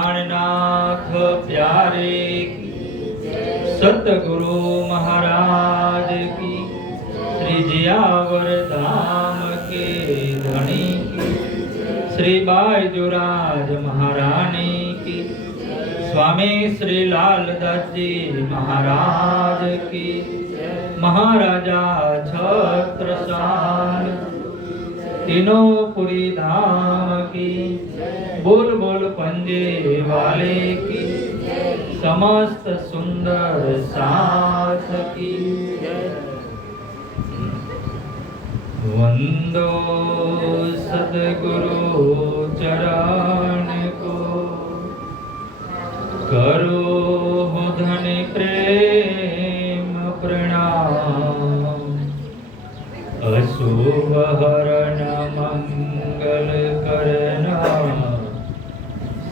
प्राणनाथ प्यारे की, सतगुरु महाराज की, श्री जियावर धाम के धनी की, श्री बायजुराज महारानी की, स्वामी श्री लालदास जी महाराज की, महाराजा छत्रसाल तीनों धाम की, बोल बोल पंजे वाले की, समस्त सुंदर साथ की। वंदो सद्गुरु चरण को, करो धन प्रेम प्रणाम। अशुभ हरण मंगल करना,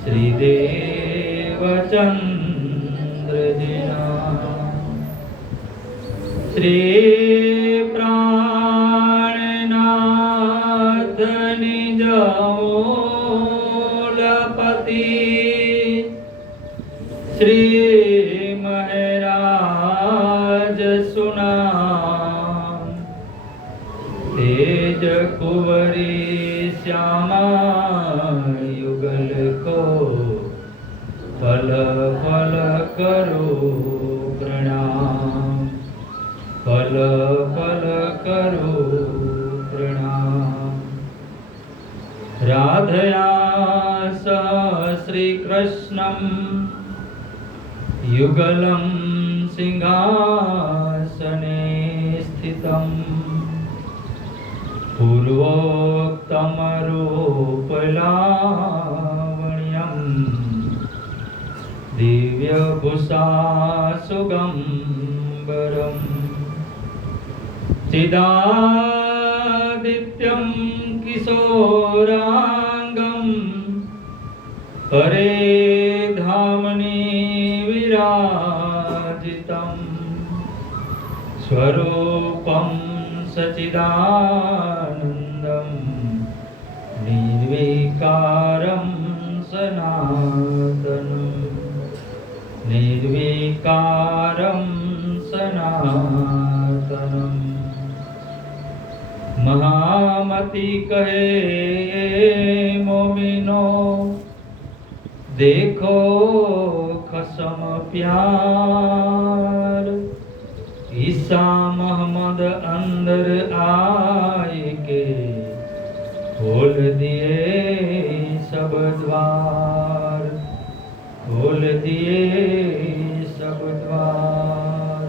श्रीदेव चंद्र जिना। श्री प्राणनाथ निज मूलपति, श्री महराज सुना। तेज कुंवरी श्यामा युगल को, फल फल करो प्रणाम, फल फल करो प्रणाम। राधया सह श्री कृष्णं युगलं सिंहासने स्थितम्, पूर्वोक्तम रूपलावण्यं, दिव्यभूषा सुगंबरम्, चिदादित्यं किशोरांगं, परे धामनि विराजितं, स्वरूपं सच्चिदानन्दं, निर्विकारं सनातनं, निर्विकारं सनातनं। महामति कहे मोमिनो, देखो खसम प्यार। ईसा मोहम्मद अंदर आए के, खोल दिए सब द्वार, खोल दिए सब द्वार।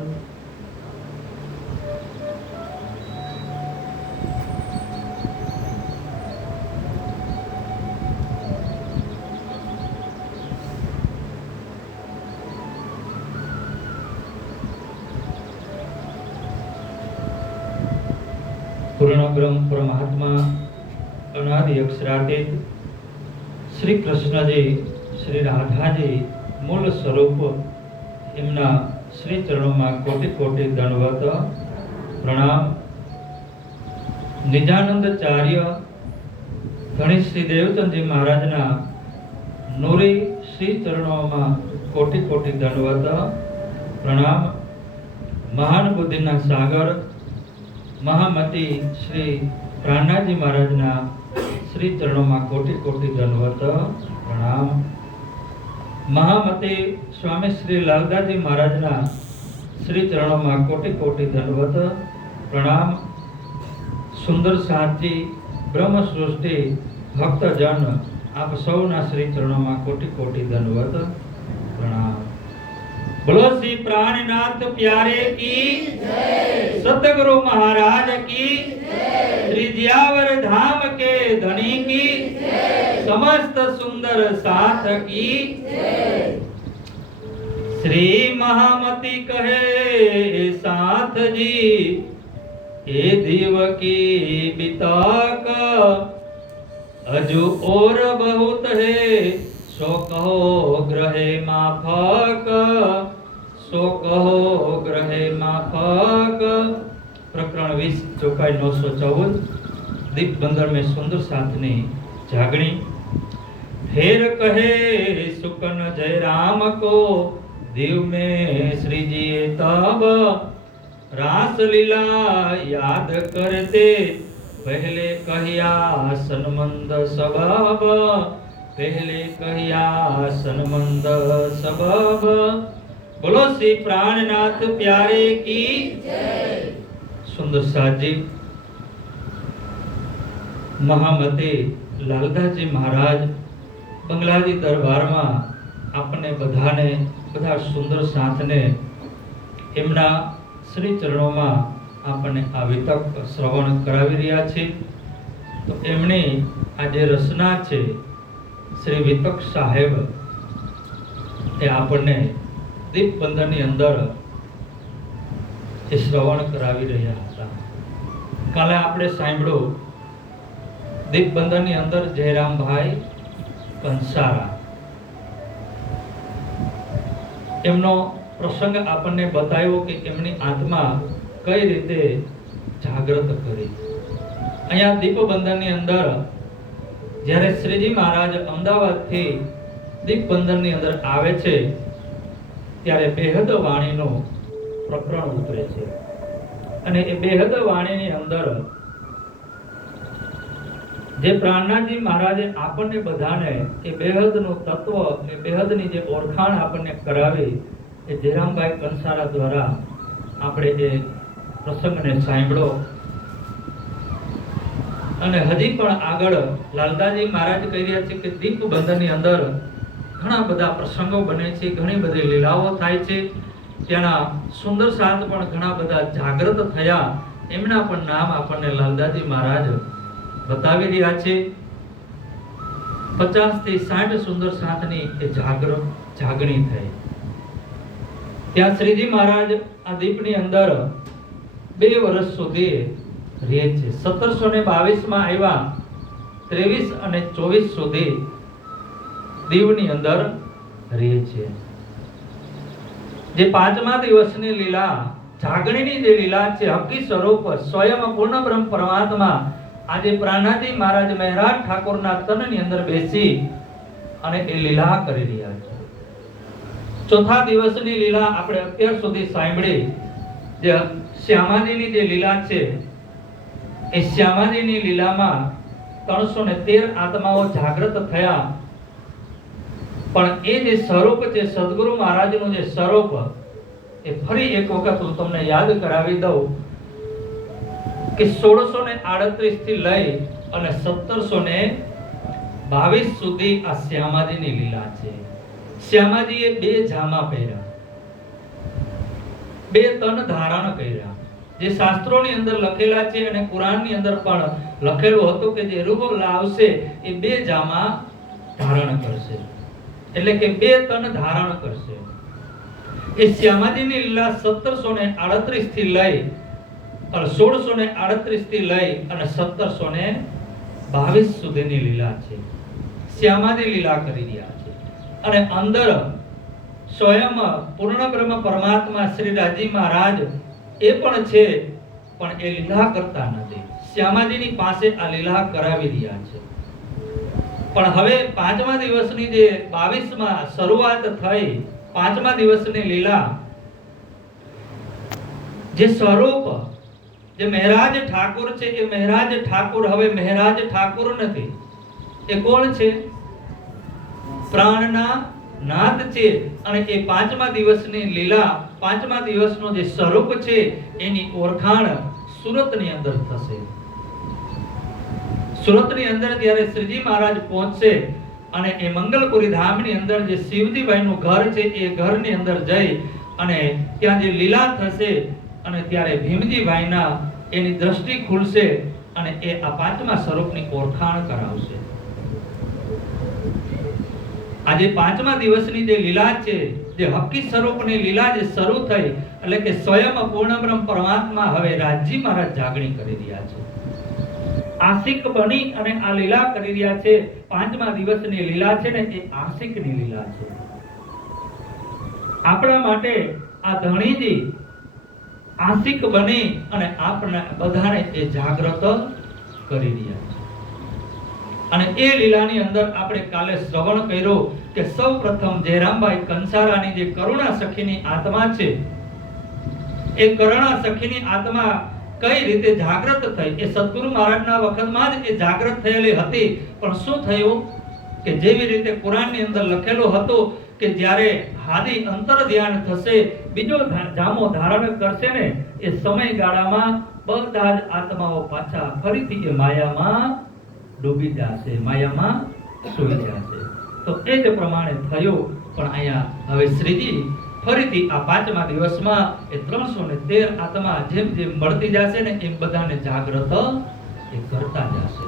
पूर्ण ब्रह्म परमात्मा अनादि अक्षरातीत श्री कृष्ण जी, श्री राधा जी मूल स्वरूप एमना श्री चरणों में कोटि कोटि दंडवत प्रणाम। निजानंदचार्य धनी श्री देवचंद जी महाराज ना नूरी श्री चरणों में कोटि कोटि दंडवत प्रणाम। महान बुद्धि ना सागर महामती श्री प्राणनाथ जी महाराज ना श्री चरणों में कोटि कोटि दंडवत प्रणाम। महामती स्वामी श्री लालदास जी महाराज ना श्री चरणों में कोटि कोटि दंडवत प्रणाम। सुंदर साथ जी ब्रह्म सृष्टि भक्त जन आप सौना श्री चरणों में कोटि कोटि दंडवत प्रणाम। बोलो श्री प्राणनाथ प्यारे की जय, सतगुरु महाराज की जय, श्री जियावर धाम के धनी की जय, समस्त सुंदर साथ की जय। श्री महामती कहे साथ जी, हे देव की बिताक, अजू और बहुत है, सो कहो ग्रहे माफक, सो कहो ग्रहे माफक। प्रकरण 20 चौपाई 914 दीप बंदर में सुंदर साथनी जागणी। फेर कहे सुकन जय राम को दिव में श्री जी तब रास लीला याद करते पहले कहिया सनमंद सबब पहले कहिया सनमंद सबब। बोलो श्री प्राणनाथ प्यारे की जय। सुंदर साथ जी महामते लालदासजी महाराज બંગલાજી દરબારમાં આપણને બધાને બધા સુંદર સાથને એમના શ્રી ચરણોમાં આપણને આ વિતક શ્રવણ કરાવી રહ્યા છે। તો એમની આ જે રચના છે શ્રી વિતક સાહેબ એ આપણને દીપબંધનની અંદર એ શ્રવણ કરાવી રહ્યા હતા। કાલે આપણે સાંભળ્યું દીપબંધનની અંદર જયરામભાઈ કંસારા એમનો પ્રસંગ આપણને બતાવ્યો કે એમની આત્મા કઈ રીતે જાગૃત કરી। અહીંયા દીપબંધનની અંદર જ્યારે શ્રીજી મહારાજ અમદાવાદથી દીપબંધનની અંદર આવે છે ત્યારે બેહદ વાણીનું પ્રકરણ ઉતરે છે અને એ બેહદ વાણીની અંદર જે પ્રાણનાથજી મહારાજે આપણને બધાને એ બેહદનું તત્વ એ બેહદની જે ઓળખાણ આપણને કરાવી એ જયરામભાઈ કંસારા દ્વારા આપણે એ પ્રસંગને સાંભળો અને હજી પણ આગળ લાલદાસજી મહારાજ કહી રહ્યા છે કે દીપબંધનની અંદર ઘણા બધા પ્રસંગો બને છે, ઘણી બધી લીલાઓ થાય છે, ત્યાંના સુંદર સાત પણ ઘણા બધા જાગૃત થયા, એમના પણ નામ આપણને લાલદાસજી મહારાજ બતાવી રહ્યા છે। 50 થી 60 સુંદર સાતની એ જાગણી થઈ। ત્યાં શ્રીજી મહારાજ આ દીપની અંદર 2 વર્ષ સુધી રહે છે। 1722 માં આવ્યા, 23 અને 24 સુધી દીવની અંદર રહે છે। જે 5મા દિવસની લીલા જાગણીની જે લીલા છે હકી સ્વરૂપ સ્વયં પૂર્ણ બ્રહ્મ પરમાત્મા આજે પ્રાણનાથજી મહારાજ મહેરાજ ઠાકોરના તનની અંદર બેસી અને એ લીલા કરી રહ્યા છે। ચોથા દિવસની લીલા આપણે અત્યાર સુધી સાંભળી, જે શ્યામાજીની જે લીલા છે એ શ્યામાજીની લીલામાં 313 આત્માઓ જાગૃત થયા, પણ એ જે સ્વરૂપ છે સદગુરુ મહારાજનું જે સ્વરૂપ એ ફરી એક વખત હું તમને યાદ કરાવી દઉં કે 1638 થી લઈ અને 1722 સુધી આ શ્યામાજીની લીલા છે। શ્યામાજીએ 2 જામા પહેર્યા, 2 તન ધારણ કર્યા, જે શાસ્ત્રોની અંદર લખેલા છે અને કુરાનની અંદર પણ લખેલું હતું કે જે રૂહ લાવશે એ 2 જામા ધારણ કરશે, એટલે કે 2 તન ધારણ કરશે। એ શ્યામાજીની લીલા 1738 થી લઈ 1638 થી લઈ અને 1722 સુધીની લીલા છે। શ્યામાજી લીલા કરી રહ્યા છે અને અંદર સ્વયં પૂર્ણ બ્રહ્મ પરમાત્મા શ્રી રાજી મહારાજ એ પણ છે, પણ એ લીલા કરતા નથી, શ્યામાજીની પાસે આ લીલા કરાવી રહ્યા છે। પણ હવે 5મા દિવસની જે 22માં શરૂઆત થઈ, 5મા દિવસની લીલા જે સ્વરૂપ જે મહેરાજ ઠાકોર છે એ મહેરાજ ઠાકોર હવે મહેરાજ ઠાકોર નથી, એ કોણ છે? પ્રાણના નાથ છે। અને એ 5મા દિવસની લીલા 5મા દિવસનો જે સ્વરૂપ છે એની ઓળખાણ સુરતની અંદર થશે। સુરતની અંદર જ્યારે શ્રીજી મહારાજ પહોંચશે અને એ મંગલપુરી ધામની અંદર જે શિવજીભાઈનું ઘર છે એ ઘરની અંદર જઈ અને ત્યાં જે લીલા થશે અને ત્યારે ભીમજીભાઈના એની દ્રષ્ટિ ખુલશે અને એ આ 5મા સ્વરૂપની ઓળખાણ કરાવશે। આજે 5મા દિવસની જે લીલા છે, જે હકી સ્વરૂપની લીલા જે શરૂ થઈ, એટલે કે સ્વયં પૂર્ણ બ્રહ્મ પરમાત્મા હવે રાજજી મહારાજ જાગણી કરી રહ્યા છે, આશિક બની અને આ લીલા કરી રહ્યા છે। 5મા દિવસની લીલા છે ને એ આશિકની લીલા છે। આપણા માટે આ ધણીજી આશિક બની અને આપણે બધાને એ જાગૃત કરી રહ્યા છે। અને એ લીલાની અંદર આપણે કાલે શ્રવણ કર્યો કે સૌ પ્રથમ જયરામભાઈ કંસારાની જે કરુણા સખીની આત્મા છે, એ કરુણા સખીની આત્મા કઈ રીતે જાગૃત થઈ, એ સદગુરુ મહારાજના વખતમાં જ એ જાગૃત થયેલી હતી. પણ શું થયું કે જેવી રીતે કુરાનની અંદર લખેલું હતું કે જ્યારે હાદી અંતર ધ્યાન થશે, બીજો જામો ધારણ કરશે ને, એ સમયગાળામાં બધા જ આત્માઓ પાછા ફરીથી એ માયામાં ડૂબી જશે, માયામાં સૂઈ જશે. તો એ જ પ્રમાણે થયું. પણ અહીંયા હવે શ્રીજી ફરીથી આ 5મા દિવસમાં એ 313 આત્મા જેમ જેમ મળતી જશે ને એમ બધાને જાગૃત એ કરતા જશે.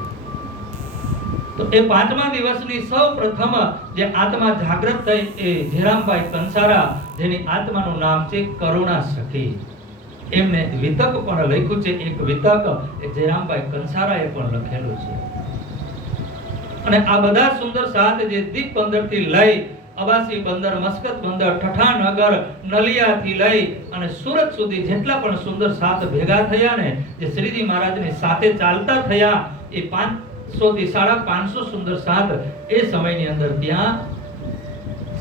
તો એ 5મા દિવસની સૌ પ્રથમ જે આત્મા જાગૃત થઈ એ જયરામભાઈ કંસારા, જેની આત્માનું નામ છે કરુણા સખી. એમને વિતક પણ લખ્યું છે, એક વિતક એ જયરામભાઈ કંસારાએ પણ લખેલું છે. અને આ બધા સુંદર સાત જે દીપ બંદર થી લઈ અબાસી બંદર, મસ્કત બંદર, ઠઠાનગર, નલિયાથી લઈ અને સુરત સુધી જેટલા પણ સુંદર સાત ભેગા થયા ને, જે શ્રીજી મહારાજની સાથે ચાલતા થયા, એ 500 થી 550 સુંદર સાત એ સમયની અંદર ત્યાં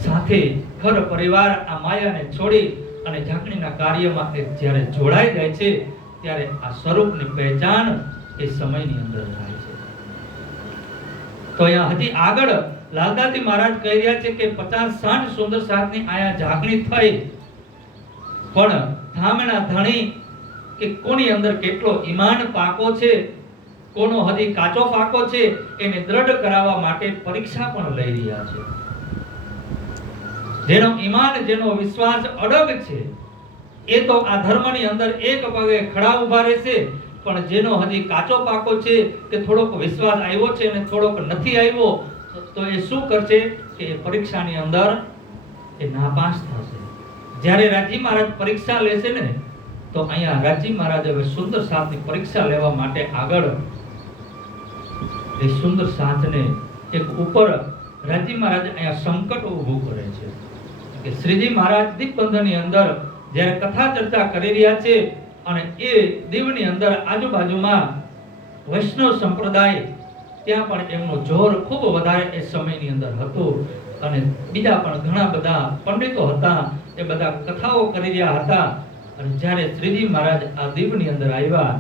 સાથે ઘર પરિવાર આ માયાને છોડી અને ઝાંખણીના કાર્યમાં જ્યારે જોડાઈ જાય છે, ત્યારે આ સ્વરૂપની પહેચાન એ સમયની અંદર થાય છે. તો અહીંયા હજી આગળ લાલદાસજી મહારાજ કહી રહ્યા છે કે 50-60 સુંદર સાતની આયા જાગણી થઈ, પણ ધામના ધણી કે કોની અંદર કેટલો ઈમાન પાકો છે, કોનો હજી કાચો પાકો છે, એને દ્રઢ કરાવવા માટે પરીક્ષા પણ લઈ રહ્યા છે. જેનો ઈમાન, જેનો વિશ્વાસ અડગ છે, એ તો આ ધર્મની અંદર એક પગે ખડા ઉભા રહેશે. પણ જેનો હજી કાચો પાકો છે, કે થોડોક વિશ્વાસ આવ્યો છે અને થોડોક નથી આવ્યો, તો એ શું કરશે કે પરીક્ષાની અંદર એ નાપાસ થશે. જ્યારે રાજી મહારાજ પરીક્ષા લેશે ને, તો અહીંયા રાજી મહારાજ હવે સુંદર સાતની પરીક્ષા લેવા માટે આગળ એ સુંદર સાતને એક ઉપર રાજી મહારાજ અહીંયા સંકટ ઊભું કરે છે કે શ્રીજી મહારાજ દીપબંધનની અંદર જ્યારે કથા ચર્ચા કરી રહ્યા છે, અને એ દીવની અંદર આજુબાજુમાં વૈષ્ણવ સંપ્રદાય, ત્યાં પણ એમનો જોર ખૂબ વધારે એ સમયની અંદર હતો. અને બીજા પણ ઘણા બધા પંડિતો હતા, એ બધા કથાઓ કરી રહ્યા હતા. અને જ્યારે શ્રીજી મહારાજ આ દીવની અંદર આવ્યા,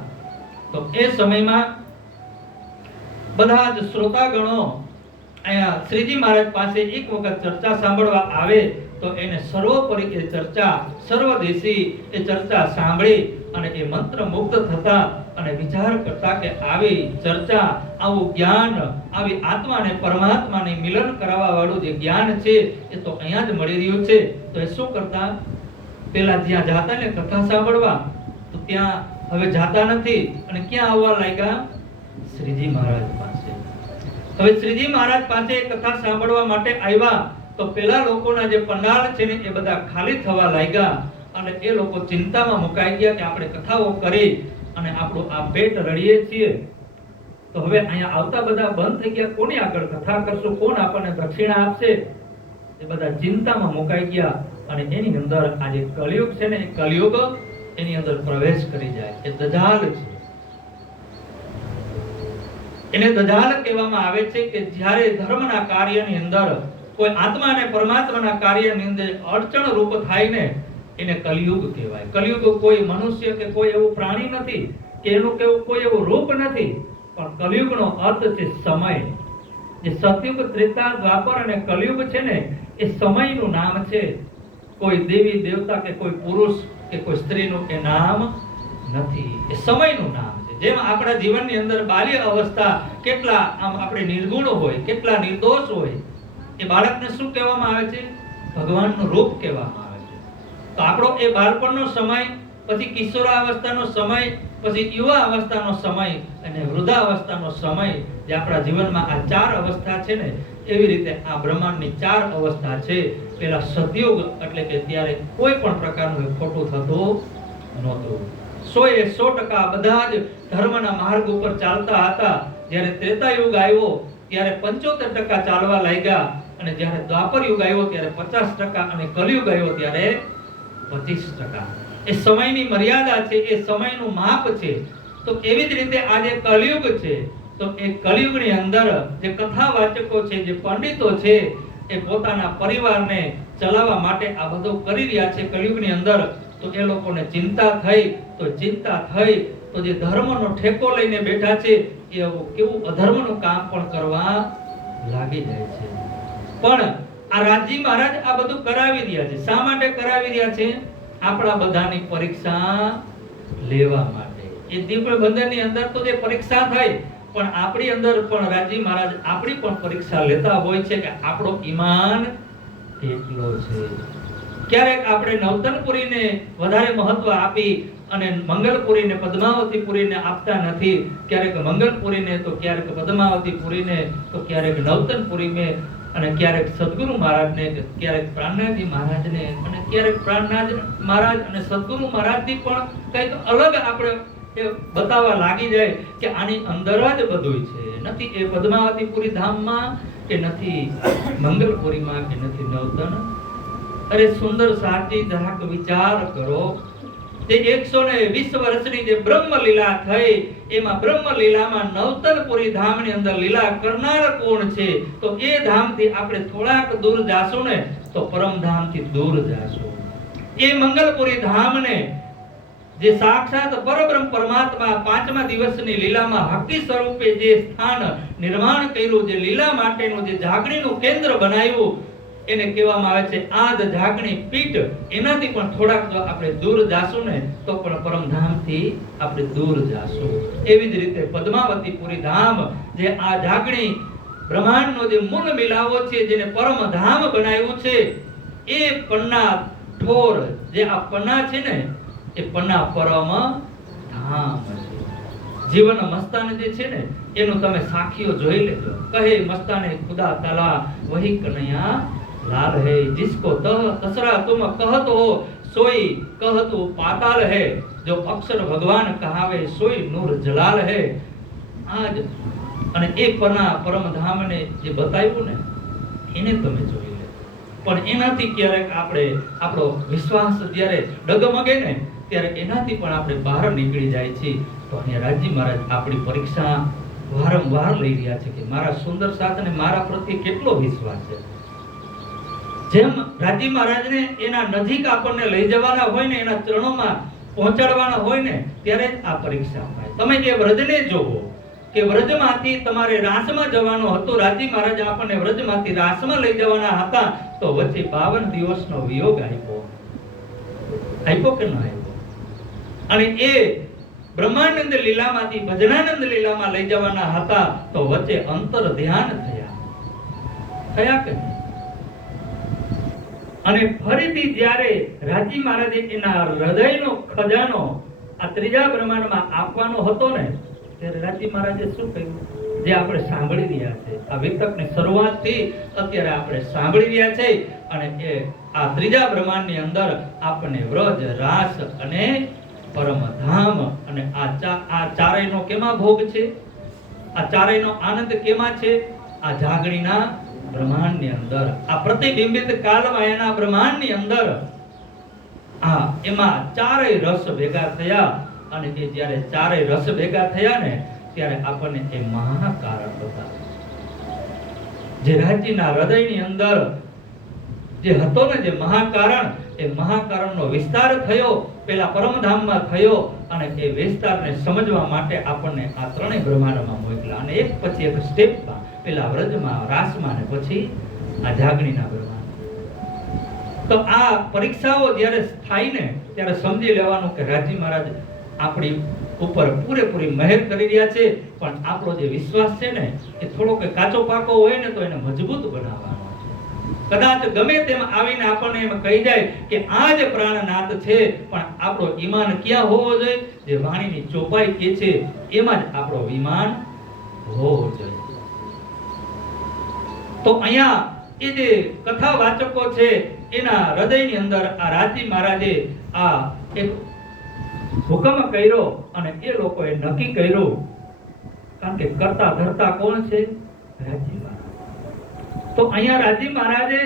તો એ સમયમાં બધા જ શ્રોતાગણો અહીંયા શ્રીજી મહારાજ પાસે એક વખત ચર્ચા સાંભળવા આવે, તો એને સર્વોપરી એ ચર્ચા, સર્વદેશી એ ચર્ચા સાંભળી અને એ મંત્ર મુગ્ધ થતા અને વિચાર કરતા કે આવી ચર્ચા, આવું જ્ઞાન, આવી આત્માને પરમાત્માને મિલન કરાવવા વાળું જે જ્ઞાન છે, એ તો અહીંયા જ મળી રહ્યું છે. તો એ શું કરતા, પેલા જ્યાં જાતા ને કથા સાંભળવા, તો ત્યાં હવે જાતા નથી અને ક્યાં આવવા લાગ્યા? શ્રીજી મહારાજ પાસે. હવે શ્રીજી મહારાજ પાસે કથા સાંભળવા માટે આવ્યા, તો પેલા લોકોના જે પંડાલ છે ને, એ બધા ખાલી થવા લાગ્યા. અને એ લોકો ચિંતામાં મુકાઈ ગયા કે આપણે કથાઓ કરી અને આપણું આ પેટ રડીએ છીએ, તો હવે અહીંયા આવતા બધા બંધ થઈ ગયા, કોની આગળ કથા કરશું, કોણ આપણને દક્ષિણા આપશે? એ બધા ચિંતામાં મુકાઈ ગયા. અને એની અંદર આ જે કળિયુગ છે ને, એ કળિયુગ એની અંદર પ્રવેશ કરી જાય. એ દજાલ છે. એને દજાલ કહેવામાં આવે છે કે જ્યારે ધર્મના કાર્યની અંદર કોઈ આત્મા અને પરમાત્માના કાર્યની અંદર અડચણ રૂપ થાય ને, એને કલિયુગ કહેવાય. કલિયુગ કોઈ મનુષ્ય કે કોઈ એવું પ્રાણી નથી, કે એનું કેવું કોઈ એવું રૂપ નથી, પણ કલિયુગનો અર્થ છે સમય. જે સતયુગ, ત્રેતા, દ્વાપર અને કલિયુગ છે ને, એ સમયનું નામ છે. કોઈ દેવી દેવતા કે કોઈ પુરુષ કે કોઈ સ્ત્રીનું એ નામ નથી, એ સમયનું નામ છે. જેમ આપણા જીવનની અંદર બાલ્ય અવસ્થા કેટલા આમ આપણે નિર્ગુણ હોય, કેટલા નિર્દોષ હોય, એ બાળકને શું કહેવામાં આવે છે? ભગવાનનું રૂપ કહેવામાં આવે છે. તો આપણો એ બાળપણનો સમય, પછી કિશોરાવસ્થાનો સમય, પછી યુવા અવસ્થાનો સમય અને વૃદ્ધાવસ્થાનો સમય, જે આપણા જીવનમાં આ ચાર અવસ્થા છે ને, એવી રીતે આ બ્રહ્માંડની ચાર અવસ્થા છે. પેલા સતયુગ એટલે કે ત્યારે કોઈ પણ પ્રકારનું ખોટું થતું નહોતું. 100% બધા જ ધર્મના માર્ગ ઉપર ચાલતા હતા. જ્યારે ત્રેતા યુગ આવ્યો ત્યારે 75% ચાલવા લાગ્યા, અને જ્યારે દ્વાપર યુગ આવ્યો ત્યારે 50%, અને કલિયુગ આવ્યો ત્યારે 25%. એ સમયની મર્યાદા છે, એ સમયનું માપ છે. તો એવી જ રીતે આજે કલિયુગ છે, તો એ કળિયુગની અંદર જે કથાવાચકો છે, જે પંડિતો છે, એ પોતાના પરિવારને ચલાવવા માટે આ બધું કરી રહ્યા છે કળિયુગની અંદર. તો એ લોકોને ચિંતા થઈ તો જે ધર્મનો ઠેકો લઈને બેઠા છે એ કેવું અધર્મનું કામ પણ કરવા લાગી જાય છે. પણ આ રાજી મહારાજ આ બધું કરાવી રહ્યા છે. શા માટે કરાવી રહ્યા છે? આપણા બધાની પરીક્ષા લેવા માટે. એ દિવ્ય બંધનની અંદર તો જે પરીક્ષા થાય, પણ આપણી અંદર પણ રાજી મહારાજ આપણી પણ પરીક્ષા લેતા હોય છે કે આપણો ઈમાન કેટલો છે. ક્યારેક આપણે નવતનપુરીને વધારે મહત્વ આપી અને મંગલપુરીને, પદ્માવતીપુરીને આપતા નથી. ક્યારેક મંગલપુરીને તો ક્યારેક પદ્માવતીપુરીને તો ક્યારેક નવતનપુરીને, અને ક્યારેક સદગુરુ મહારાજને, ક્યારેક પ્રાણનાથજી મહારાજને, અને ક્યારેક પ્રાણનાથ મહારાજ અને સદગુરુ મહારાજની પણ કંઈક અલગ આપણે બતાવવા લાગી જાય કે આની અંદર જ બધું છે. નથી એ પદ્માવતીપુરી ધામમાં, કે નથી મંગલપુરીમાં, કે નથી નવતન. અરે સુંદર સાથી, જરાક વિચાર કરો. તે 120 વર્ષની જે બ્રહ્મ લીલા થઈ, એમાં બ્રહ્મ લીલામાં નવતનપુરી ધામની અંદર લીલા કરનાર કોણ છે? તો એ ધામથી આપણે થોડાક દૂર જાશું ને તો પરમધામથી દૂર જાશું. એ મંગલપુરી ધામને જે સાક્ષાત પરબ્રહ્મ પરમાત્મા 5મા દિવસની લીલામાં હકી સ્વરૂપે જે સ્થાન નિર્માણ કર્યું, જે લીલા માટેનું જે જાગણીનું કેન્દ્ર બનાવ્યું, એને કહેવામાં આવે છે આદ જાગણી પીઠ. એનાથી પણ થોડાક જો આપણે દૂર જાશું ને તો પણ પરમધામથી આપણે દૂર જાશું. એવી જ રીતે પદ્માવતીપુરી ધામ, જે આ જાગણી બ્રહ્માંડનો જે મૂળ મિલાવો છે, જેને પરમધામ બનાવ્યું છે, એ પન્ના ઠોર, જે આ પન્ના છે ને, એ પન્ના પરમ ધામ છે. જીવન મસ્તાન જે છે ને, એનું તમે સાખીઓ જોઈ લેજો. કહે મસ્તાને ખુદા તાલા વહી કનૈયા लाल है, जिसको तसरा तुम कहत हो सोई कहतु पाताल है, जो अक्षर भगवान कहावे सोई नूर जलाल है. आज અને એ પરના પરમધામને જે બતાવ્યું ને, એને તમે જોઈ લે. પણ એનાથી ક્યારેક આપણે આપણો વિશ્વાસ જ્યારે ડગમગે ને, ત્યારે એનાથી પણ આપણે બહાર નીકળી જાય છે. તો અહીંયા રાજી મહારાજ આપણી પરીક્ષા વારંવાર લઈ રહ્યા છે કે મારા સુંદર સાથને મારા પ્રત્યે કેટલો વિશ્વાસ છે. જેમ રાજી મહારાજને એના નજીક આપણને લઈ જવાના હોય ને, એના ચરણોમાં પહોંચાડવાના હોય ને, ત્યારે આ પરીક્ષા થાય. તમે એ વ્રજને જોવો કે વ્રજમાંથી તમારે રાસમાં જવાનું હતું. રાજી મહારાજ આપણને વ્રજમાંથી રાસમાં લઈ જવાના હતા, તો વચ્ચે 52 દિવસનો વિયોગ આપ્યો કે ન આપ્યો? અને એ બ્રહ્માનંદ લીલામાંથી ભજનાનંદ લીલામાં લઈ જવાના હતા, તો વચ્ચે અંતર ધ્યાન થયા કે નહીં? અને ફરીથી જ્યારે રાજી મહારાજે એના હૃદયનો ખજાનો આ ત્રીજા બ્રહ્માંડમાં આપવાનો હતો ને, ત્યારે રાજી મહારાજે શું કહ્યું? જે આપણે સાંભળી રહ્યા છે, આ વિતકની શરૂઆતથી અત્યારે આપણે સાંભળી રહ્યા છે. અને એ આ ત્રીજા બ્રહ્માંડની અંદર આપણને વ્રજ, રાસ અને પરમધામ, અને આ ચારેયનો કેમાં ભોગ છે? આ ચારેયનો આનંદ કેમાં છે? આ જાગણીના બ્રહ્માંડની અંદર, આ પ્રતિબિંબિત કાલમાયાના બ્રહ્માંડની અંદર. એમાં ચારેય રસ ભેગા થયા, અને એ જ્યારે ચારેય રસ ભેગા થયા ને, ત્યારે આપણને એ મહાકારણ બતાવે. જે રાજીના હૃદયની અંદર જે હતો ને, જે મહાકારણ, એ મહાકારણનો વિસ્તાર થયો, પેલા પરમધામમાં થયો. અને એ વિસ્તારને સમજવા માટે આપણને આ ત્રણેય બ્રહ્માંડમાં મોકલા, અને એક પછી એક સ્ટેપમાં, પેલા વ્રજમાં, રાસમાં, ને પછી આ જાગણીના બ્રહ્માંડ. તો આ પરીક્ષાઓ જ્યારે થાય ને, ત્યારે સમજી લેવાનું કે રાજી મહારાજ આપણી ઉપર પૂરેપૂરી મહેર કરી રહ્યા છે. પણ આપણો જે વિશ્વાસ છે ને, એ થોડો કે કાચો પાકો હોય ને, તો એને મજબૂત બનાવવાનો છે. કદાચ ગમે તેમ આવીને આપણને એમ કહી જાય કે આ જ પ્રાણનાથ છે, પણ આપણો ઈમાન ક્યાં હોવો જોઈએ? જે વાણીની ચોપાઈ કે છે એમાં જ આપણો ઈમાન હોવો જોઈએ. તો અહીંયા એ જે કથા વાચકો છે, એના હૃદયની અંદર આ રાજી મહારાજે આ એક હુકમ કર્યો, અને એ લોકોએ નક્કી કર્યું. કારણ કે કરતા ધરતા કોણ છે? રાજી મહારાજ. તો અહીંયા રાજી મહારાજે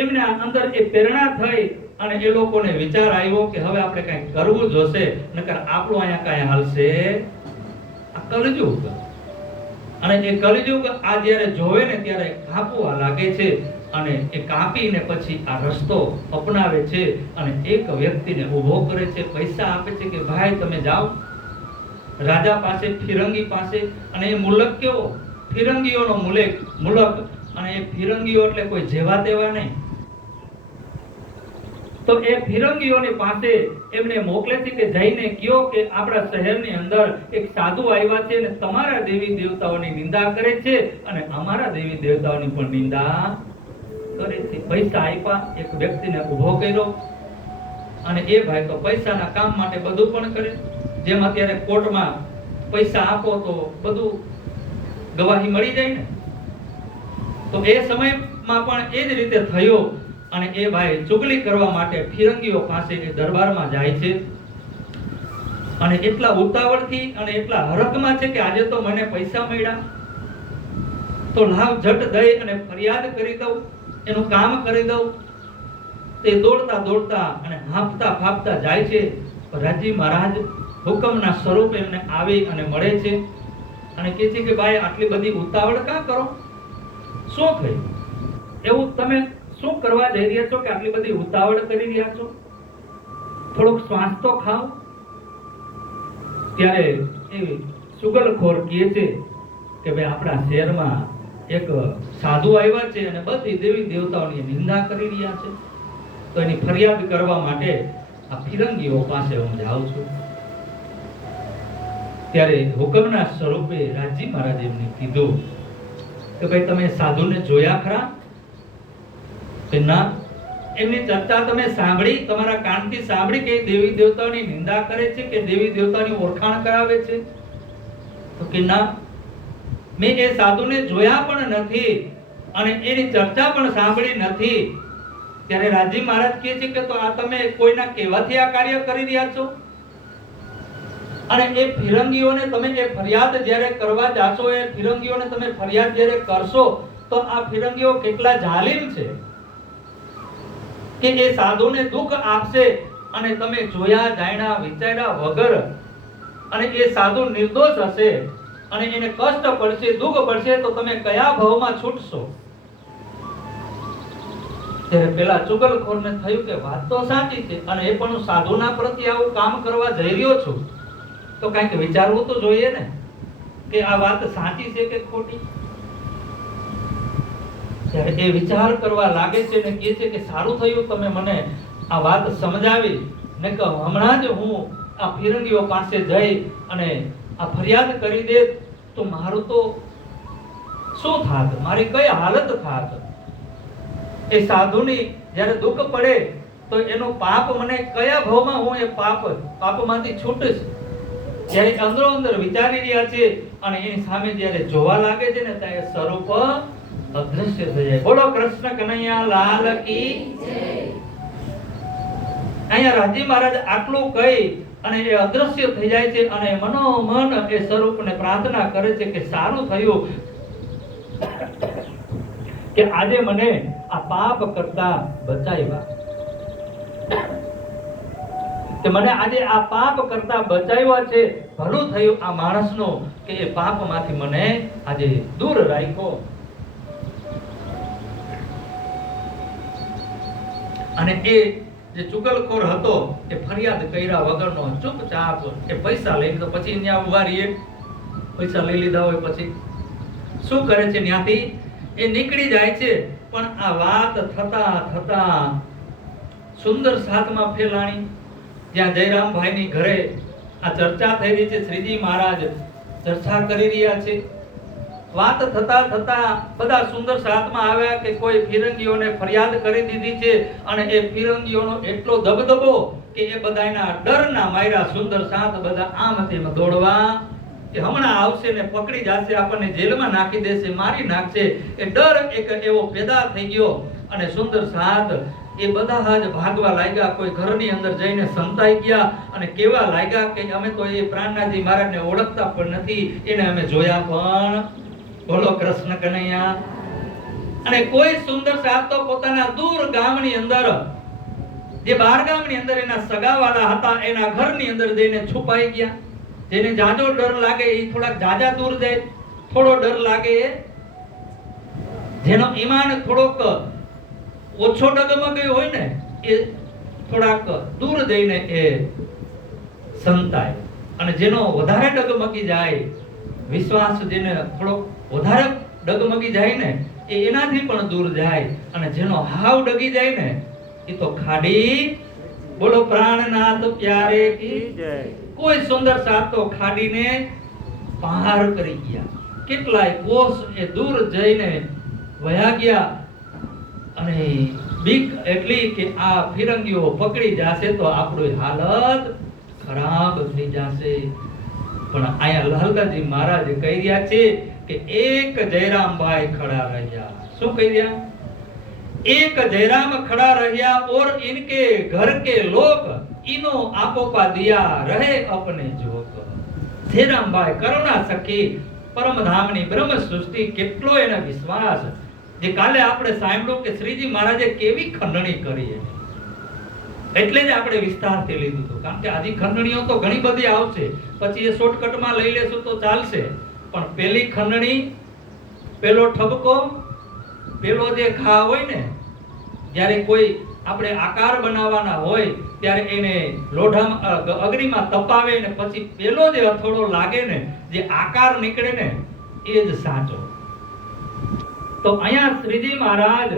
એમના અંદર એ પ્રેરણા થઈ, અને એ લોકોને વિચાર આવ્યો કે હવે આપણે કંઈક કરવું જોશે, નકર આપણું અહીંયા કાંઈ હાલશે. આ કલયુગ, અને એ કલિયુગ આ જ્યારે જોવે ને ત્યારે કાપવા લાગે છે અને એ કાપીને પછી આ રસ્તો અપનાવે છે અને એક વ્યક્તિને ઊભો કરે છે, પૈસા આપે છે કે ભાઈ તમે જાઓ રાજા પાસે, ફિરંગી પાસે. અને એ મુલક કેવો? ફિરંગીઓનો મુલક. અને એ ફિરંગીઓ એટલે કોઈ જેવા તેવા નહીં. તો એ ફિરંગીઓની પાસે એમને મોકલે છે કે જઈને કયો કે આપણા શહેરની અંદર એક સાધુ આવ્યા છે અને તમારા દેવી દેવતાઓની નિંદા કરે છે અને અમારા દેવી દેવતાઓની પણ નિંદા કરે છે. પૈસા આપ્યા, એક વ્યક્તિને ઊભો કર્યો અને એ ભાઈ તો પૈસાના કામ માટે બધું પણ કરે. જેમ અત્યારે કોર્ટમાં પૈસા આપો તો બધું ગવાહી મળી જાય ને, તો એ સમયમાં પણ એ જ રીતે થયો. અને એ ભાઈ ચુગલી કરવા માટે ફિરંગીઓ પાસે એ દરબારમાં જાય છે અને એટલા ઉતાવળથી અને એટલા હરખમાં છે કે આજે તો મને પૈસા મળ્યા તો લાવ ઝટ દઈ અને ફરિયાદ કરી દઉં, એનું કામ કરી દઉં. તે દોડતા દોડતા અને હાંફતા ફાંફતા જાય છે. રાજી મહારાજ હુકમના સ્વરૂપ એમને આવી અને મળે છે અને કહે છે કે ભાઈ આટલી બધી ઉતાવળ કાં કરો? શું થયું? એવું તમે શું કરવા જઈ રહ્યા છો કે આટલી બધી ઉતાવળ કરી રહ્યા છો? થોડોક શ્વાસ તો ખાઓ. ત્યારે એ સુગલખોર કહે છે કે ભાઈ આપણા શહેરમાં એક સાધુ આવ્યા છે અને બધી દેવી દેવતાઓની નિંદા કરી રહ્યા છે, તો એની ફરિયાદ કરવા માટે આ ફિરંગીઓ પાસે હું જાઉં છું. ત્યારે હુકમના સ્વરૂપે રાજી મહારાજ એમને કીધું કે ભાઈ તમે સાધુને જોયા ખરા? કે ના. એમની ચર્ચા તમે સાંભળી, તમારા કાનથી સાંભળી કે દેવી દેવતાઓની નિંદા કરે છે કે દેવી દેવતાની ઓળખાણ કરાવે છે? તો કે ના, મેં એ સાધુને જોયા પણ નથી અને એની ચર્ચા પણ સાંભળી નથી. ત્યારે રાજી મહારાજ કહે છે કે તો આ તમે કોઈના કહેવાથી આ કાર્ય કરી રહ્યા છો? અને એ ફિરંગીઓને તમે એ ફરિયાદ જ્યારે કરવા જાશો, એ ફિરંગીઓને તમે ફરિયાદ જ્યારે કરશો તો આ ફિરંગીઓ કેટલા જાલિમ છે કે એ સાધુને દુઃખ આપશે અને તમે જોયા જાણ્યા વિચાર્યા વગર, અને એ સાધુ નિર્દોષ હશે અને એને કષ્ટ પડશે, દુઃખ પડશે, તો તમે કયા ભાવમાં છૂટશો? ત્યારે પેલા ચુગલખોરને થયું કે વાત તો સાચી છે અને એ પણ સાધુના પ્રત્યે આવું કામ કરવા જઈ રહ્યો છું તો કંઈક વિચારવું તો જોઈએ ને કે આ વાત સાચી છે કે ખોટી. ત્યારે એ વિચાર કરવા લાગે છે ને કહે છે કે સારું થયું તમે મને આ વાત સમજાવી, ને કે હમણાં જ હું આ ફિરંગીઓ પાસે જઈ અને આ ફરિયાદ કરી દે તો મારું તો શું થાત, મારી કઈ હાલત થાત? એ સાધુની જ્યારે દુઃખ પડે તો એનું પાપ મને કયા ભાવમાં હું એ પાપમાંથી છૂટીશ? જ્યારે અંદરો અંદર વિચારી રહ્યા છે અને એની સામે જ્યારે જોવા લાગે છે ને ત્યારે સ્વરૂપ અદ્રશ્ય થઈ જાય. બોલો કૃષ્ણ કનૈયા લાલ કી જય. અહીંયા રાજી મહારાજ આટલું કહી અને એ અદ્રશ્ય થઈ જાય છે અને મનોમન એ સ્વરૂપને પ્રાર્થના કરે છે કે સારું થયું કે આજે મને આ પાપ કરતા બચાવ્યા, કે મને આજે આ પાપ કરતા બચાવ્યા છે. ભલું થયું આ માણસનો કે એ પાપમાંથી મને આજે દૂર રાખ્યો. અને એ જે ચુગલખોર હતો એ ફરિયાદ કર્યા વગરનો ચૂપચાપ એ પૈસા લઈ લીધો. પછી ત્યાં ઉભા રહીએ, પૈસા લઈ લીધા હોય પછી શું કરે છે? ત્યાંથી એ નીકળી જાય છે. પણ આ વાત થતા થતા સુંદર સાતમાં ફેલાણી, જ્યાં જયરામભાઈની ઘરે આ ચર્ચા થઈ રહી છે, શ્રીજી મહારાજ ચર્ચા કરી રહ્યા છે. વાત થતા થતા બધા સુંદર સાતમાં આવ્યા કે કોઈ ફિરંગીઓને ફરિયાદ કરી દીધી છે અને એ ફિરંગીઓનો એટલો દબદબો કે એ બધાના ડરના માર્યા સુંદર સાત બધા આમ તેમ દોડવા કે હમણાં આવશે ને પકડી જશે, આપણને જેલમાં નાખી દેશે, મારી નાખશે. એ ડર એક એવો પેદા થઈ ગયો અને સુંદર સાત એ બધા જ ભાગવા લાગ્યા. કોઈ ઘરની અંદર જઈને સંતાઈ ગયા અને કેવા લાગ્યા કે અમે તો એ પ્રાણનાથજી મહારાજને ઓળખતા પણ નથી, એને અમે જોયા પણ. બોલો કૃષ્ણ કનૈયા. અને કોઈ સુંદર સાત તો પોતાના દૂર ગામની અંદર, જે બહાર ગામની અંદર એના સગાવાળા હતા, એના ઘરની અંદર જઈને છુપાઈ ગયા. જેને જાજો ડર લાગે એ થોડાક જાજા દૂર જાય થોડો ડર લાગે, જેનો ઈમાન થોડોક ઓછો ડગમગ્યો હોય ને એ થોડાક દૂર જઈને એ સંતાય, અને જેનો વધારે ડગમગી જાય, વિશ્વાસ જેને થોડોક વધારે ડગમગી જાય ને એ એનાથી પણ દૂર જાય, અને જેનો હાવ ડગી જાય ને એ તો ખાડી, બોલો પ્રાણનાથ પ્યારે કી જય. કોઈ સુંદર સાથ તો ખાડીને પાર કરી ગયા, કેટલાય કોષ એ દૂર જઈને વયા ગયા, અને બીક એટલી કે આ ફિરંગીઓ પકડી જશે તો આપણી હાલત ખરાબ થઈ જશે. પણ અહીંયા લાલદાજી મહારાજ કહી રહ્યા છે કે એક જયરામભાઈ ખડા રહ્યા. શું કહી રહ્યા? एक जयराम खड़ा रहिया और इनके घर के लोग इनो आपो का दिया रहे अपने जोक. जयरामभाई करुणा सखी परमधामनी ब्रह्म सृष्टि કેટલો એનો વિશ્વાસ. જે કાલે આપણે સાંભળ્યું કે શ્રીજી મહારાજે કેવી ખંડણી કરી છે, એટલે જ આપણે વિસ્તારથી લીધું હતું. કારણ કે આજી ખંડણીઓ તો ઘણી બધી આવશે, પછી એ શોર્ટકટમાં લઈ લેશું તો ચાલશે, પણ પેલી ખંડણી, પેલો ઠબકો, પેલો જે ઘા હોય ને, જ્યારે કોઈ આપણે આકાર બનાવવાના હોય ત્યારે એને લોઢામાં અગ્નિમાં તપાવે ને પછી પેલો જે હથોડો લાગે ને, જે આકાર નીકળે ને એ જ સાચો. તો અહીંયા શ્રીજી મહારાજ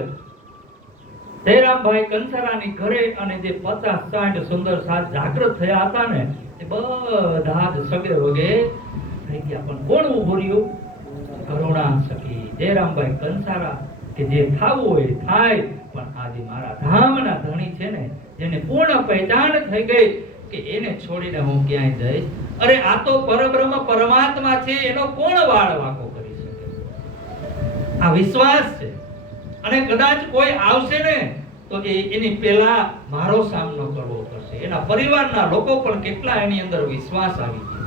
જયરામભાઈ કંસારાની ઘરે અને જે 50-60 સુંદર સાથ જાગૃત થયા હતા ને એ બધા જ સગે વગે થઈ ગયા. પણ કોણ ઉભું રહ્યું? કરુણા સખી જયરામભાઈ કંસારા, કે જે થાવું હોય થાય, પણ આજે મારા ધામના ધણી છે ને, જેને પૂર્ણ પહેચાન થઈ ગઈ કે એને છોડીને હું ક્યાંય જઈશ. અરે આ તો પરબ્રહ્મ પરમાત્મા છે, એનો કોણ વાળ વાંકો કરી શકે? આ વિશ્વાસ છે. અને કદાચ કોઈ આવશે ને તો એની પહેલા મારો સામનો કરવો પડશે. એના પરિવારના લોકો પણ કેટલા એની અંદર વિશ્વાસ આવી ગયો.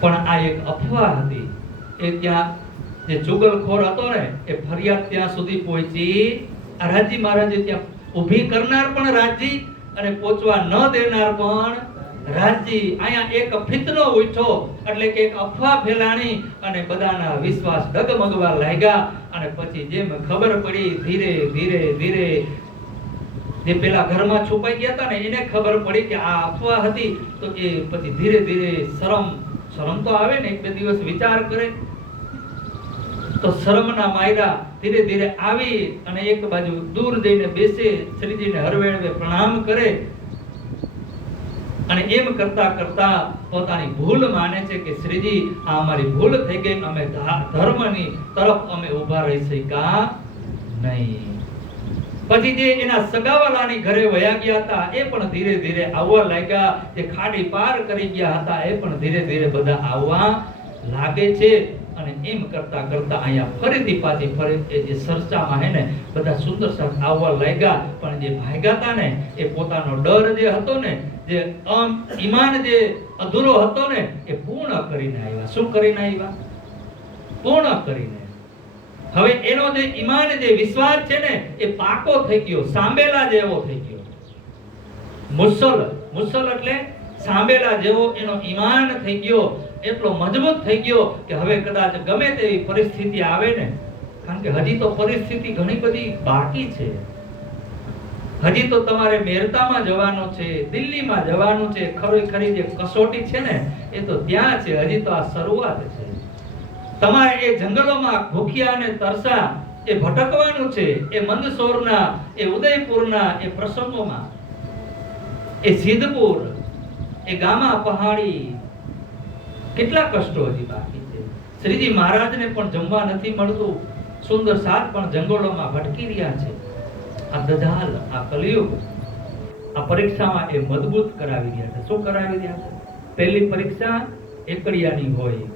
પણ આ એક અફવા હતી. એ ત્યાં જે ચુગલખોર હતો ને એ ફરિયાદ ત્યાં સુધી પહોંચી. આ રાજી મહારાજે ત્યાં ઊભી કરનાર પણ રાજી અને પહોંચવા ન દેનાર પણ રાજી. અહીંયા એક ફિતનો ઉઠ્યો, એટલે કે એક અફવા ફેલાણી અને બધાના વિશ્વાસ ડગમગવા લાગ્યા. અને પછી જેમ ખબર પડી, ધીરે ધીરે ધીરે જે પેલા ઘરમાં છુપાઈ ગયા હતા ને એને ખબર પડી કે આ અફવા હતી, તો એ પછી ધીરે ધીરે શરમ તો આવે ને, એક બે દિવસ વિચાર કરે તો શરમના માયરા ધીરે ધીરે આવી અને એક બાજુ દૂર જઈને બેસે, શ્રીજીને હરવેળવે પ્રણામ કરે, અને એમ કરતા કરતા પોતાની ભૂલ માને છે કે શ્રીજી આ અમારી ભૂલ થઈ ગઈ, અમે ધર્મની તરફ અમે ઊભા રહી શક્યા નહીં. પછી જે એના સગાવાલાની ઘરે વયા ગયા હતા એ પણ ધીરે ધીરે આવવા લાગ્યા. જે ખાડી પાર કરી ગયા હતા એ પણ ધીરે ધીરે બધા આવવા લાગે છે. અને એમ કરતા કરતા અહીંયા ફરીથી પાછી ફરી જે ચર્ચામાં હે ને બધા સુંદર સાથ આવવા લાગ્યા. પણ જે ભાગ્યા હતા ને એ પોતાનો ડર જે હતો ને, જે ઈમાન જે અધૂરો હતો ને એ પૂર્ણ કરીને આવ્યા. શું કરીને આવ્યા? પૂર્ણ કરીને. હવે એનો જે ઈમાન જે વિશ્વાસ છે ને એ પાકો થઈ ગયો, સાંભેલા જેવો થઈ ગયો. મુસલ એટલે સાંભેલા જેવો એનો ઈમાન થઈ ગયો, એટલો મજબૂત થઈ ગયો કે હવે કદાચ ગમે તેવી પરિસ્થિતિ આવે ને, કારણ કે હજી તો પરિસ્થિતિ ઘણી બધી બાકી છે. હજી તો તમારે મેરતામાં જવાનું છે, દિલ્હીમાં જવાનું છે, ખરી જે કસોટી છે ને એ તો ત્યાં છે. હજી તો આ શરૂઆત છે. તમારે એ જંગલોમાં ભૂખ્યા અને તરસા એ ભટકવાનું છે. એ મંદસોરના, એ ઉદયપુરના એ પ્રસંગોમાં, એ સિદ્ધપુર, એ ગામા પહાડી, કેટલા કષ્ટો હજી બાકી છે. શ્રીજી મહારાજને પણ જમવા નથી મળતું, સુંદર સાથ પણ જંગલોમાં ભટકી રહ્યા છે. આ દજાલ, આ કલિયુગ, આ પરીક્ષામાં એ મજબૂત કરાવી રહ્યા છે. શું કરાવી રહ્યા છે? પહેલી પરીક્ષા એકડિયાની હોય.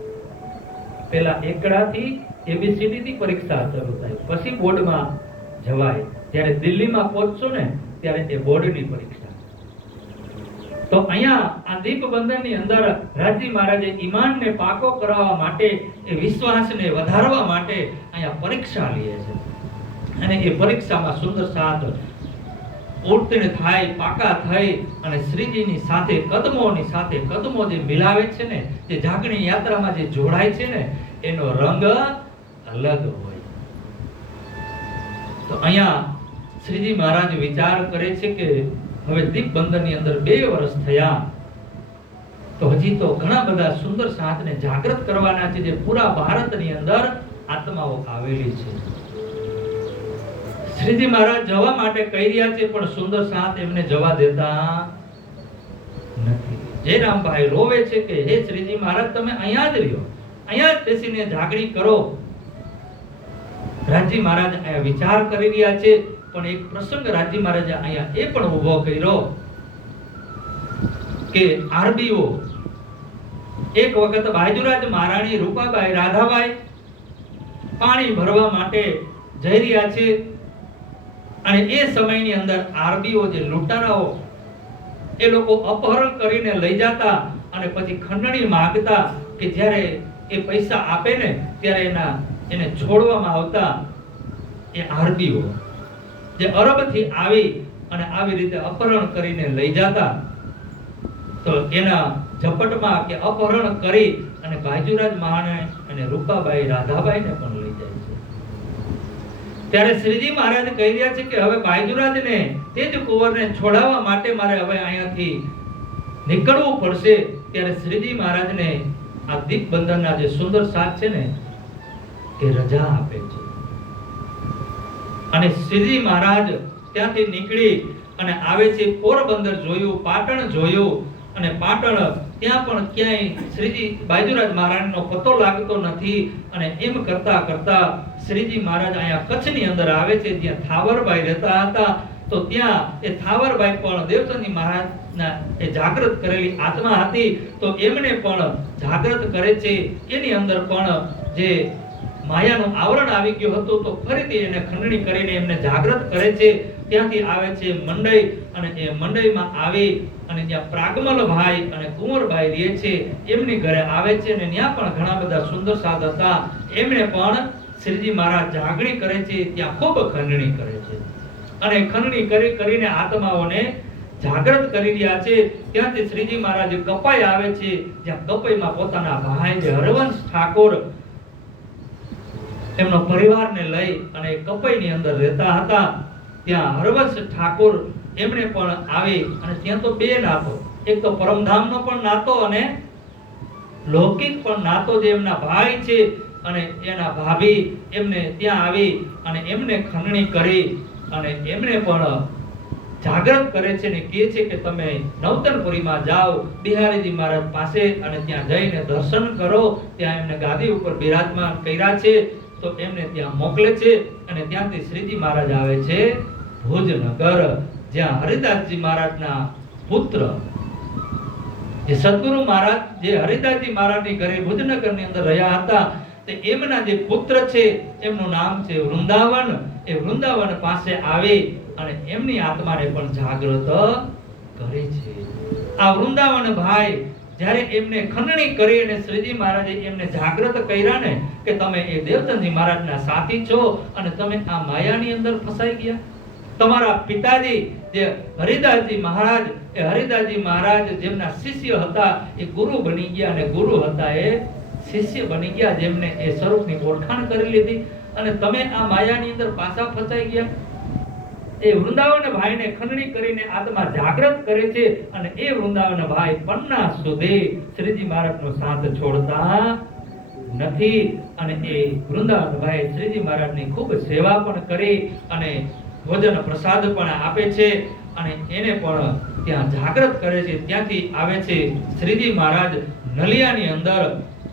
પહેલા એકડાથી એબીસીડી થી પરીક્ષા શરૂ થાય, પછી બોર્ડમાં જવાય. જ્યારે દિલ્હીમાં પહોંચશો ને ત્યારે એ બોર્ડની પરીક્ષા. તો અહીંયા આ દીપબંધનની અંદર રાજી મહારાજે ઈમાનને પાકો કરાવવા માટે, એ વિશ્વાસને વધારવા માટે અહીંયા પરીક્ષા લે છે. અને એ પરીક્ષામાં સુંદર સાથ ઉત્તીર્ણ થાય, પાકા થઈ અને શ્રીજીની સાથે કદમોની સાથે કદમો જે મિલાવે છે ને, જે જાગણી યાત્રામાં જે જોડાય છે ને, એનો રંગ અલગ હોય. તો અહીંયા શ્રીજી મહારાજ વિચાર કરે છે કે હવે દીપબંધનની અંદર 2 વર્ષ થયા, તો હજી તો ઘણા બધા સુંદર સાધને જાગૃત કરવાના છે, જે પૂરા ભારતની અંદર આત્માઓ આવેલી છે. શ્રીજી મહારાજ જવા માટે કહી રહ્યા છે, પણ સુંદર સાથ એમને જવા દેતા નથી. જયરામભાઈ રોવે છે કે હે શ્રીજી મહારાજ, તમે અહીંયા જ રહ્યો, અહીંયા જ બેસીને જાગણી કરો. રાજજી મહારાજ અહીંયા વિચાર કરી રહ્યા છે, પણ એક પ્રસંગ રાજજી મહારાજે અહીંયા એ પણ ઊભો કર્યો કે આરબીઓ એક વખત બાજુરાજ મહારાણી રૂપાબાઈ રાધાબાઈ પાણી ભરવા માટે જઈ રહ્યા છે, અને એ સમયની અંદર આરબીઓ જે લૂંટારાઓ એ લોકો અપહરણ કરીને લઈ જતા અને પછી ખંડણી માંગતા કે જ્યારે એ પૈસા આપે ને ત્યારે એને છોડવામાં આવતા. એ આરબીઓ જે અરબથી આવી અને આવી રીતે અપહરણ કરીને લઈ જતા, તો એના ઝપટમાં કે અપહરણ કરી અને બાજુરાજ મહારાણી અને રૂપાબાઈ રાધાબાઈને પણ લઈ જાય છે. ત્યારે શ્રીજી મહારાજ કહી રહ્યા છે કે હવે બાયજુરાજને, તેજ કુંવરને છોડાવવા માટે મારે હવે અહીંયાથી નીકળવું પડશે. ત્યારે શ્રીજી મહારાજને આ દીપબંધનના જે સુંદર સાથ છે ને, એ રજા આપે છે. અને શ્રીજી મહારાજ ત્યાંથી નીકળી અને આવે છે. પોરબંદર જોયું, પાટણ જોયું, અને પાટણ ત્યાં પણ ક્યાંય શ્રીજી બાયજુરાજ મહારાજનો પતો લાગતો નથી. અને એમ કરતા કરતા શ્રીજી મહારાજ અહીંયા કચ્છની અંદર આવે છે, જ્યાં થાવરબાઈ રહેતા હતા. તો ત્યાં એ થાવરબાઈ પણ દેવચંદી મહારાજના એ જાગૃત કરેલી આત્મા હતી, તો એમને પણ જાગૃત કરે છે. એની અંદર પણ જે માયાનું આવરણ આવી ગયું હતું, તો ફરીથી એને ખંડણી કરીને એમને જાગૃત કરે છે. ત્યાંથી આવે છે મંડઈ, અને એ મંડઈમાં આવી અને ત્યાં પ્રાગમલભાઈ અને કુંવરબાઈ રહે છે, એમની ઘરે આવે છે. અને ત્યાં પણ ઘણા બધા સુંદર સાધ હતા, એમણે પણ શ્રીજી મહારાજ જાગણી કરે છે, ત્યાં ખૂબ ખંડણી કરે છે. અને ખંડણી કરીને આત્માઓને જાગૃત કરી રહ્યા છે. ત્યાંથી શ્રીજી મહારાજ કપાઈ આવે છે, જ્યાં કપાઈમાં પોતાના ભાઈ જે હરવંશ ઠાકોર એમનો પરિવારને લઈ અને કપાઈની અંદર રહેતા હતા. ત્યાં હરવંશ ઠાકોર એમણે પણ આવી, અને ત્યાં તો 2 નાતો, એક તો પરમધામનો પણ નાતો અને લૌકિક પણ નાતો, જે એમના ભાઈ છે અને એના ભાભી એમને ત્યાં આવી અને એમને ખંડણી કરી અને એમને પણ જાગૃત કરે છે ને કહે છે કે તમે નવતનપુરીમાં જાઓ બિહારીજી મહારાજ પાસે, અને ત્યાં જઈને દર્શન કરો. ત્યાં એમને ગાદી ઉપર બિરાજમાન કર્યા છે, તો એમને ત્યાં મોકલે છે. અને ત્યાંથી શ્રીજી મહારાજ આવે છે ભુજનગર, જ્યાં હરિદાસજી મહારાજના પુત્ર જે સદગુરુ મહારાજ જે હરિદાસજી મહારાજની ઘરે ભુજનગરની અંદર રહ્યા હતા, તે એમના જે પુત્ર છે એમનું નામ છે વૃંદાવન. એ વૃંદાવન પાસે આવે અને એમની આત્માને પણ જાગૃત કરે છે. આ વૃંદાવન ભાઈ જ્યારે એમને ખંડણી કરી અને શ્રીજી મહારાજે એમને જાગૃત કર્યા ને કે તમે એ દેવચંદજી મહારાજના સાથી છો અને તમે આ માયાની અંદર ફસાઈ ગયા. તમારા પિતાજી જે હરિદાસજી મહારાજ, એ હરિદાસજી મહારાજ જેમના શિષ્ય હતા એ ગુરુ બની ગયા, અને ગુરુ હતા એ શિષ્ય બની ગયા, જેમને એ સ્વરૂપની ઓળખાણ કરી લીધી, અને તમે આ માયાની અંદર પાછા ફસાઈ ગયા. એ વૃંદાવન ભાઈને ખંડણી કરીને આત્મા જાગૃત કરે છે. અને એ વૃંદાવન ભાઈ પન્ના સુધી શ્રીજી મહારાજનો સાથ છોડતા નથી. અને એ વૃંદાવન ભાઈ શ્રીજી મહારાજની ખૂબ સેવા પણ કરી અને ભોજન પ્રસાદ પણ આપે છે, અને એને પણ ત્યાં જાગૃત કરે છે. ત્યાંથી આવે છે શ્રીજી મહારાજ નલિયાની અંદર.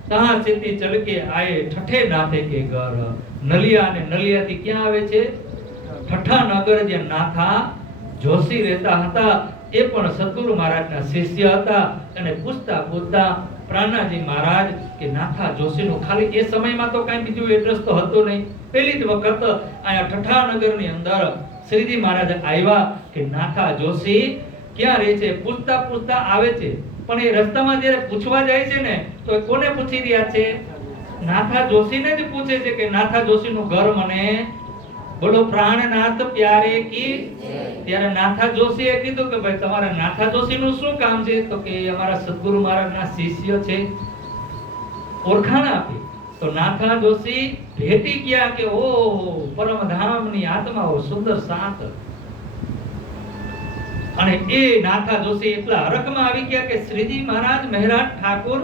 તહાં ચેતી ચલકે આયે ઠઠે નાથે કે ઘર. નલિયા, અને નલિયાથી ક્યાં આવે છે? ઠઠ્ઠા નગર, જે નાથા જોશી રહેતા હતા, એ પણ સદગુરુ મહારાજના શિષ્ય હતા. અને પૂછતા પૂછતા પ્રાણાજી મહારાજ કે નાથા જોશીનું, ખાલી એ સમયમાં તો કાંઈ બીજું એડ્રેસ તો હતું નહીં, પહેલી જ વખત અહીંયા ઠઠ્ઠા નગરની અંદર શ્રીજી મહારાજ આવ્યા કે નાથા જોશી ક્યાં રહે છે. પૂછતા પૂછતા આવે છે, પણ એ રસ્તામાં જ્યારે પૂછવા જાય છે ને, તો એ કોને પૂછી રહ્યા છે? નાથા જોશીને જ પૂછે છે કે નાથા જોશીનું ઘર મને બોલો પ્રાણનાથ પ્યારે કી. ત્યારે નાથા જોશીએ કીધું કે ભાઈ તમારા નાથા જોશીનું શું કામ છે? તો કે અમારા સદગુરુ મહારાજના શિષ્ય છે. ઓળખાણ આપી તો નાથા જોશી ભેટી ગયા કે ઓહો પરમધામની આત્માઓ સુંદર સાત. અને એ નાથા જોશી એટલા હરખમાં આવી ગયા કે શ્રીજી મહારાજ મહેરાજ ઠાકોર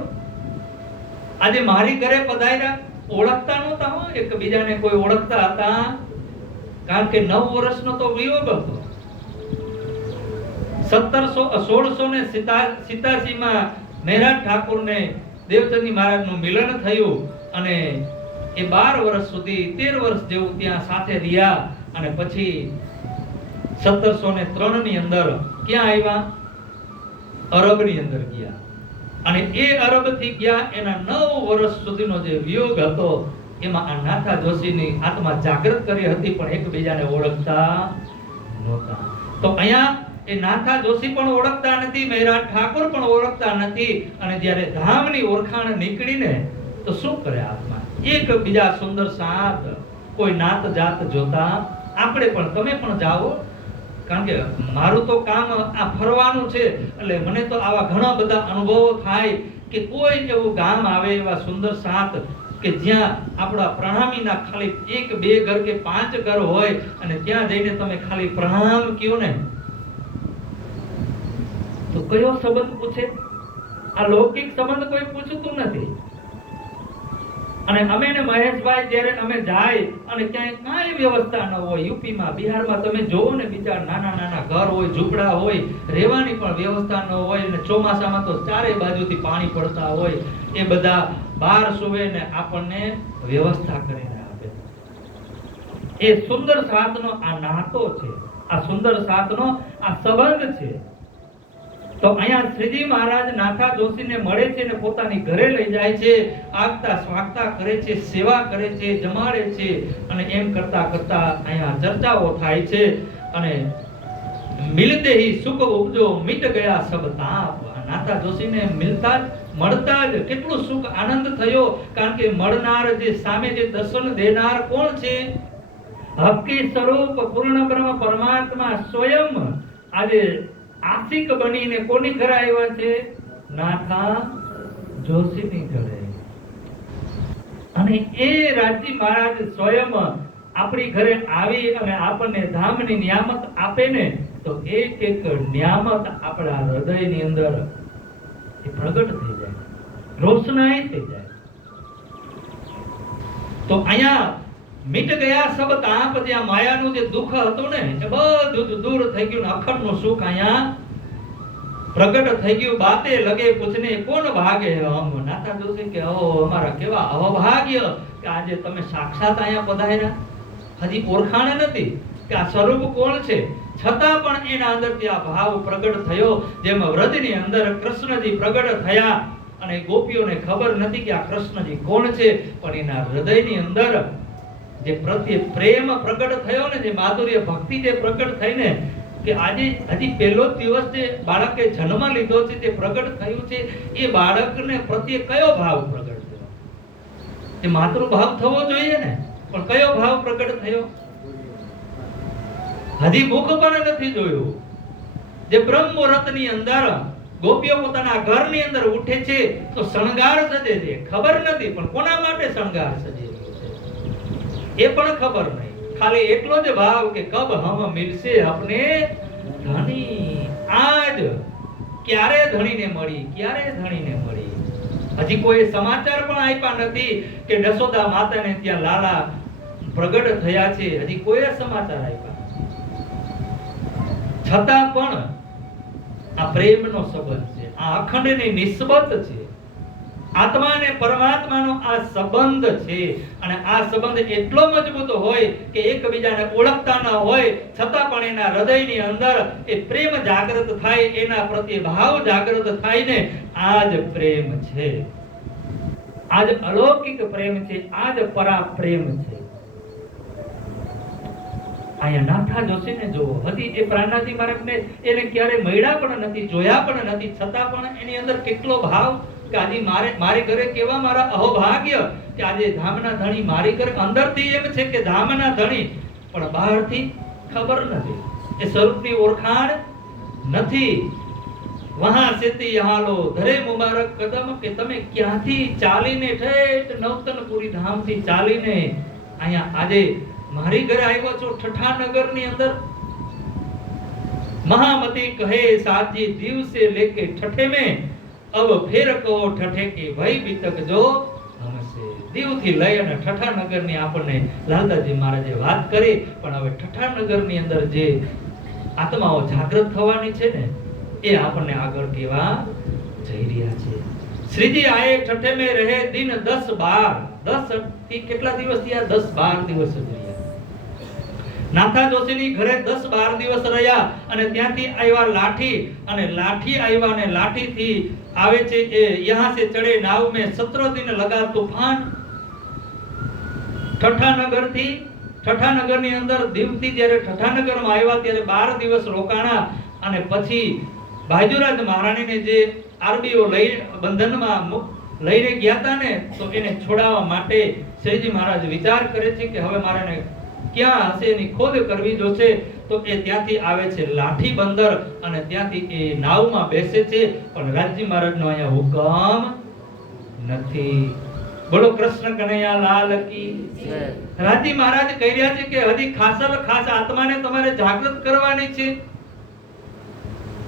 આજે મારી ઘરે પધાર્યા. ઓળખતા નહોતા હો એકબીજાને, કોઈ ઓળખતા હતા? કારણ કે 9 વર્ષનો તો વિયોગ હતો. 1687 માં મહેરાજ ઠાકોરને દેવચંદી મહારાજનું મિલન થયું અને એ 12 વર્ષ સુધી 13 વર્ષ જેવું ત્યાં સાથે રહ્યા. અને પછી 1703 ની અંદર ક્યાં આવ્યા? અરબની અંદર ગયા. અને એ અરબ થી ગયા એના 9 વર્ષ સુધીનો જે વિયોગ હતો એમાં આ નાથા જોશીની આત્મા જાગૃત કરી હતી, પણ એકબીજાને ઓળખતા નહોતા. તો અહીંયા એ નાથા જોશી પણ ઓળખતા નથી, મહેરાજ ઠાકોર પણ ઓળખતા નથી. અને જ્યારે ધામની ઓળખાણ નીકળીને તો શું કરે આત્મા? એકબીજા સુંદર સાથ, કોઈ નાત જાત જોતા આપણે પણ, તમે પણ જાઓ. કારણ કે મારું તો કામ આ ફરવાનું છે, એટલે મને તો આવા ઘણા બધા અનુભવો થાય કે કોઈ એવું ગામ આવે એવા સુંદર સાથ કે જ્યાં આપણા પ્રણામીના ખાલી 1 2 ઘર કે 5 ઘર હોય અને ત્યાં જઈને તમે ખાલી પ્રણામ કયો ને તો કયો સંબંધ પૂછે? આ લૌકિક સંબંધ કોઈ પૂછતું નથી. અને અમે ને મહેશભાઈ જ્યારે અમે જાય અને ક્યાંય કાંઈ વ્યવસ્થા ન હોય, યુપીમાં બિહારમાં તમે જોવો ને બિચાર નાના નાના ઘર હોય, ઝૂંપડા હોય, રહેવાની પણ વ્યવસ્થા ન હોય. અને ચોમાસામાં તો ચારે બાજુથી પાણી પડતા હોય. એ બધા બહાર સુવે ને આપણને વ્યવસ્થા કરીને આપે. એ સુંદર સાથનો આ નાતો છે, આ સુંદર સાથનો આ સંબંધ છે. તો અહીંયા શ્રીજી મહારાજ નાથા જોશીને મળે છે ને પોતાની ઘરે લઈ જાય છે, આગતા સ્વાગતા કરે છે, સેવા કરે છે, જમાડે છે. અને એમ કરતા કરતા અહીંયા ચર્ચાઓ થાય છે. અને મિલતે હી સુખ ઉપજો મિટ ગયા સબ તાપ. નાથા જોશીને મિલતા જ મળતા જ કેટલું સુખ આનંદ થયો. કારણ કે મળનાર જે સામે જે દર્શન દેનાર કોણ છે? હક્કી સ્વરૂપ પૂર્ણ બ્રહ્મ પરમાત્મા સ્વયં આજે આશિક બનીને કોની ઘરે આવ્યા છે? નાથા જોશીની ઘરે. અને એ રાજી મહારાજ સ્વયં આપણી ઘરે આવી અને આપણને ધામની નિયામત આપે ને તો એક એક નિયામત આપણા હૃદયની અંદર એ પ્રગટ થઈ જાય, રોશનાઈ થઈ જાય. તો અહીંયા મિટ ગયા સબ તાપ, જ્યાં માયાનું જે દુઃખ હતું ને એ બધું દૂર થઈ ગયું ને અખંડનું સુખ અહીંયા પ્રગટ થઈ ગયું. બાતે લગે પૂછને કોણ ભાગે હમ. નાથા જોશી કે ઓ અમારા કેવા અવભાગ્ય કે આજે તમે સાક્ષાત અહીંયા પધાર્યા. હજી ઓળખાણ નથી કે આ સ્વરૂપ કોણ છે, છતાં પણ એના અંદરથી આ ભાવ પ્રગટ થયો. જેમ વ્રજની અંદર કૃષ્ણજી પ્રગટ થયા અને ગોપીઓને ખબર નથી કે આ કૃષ્ણજી કોણ છે, પણ એના હૃદયની અંદર જે પ્રત્યે પ્રેમ પ્રગટ થયો ને, જે માધુર્ય ભક્તિ જે પ્રગટ થઈને કે આજે હજી પહેલો દિવસ જે બાળકે જન્મ લીધો છે તે પ્રગટ થયું છે, એ બાળકને પ્રત્યે કયો ભાવ પ્રગટ થયો? એ માતૃભાવ થવો જોઈએ ને, પણ કયો ભાવ પ્રગટ થયો? હજી મુખ પણ નથી જોયું. જે બ્રહ્મ મુહૂર્તની અંદર ગોપીઓ પોતાના ઘરની અંદર ઉઠે છે તો શણગાર સજે છે, ખબર નથી પણ કોના માટે શણગાર સજે છે એ પણ ખબર નહીં. ખાલી એટલો જ ભાવ કે કબ હમ મિલશે अपने ધણી. આજ ક્યારે ધણીને મળી, ક્યારે ધણીને મળી. હજી કોઈ સમાચાર પણ આપ્યા નથી કે દશોદા માતાને ત્યાં લાલા પ્રગટ થયા છે, હજી કોઈ સમાચાર આપ્યા. છતાં પણ આ પ્રેમનો સંબંધ છે, આ અખંડની નિસ્બત છે, આત્મા અને પરમાત્માનો આ સંબંધ છે. અને આ સંબંધ એટલો મજબૂત હોય કે એકબીજાને ઓળખતા ન હોય છતાં પણ એના હૃદયની અંદર એ પ્રેમ જાગૃત થાય, એના પ્રત્યે ભાવ જાગૃત થાય ને આ જ પ્રેમ છે, આ જ અલૌકિક પ્રેમ છે, આ જ પરા પ્રેમ છે. અહીંયા નાથા જોશીને જુઓ, હજી એ પ્રાણનાથજી મહારાજને એને ક્યારે મળ્યા પણ નથી, જોયા પણ નથી, છતાં પણ એની અંદર કેટલો ભાવ કે આજે મારી ઘરે કેવા મારા અહોભાગ્ય કે આજે ધામના ધણી મારી ઘરે. અંદરથી એમ છે કે ધામના ધણી, પણ બહારથી ખબર નથી, એ સ્વરૂપની ઓળખાણ નથી. વહાં સેતી યહાં લો ધરે મુબારક કદમ, કે તમે ક્યાંથી ચાલીને ઠેઠ નવતનપુરી ધામથી ચાલીને અહીંયા આજે મારી ઘરે આવ્યો છો ઠઠા નગરની અંદર. महामती कहे साथी दीव से लेके ठठे में अब फिर को ठठे की भई बीतक जो हमसे. દીવ થી લઈ અને ઠઠા નગર ની આપણને લાલદાસજી મહારાજે વાત કરી. પણ હવે ઠઠા નગર ની અંદર જે આત્માઓ જાગૃત થવાની છે ને એ આપણને આગળ કેવા જઈ રહ્યા છે. શ્રીજી આએ ઠઠે में रहे दिन 10-12. 10 થી કેટલા દિવસ થયા? 10-12 દિવસ રહ્યા. નાથા જોશીની ઘરે 10-12 દિવસ રહ્યા અને ત્યાંથી આવ્યા લાઠી, અને લાઠી આવ્યા અને લાઠીથી આવે છે એ યહાં સે ચડે નાવ में 17 दिन लगा तूफान. ઠઠ્ઠાનગરથી, ઠઠ્ઠાનગરની અંદર દીવથી જ્યારે ઠઠ્ઠાનગરમાં આવ્યા ત્યારે 12 દિવસ રોકાણા. અને પછી બાજુરાજ મહારાણીને જે આરબીઓ લઈ બંધનમાં લઈને ગયા હતા ને, તો એને છોડાવવા માટે શ્રીજી મહારાજ વિચાર કરે છે કે હવે મારે ક્યાં હશે એની ખોજ કરવી જોશે. તો એ ત્યાંથી આવે છે લાઠી બંદર અને ત્યાંથી એ નાવમાં બેસે છે. પણ રાજજી મહારાજનો અહીંયા હુકમ નથી. બોલો કૃષ્ણ કનૈયા લાલ કી જય. રાજજી મહારાજ કહી રહ્યા છે કે હજી ખાસ આત્માને તમારે જાગૃત કરવાની છે.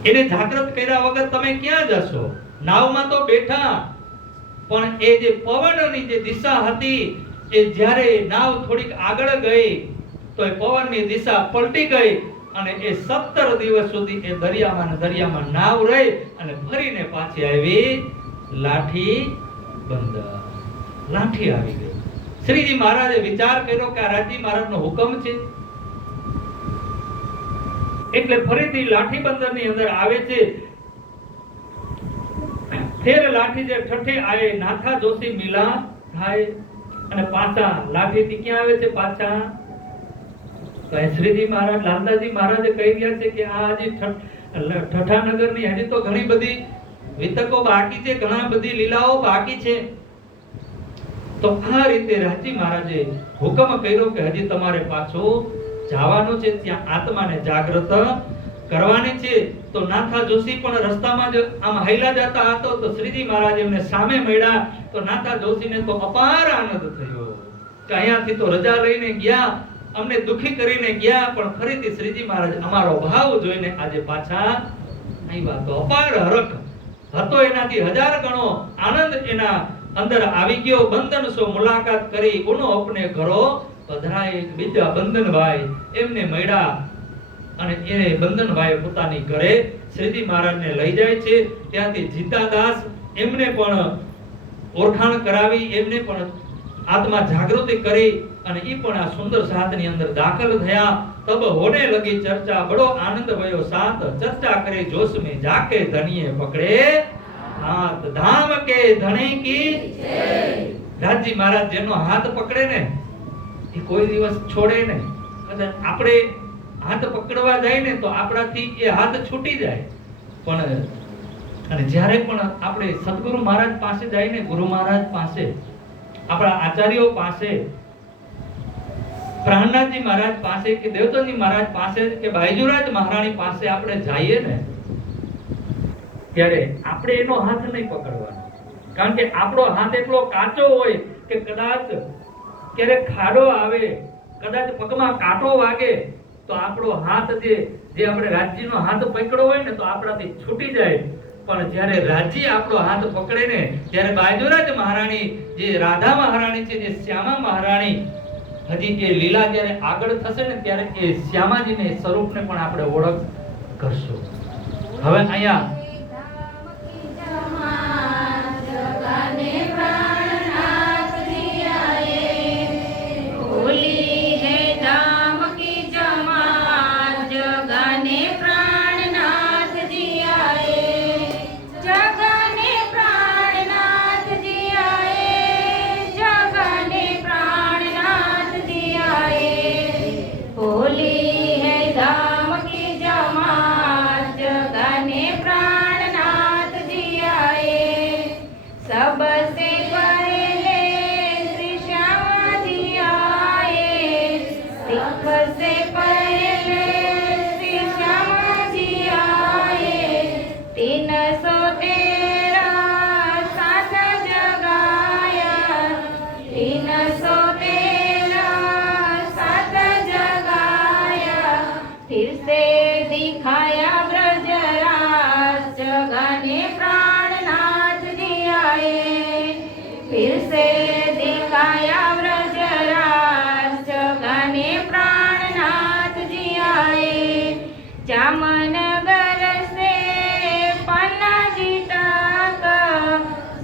એને જાગૃત કર્યા વગર તમે ક્યાં જશો? નાવમાં તો બેઠા, પણ એ જે પવનની જે દિશા હતી એ જ્યારે નાવ થોડીક આગળ ગઈ તો એ પવનની દિશા પલટી ગઈ અને એ 17 દિવસ સુધી એ દરિયામાં નાવ રહી અને ફરીને પાછી આવી લાઠી બંદર. લાઠી આવી ગઈ. શ્રીજી મહારાજે વિચાર કર્યો કે આ રાજજી મહારાજનો હુકમ છે, એટલે ફરીથી લાઠી બંદરની અંદર આવે છે. ફેર લાઠી જે ઠઠે આए નાથા જોશી મિલા થાય. અને પાછા લાઠીથી ક્યાં આવે છે? પાછા તો શ્રીજી મહારાજ લાલદાસજી મહારાજે કહી રહ્યા છે કે આ હજી ઠઠ્ઠા નગરની હજી તો ઘણી બધી વિતકો બાકી છે, ઘણા બધી લીલાઓ બાકી છે. તો આ રીતે રાજજી મહારાજે હુકમ કર્યો કે હજી તમારે પાછો જવાનું છે, ત્યાં આત્માને જાગૃત કરવાની છે. તો નાથા જોશી પણ રસ્તામાં જ આમ હાલ્યા જતા હતો તો શ્રીજી મહારાજ એમને સામે મળ્યા. તો નાથા જોશીને તો અપાર આનંદ થયો કે અહીંયાથી તો રજા લઈને ગયા, અમને દુખી કરીને ગયા, પણ ફરીથી શ્રીજી મહારાજ અમારો ભાવ જોઈને આજે પાછા આવ્યા. તો અપાર હરખ હતો, એનાથી 1000 ગણો આનંદ એના અંદર આવી ગયો. બંધન સો મુલાકાત કરી ઉનો અપને ઘરો પધરાય. બીજા બંધનભાઈ એમને મળ્યા અને એને બંધનભાઈ પોતાની ઘરે શ્રીજી મહારાજને લઈ જાય છે. ત્યાંથી જીતાદાસ એમને પણ ઓળખાણ કરાવી, એમને પણ આત્મા જાગૃતિ કરી અને ઈ પણ આ સુંદર સાધની અંદર દાખલ થયા. તબ હોને લગી ચર્ચા, બડો આનંદ ભયો સાથ. ચર્ચા કરે જોશ में जाके धनिये पकड़े हाथ. धाम के धनी की जय. રાજજી મહારાજ જેનો હાથ પકડે ને એ કોઈ દિવસ છોડે નહીં. કદાચ આપણે હાથ પકડવા જાય ને તો આપણાથી એ હાથ છૂટી જાય. પણ અને જ્યારે પણ આપણે સદગુરુ મહારાજ પાસે જાય ને, ગુરુ મહારાજ પાસે, આપણા આચાર્યો પાસે, પ્રાણનાથજી મહારાજ પાસે કે દેવચંદજી મહારાજ પાસે કે બાયજુરાજ મહારાણી પાસે આપણે જઈએ ને ત્યારે આપણે એનો હાથ નહીં પકડવાનો. કારણ કે આપણો હાથ એટલો કાચો હોય કે કદાચ ક્યારેક ખાડો આવે, કદાચ પગમાં કાંટો વાગે તો આપણો હાથ જે આપણે રાજજીનો હાથ પકડ્યો હોય ને તો આપણાથી છૂટી જાય. પણ જ્યારે રાજજી આપણો હાથ પકડે ને ત્યારે બાયજુરાજ મહારાણી, જે રાધા મહારાણી છે, જે શ્યામા મહારાણી, હજી એ લીલા જ્યારે આગળ થશે ને ત્યારે એ શ્યામાજીને સ્વરૂપને પણ આપણે ઓળખ કરશું. હવે અહીંયા सबसे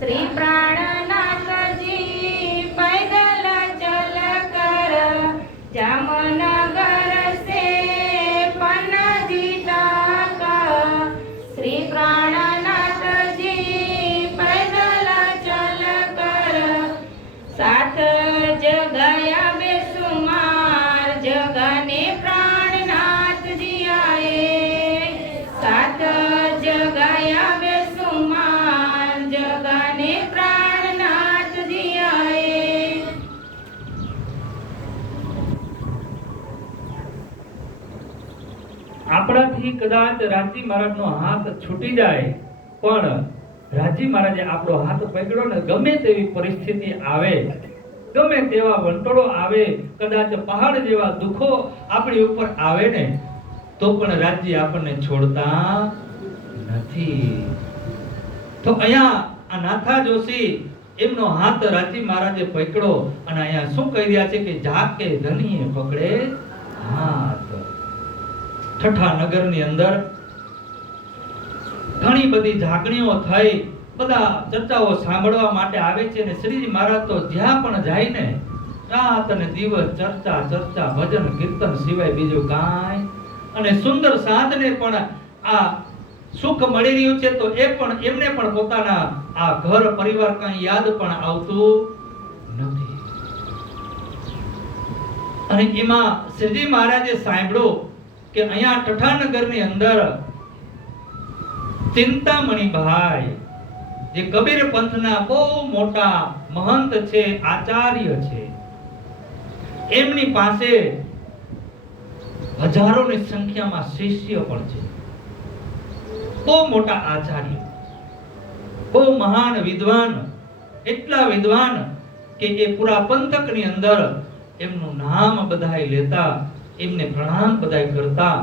શ્રી પ્રાણનાથજી પૈદલ ચલ કર જામનગર સે પનજી તક શ્રી પ્રાણનાથજી પૈદલ ચલ કર સાથ જગયા બેસુમાર જગને પ્રાણનાથજી આए સાથ જગયા બેસુમાર જગને પ્રાણનાથજી આए આપણાથી કદાચ રાજી મહારાજનો હાથ છૂટી જાય, પણ રાજી મહારાજે આપણો હાથ પકડ્યો ને ગમે તેવી પરિસ્થિતિ આવે, ગમે તેવા વંટોળો આવે, કદાચ પહાડ જેવા દુઃખો આપણી ઉપર આવે ને તો પણ રાજી આપણને છોડતા નથી. તો અહીંયા આ નાથા જોશી એમનો હાથ રાજી મહારાજે પકડ્યો અને અહીંયા શું કહી રહ્યા છે કે જાકે ધણીએ પકડે હાથ. ઠઠા નગરની અંદર ઘણી બધી જાગણીઓ થઈ, બધા ચર્ચાઓ સાંભળવા માટે આવે છે અને શ્રીજી મહારાજ તો જ્યાં પણ જાય ને રાત અને દિવસ ચર્ચા ચર્ચા ભજન કીર્તન સિવાય બીજું કાંઈ, અને સુંદર સાધને પણ આ સુખ મળી રહ્યું છે તો એ પણ એમને પણ પોતાના આ ઘર પરિવાર કાંઈ યાદ પણ આવતું નથી. અને એમાં શ્રીજી મહારાજે સાંભળ્યું કે અહીંયા ઠઠાનગરની અંદર ચિંતામણી ભાઈ જે કબીર પંથના બહુ મોટા મહંત છે, આચાર્ય છે, એમની પાસે હજારોની સંખ્યામાં શિષ્ય પણ છે. બહુ મોટા આચાર્ય, બહુ મહાન વિદ્વાન, એટલા વિદ્વાન કે એ પૂરા પંથકની અંદર એમનું નામ બધાય લેતા, એમને પ્રણામ બધાય કરતા.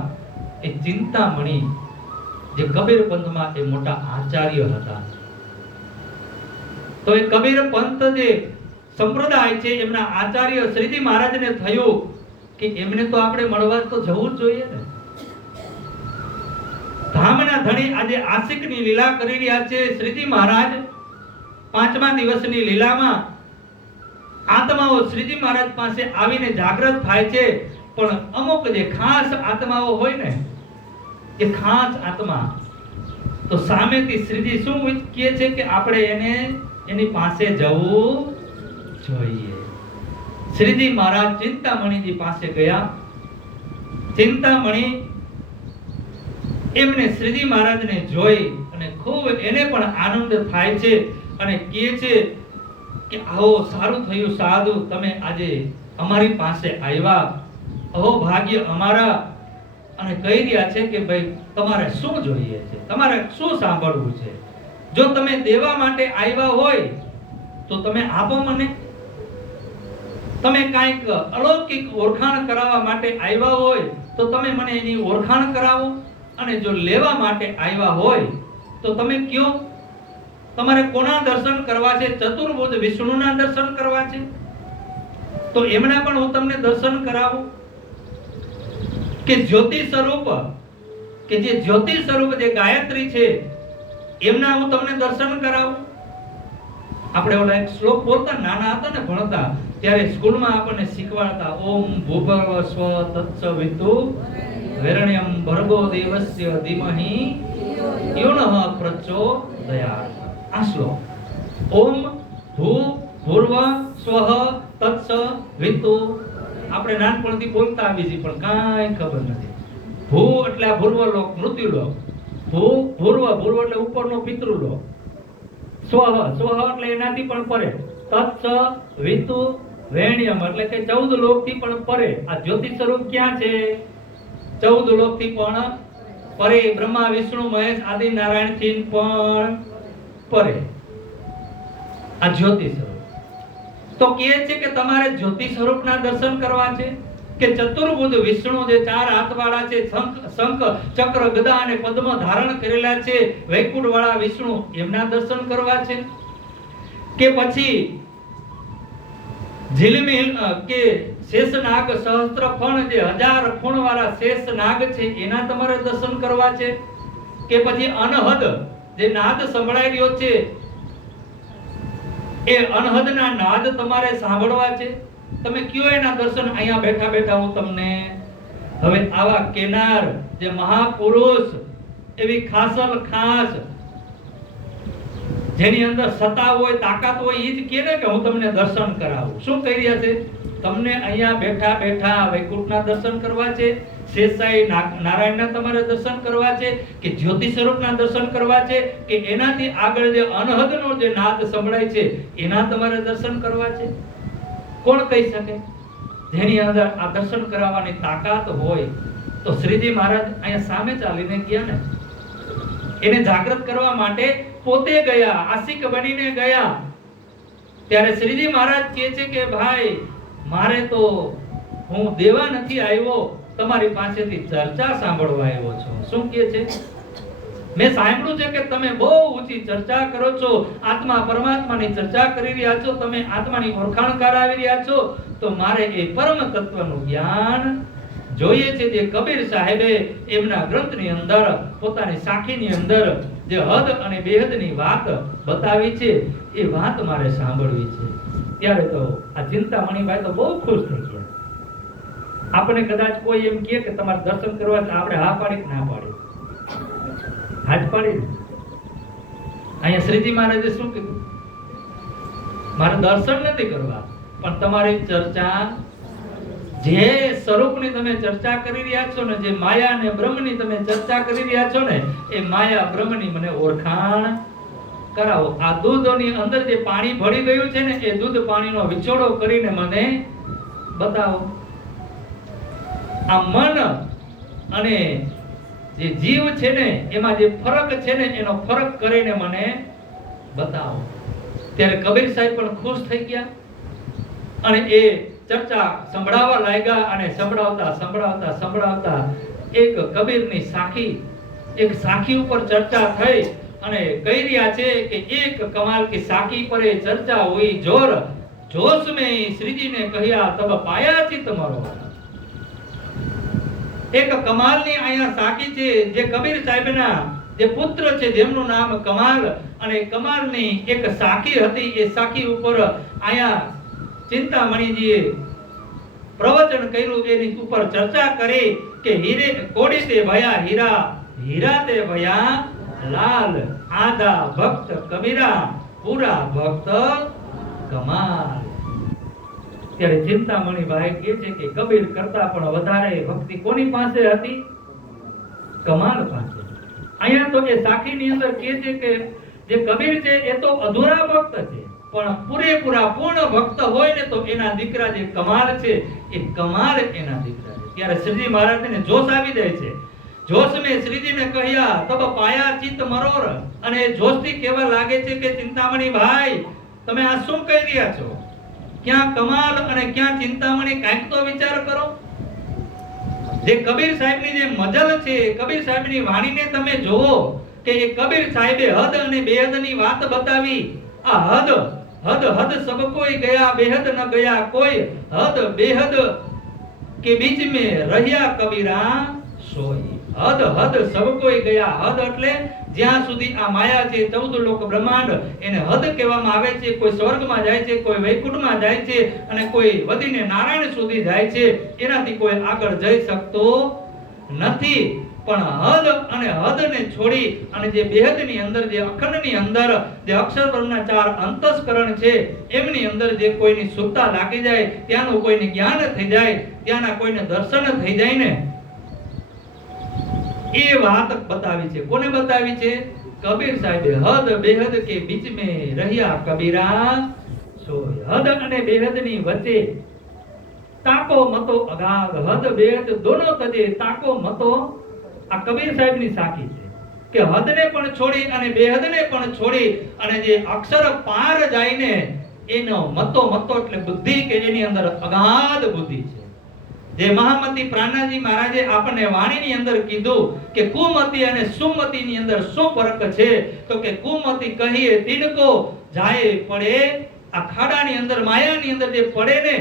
એ ચિંતામણી જે કબીર પંથમાં એ મોટા આચાર્ય હતા. તો એ કબીર પંથ જે સંપ્રદાય છે એમના આચાર્ય શ્રીજી મહારાજને થયું કે એમને તો આપણે મળવા તો જવું જ જોઈએ ને. ધામના ધણી આજે આશિકની લીલા કરી રહ્યા છે. શ્રીજી મહારાજ 5મા દિવસની લીલામાં આત્માઓ શ્રીજી મહારાજ પાસે આવીને જાગૃત થાય છે, પણ અમુક જે ખાસ આત્માઓ હોય ને, એ ખાસ આત્મા તો સામેથી શ્રીજી શું કહે છે કે આપણે એની પાસે જવું જોઈએ. શ્રીજી મહારાજ ચિંતામણીજી પાસે ગયા. ચિંતામણી એમને શ્રીજી મહારાજને જોઈ અને ખૂબ એને પણ આનંદ થાય છે અને કહે છે કે આવો સારું થયું સાધુ, તમે આજે અમારી પાસે આવ્યા, અહો ભાગ્ય અમારા. અને કહી રહ્યા છે કે ભાઈ તમારે શું જોઈએ છે, તમારે શું સાંભળવું છે. જો તમે દેવા માટે આવ્યા હોય તો તમે આપો મને. તમે કાંઈક અલૌકિક ઓળખાણ કરાવવા માટે આવ્યા હોય તો તમે મને એની ઓળખાણ કરાવો. અને જો લેવા માટે આવ્યા હોય તો તમે કયો તમારે કોના દર્શન કરવા છે? ચતુર્ભુજ વિષ્ણુના દર્શન કરવા છે તો એમના પણ હું તમને દર્શન કરાવું. કે જ્યોતિ સ્વરૂપ, કે જે જ્યોતિ સ્વરૂપ જે ગાયત્રી છે એમના હું તમને દર્શન કરાવું. આપણે ઓલા એક શ્લોક બોલતા નાના હતા ને ભણતા ત્યારે સ્કૂલમાં આપણને શીખવાડતા, ઓમ ભૂભર્વ સ્વ તત્સવિતુ વરેણ્યમ ભર્ગો દેવસ્ય ધીમહિ યોનઃ પ્રચોદયાત. આ શ્લોક ઓમ ભૂર્વ સ્વઃ તત્સવિતુ આપણે નાનપણથી બોલતા આવી છીએ પણ કાંઈ ખબર નથી. ભૂ એટલે ભૂર્વલોક, મૃત્યુલોક. ભૂર્વ એટલે ઉપરનો પિતૃલોક. સ્વઃ એટલે એનાથી પણ પરે. તત્સ વિતુ વેણ્યમ એટલે કે 14 લોકથી પણ પરે. આ જ્યોતિ સ્વરૂપ ક્યાં છે? 14 લોકથી પણ પરે. બ્રહ્મા વિષ્ણુ મહેશ આદિ નારાયણથી પણ પરે આ જ્યોતિ સ્વરૂપ. તો કહે છે કે તમારે જ્યોતિ સ્વરૂપના દર્શન કરવા છે કે ચતુર્ભુજ વિષ્ણુ જે 4 હાથવાળા છે, શંખ ચક્ર ગદા અને પદ્મ ધારણ કરેલા છે, વૈકુંઠ વાળા વિષ્ણુ એમના દર્શન કરવા છે કે પછી ઝિલમિલ કે શેષનાગ સહસ્ત્ર ફણ જે 1000 ફણ વાળા શેષનાગ છે એના તમારે દર્શન કરવા છે કે પછી અનહદ જે નાદ સંભળાઈ રહ્યો છે એ અનહદના નાદ તમારે સાંભળવા છે. તમે કયો એના દર્શન અહીંયા બેઠા બેઠા હું તમને. હવે આવા કેનાર જે મહાપુરુષ એવી ખાસલ ખાસ જેની અંદર સત્તા હોય તાકાત હોય એ જ કહે ને કે હું તમને દર્શન કરાવું. શું કહી રહ્યા છે? તમને અહીંયા બેઠા બેઠા વૈકુંઠના દર્શન કરવા છે, શેષાઈ નારાયણના તમારે દર્શન કરવા છે, કે જ્યોતિ સ્વરૂપના દર્શન કરવા છે, કે એનાથી આગળ જે અનહદનો જે નાદ સંભળાય છે એના તમારે દર્શન કરવા છે? કોણ કહી શકે? જેની અંદર આ દર્શન કરાવવાની તાકાત હોય તો શ્રીજી મહારાજ અહીંયા સામે ચાલીને ગયા ને, એને જાગૃત કરવા માટે પોતે ગયા, આશિક બનીને ગયા. ત્યારે શ્રીજી મહારાજ કહે છે કે ભાઈ મારે તો હું દેવા નથી આવ્યો, તમારી પાસેથી ચર્ચા સાંભળવા આવ્યો છું. શું કહે છે? મેં સાંભળ્યું છે કે તમે બહુ ઊંચી ચર્ચા કરો છો, આત્મા પરમાત્માની ચર્ચા કરી રહ્યા છો, તમે આત્માની ઓળખાણ કરાવી રહ્યા છો, તો મારે એ પરમ તત્વનું જ્ઞાન જોઈએ છે. જે કબીર સાહેબે એમના ગ્રંથની અંદર પોતાની સાખીની અંદર જે હદ અને બેહદની વાત બતાવી છે એ વાત મારે સાંભળવી છે. ત્યારે તો આ ચિંતામણીભાઈ તો બહુ ખુશ થઈ ગયા. આપણે કદાચ કોઈ એમ કહે કે તમારે દર્શન કરવા છે, આપણે હા પાડી ના પાડી? હાથ પાડી. અહીંયા શ્રીજી મહારાજે શું કીધું? મારે દર્શન નથી કરવા, પણ તમારી ચર્ચા જે સ્વરૂપની તમે ચર્ચા કરી રહ્યા છો ને, જે માયા અને બ્રહ્મની તમે ચર્ચા કરી રહ્યા છો ને, એ માયા બ્રહ્મની મને ઓળખાણ કરાવો. આ દૂધની અંદર જે પાણી ભળી ગયું છે ને, એ દૂધ પાણીનો વિછોડો કરીને મને બતાવો. આ મન અને જે જીવ છે ને એમાં જે ફરક છે ને એનો ફરક કરીને મને બતાવો. ત્યારે કબીર સાહેબ પણ ખુશ થઈ ગયા અને એ ચર્ચા સંભળાવવા લાગ્યા. અને સંભળાવતા એક કબીરની સાખી, એક સાખી ઉપર ચર્ચા થઈ અને કહી રહ્યા છે કે એક કમાલ की साखी पर चर्चा हुई जोर जोश में श्रीजी ने कहिया तब पाया चित मरो. એક કમાલની અહીંયા સાખી છે, જે કબીર સાહેબના જે પુત્ર છે જેમનું નામ કમાલ, અને કમાલની એક સાખી હતી. એ સાખી ઉપર અહીંયા ચિંતામણીજીએ પ્રવચન કર્યું, એની ઉપર ચર્ચા કરી કે હીરે કોડી તે ભયા હીરા, હીરા તે ભયા લાલ, આધા ભક્ત કબીરા, પૂરા ભક્ત કમાલ. ત્યારે ચિંતામણીભાઈ કહે છે કે કબીર કરતા પણ વધારે ભક્તિ કોની પાસે હતી? કમાલ પાસે. અહીંયા તો એ સાખીની અંદર કહે છે કે જે કબીર છે એ તો અધૂરા ભક્ત છે, પણ પૂરેપૂરા પૂર્ણ ભક્ત હોય ને તો એના દીકરા જે કમાલ છે એ કમાલ એના દીકરા છે. ત્યારે શ્રીજી મહારાજને જોશ આવી જાય છે. જોશ મેં શ્રીજીને કહ્યા તબ પાયા ચિત્ત મરોર. અને જોશથી કહેવા લાગે છે કે ચિંતામણી ભાઈ તમે આ શું કહી રહ્યા છો? ક્યાં કમાલ અને ક્યાં ચિંતામણી? કાંઈક તો વિચાર કરો. જે કબીર સાહેબની જે મજલ છે, કબીર સાહેબની વાણીને તમે જોવો કે એ કબીર સાહેબે હદ અને બેહદની વાત બતાવી. આ હદ હદ હદ સબ કોઈ ગયા, બેહદ ન ગયા કોઈ. હદ બેહદ કે બીચ में રહ્યા કબીરા સોઈ. હદ હદ સબ કોઈ ગયા. હદ એટલે જ્યાં સુધી આ માયા છે, 14 લોક બ્રહ્માંડ, એને હદ કહેવામાં આવે છે. કોઈ સ્વર્ગમાં જાય છે, કોઈ વૈકુંઠમાં જાય છે, અને કોઈ વધીને નારાયણ સુધી જાય છે. એનાથી કોઈ આગળ જઈ શકતો નથી. પણ હદ અને હદને છોડી અને જે બેહદની અંદર, જે અખંડની અંદર, જે અક્ષર બ્રહ્મના 4 અંતસ્કરણ છે, એમની અંદર જે કોઈની સુરતા લાગી જાય, ત્યાંનું કોઈને જ્ઞાન થઈ જાય, ત્યાંના કોઈને દર્શન થઈ જાય ને, એ વાત બતાવી છે. કોને બતાવી છે? કબીર સાહેબે. હદ બેહદ કે બીચ में રહ્યા કબીરા સોય. હદ અને બેહદની વચ્ચે તાકો મતો અગાધ. હદ બેહદ દોનો તજે તાકો મતો. આ કબીર સાહેબની સાખી છે કે હદને પણ છોડી અને બેહદને પણ છોડી અને જે અક્ષર પાર જાય ને એનો મતો એટલે બુદ્ધિ, કે જેની અંદર અગાધ બુદ્ધિ છે. જે મહામતી પ્રાણાજી મહારાજે આપણને વાણીની અંદર કીધું કે કુમતી અને સુમતીની અંદર શું ફરક છે? તો કે કુમતી કહીએ તિનકો જાય પડે. આ ખાડાની અંદર, માયાની અંદર જે પડે ને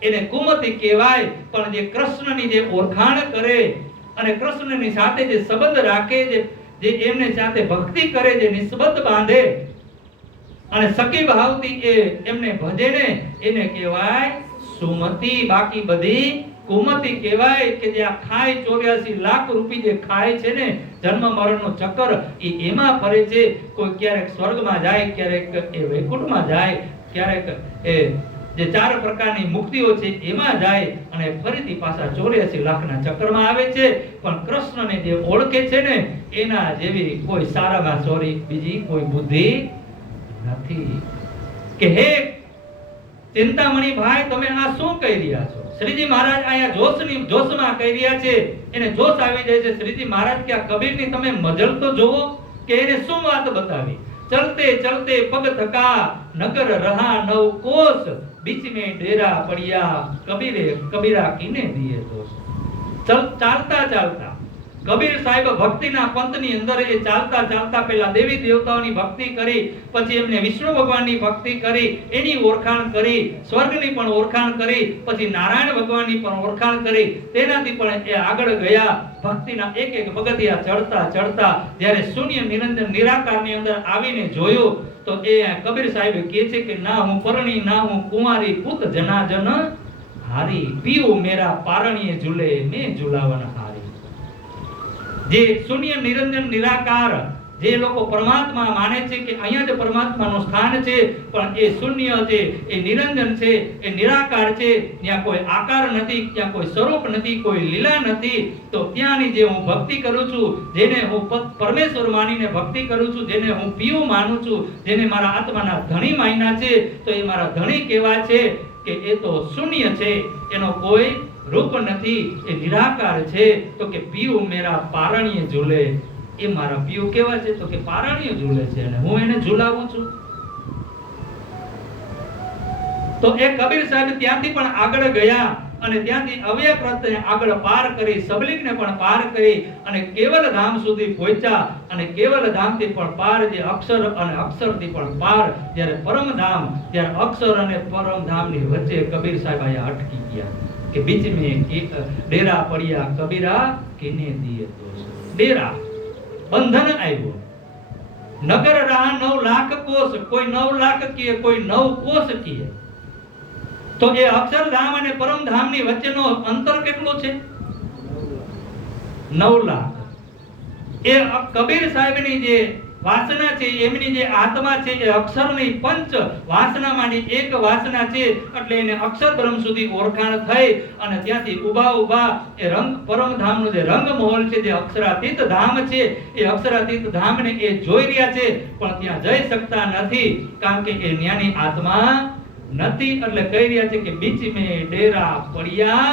એને કુમતી કહેવાય. પણ જે કૃષ્ણની જે ઓળખાણ કરે અને કૃષ્ણની સાથે જે સંબંધ રાખે, જે એમને સાથે ભક્તિ કરે, જે નિસ્બત બાંધે, અને સખી ભાવથી એ એમને ભજે ને એને કહેવાય સુમતી. બાકી બધી કુમતી કહેવાય કે જે આ ખાય 84 લાખ રૂપિયા જે ખાય છે ને, જન્મ મરણનો ચક્કર એમાં ફરે છે. કોઈ ક્યારેક સ્વર્ગમાં જાય, ક્યારેક એ વૈકુંઠમાં જાય, ક્યારેક એ જે 4 પ્રકારની મુક્તિઓ છે એમાં જાય અને ફરીથી પાછા 84 લાખના ચક્કરમાં આવે છે. પણ કૃષ્ણને જે ઓળખે છે ને એના જેવી કોઈ સારામાં સોરી બીજી કોઈ બુદ્ધિ નથી. કે હે ચિંતામણી ભાઈ, તમે આ શું કહી રહ્યા છો? શ્રીજી મહારાજ અહીંયા જોશમાં કહી રહ્યા છે. એને જોશ આવી જાય છે. શ્રીજી મહારાજ કે આ કબીરની તમે મજલ તો જોવો કે એને શું વાત બતાવી. ચલતે ચલતે પગ થકા નગર રહા 9 કોસ, बीच में डेरा पड़िया कबीरा किने दिए दोष. ચાલતા ચાલતા કબીર સાહેબ ભક્તિના પંથની અંદર એ ચાલતા ચાલતા પહેલા દેવી દેવતાઓની ભક્તિ કરી, પછી એમને વિષ્ણુ ભગવાનની ભક્તિ કરી, એની ઓળખાણ કરી, સ્વર્ગની પણ ઓળખાણ કરી, પછી નારાયણ ભગવાનની પણ ઓળખાણ કરી. તેનાથી પણ એ આગળ ગયા. ભક્તિના એક એક પગથિયા ચડતા ચડતા જ્યારે શૂન્ય નિરંજન નિરાકારની અંદર આવીને જોયું તો એ કબીર સાહેબ કહે છે કે ના હું પરણી ના હું કુંવારી, પુત જનાજન હારી, પીવું મેરા પારણીએ ઝૂલે ને ઝુલાવન હારી. જે શૂન્ય નિરંજન નિરાકાર જે લોકો પરમાત્મા માને છે કે અહીંયા જ પરમાત્માનું સ્થાન છે, પણ એ શૂન્ય છે, એ નિરંજન છે, એ નિરાકાર છે, ત્યાં કોઈ આકાર નથી, ત્યાં કોઈ સ્વરૂપ નથી, કોઈ લીલા નથી. તો ત્યાંની જે હું ભક્તિ કરું છું, જેને હું પરમેશ્વર માનીને ભક્તિ કરું છું, જેને હું પીવું માનું છું, જેને મારા આત્માના ધણી માન્યા છે, તો એ મારા ધણી કેવા છે કે એ તો શૂન્ય છે, એનો કોઈ રૂપ નથી, એ નિરાકાર છે. તો કે પીવું મેરા પારણીએ ઝૂલે, એ મારા પીવું કેવા છે તો કે પારણીએ ઝૂલે છે અને હું એને ઝૂલાવું છું. તો એ કબીર સાહેબ ત્યાંથી પણ આગળ ગયા અને ત્યાંથી અવ્યક્તને આગળ પાર કરી, સબલિંગને પણ પાર કરી અને કેવલ ધામ સુધી પહોંચ્યા. અને કેવલ ધામથી પણ પાર જે અક્ષર અને અક્ષરથી પણ પાર, જ્યારે પરમધામ, જ્યારે અક્ષર અને પરમધામની વચ્ચે કબીર સાહેબ આયા અટકી ગયા કે બીચ મેં ડેરા પડ્યા કબીરા કિને દિયે દોષ. ડેરા બંધન આવ્યું. નગર રહા 9 લાખ કોષ, કોઈ 9 લાખ કીએ, કોઈ 9 કોષ કીએ. તો એ અક્ષરધામ અને પરમધામની વચ્ચેનો અંતર કેટલો છે? 9 લાખ. એ કબીર સાહેબની જે વાસના છે, એમની જે આત્મા છે, એ અક્ષરની પંચ વાસનામાંની એક વાસના છે. એટલે એને અક્ષર બ્રહ્મ સુધી ઓળખાણ થઈ અને ત્યાંથી ઉભા એ રંગ પરમધામનો જે રંગ મહોલ છે, જે અક્ષરાતીત ધામ છે, એ અક્ષરાતીત ધામને એ જોઈ રહ્યા છે, પણ ત્યાં જઈ શકતા નથી કારણ કે એ જ્ઞાની આત્મા નથી. એટલે કહી રહ્યા છે કે બીચ મેં ડેરા પડ્યા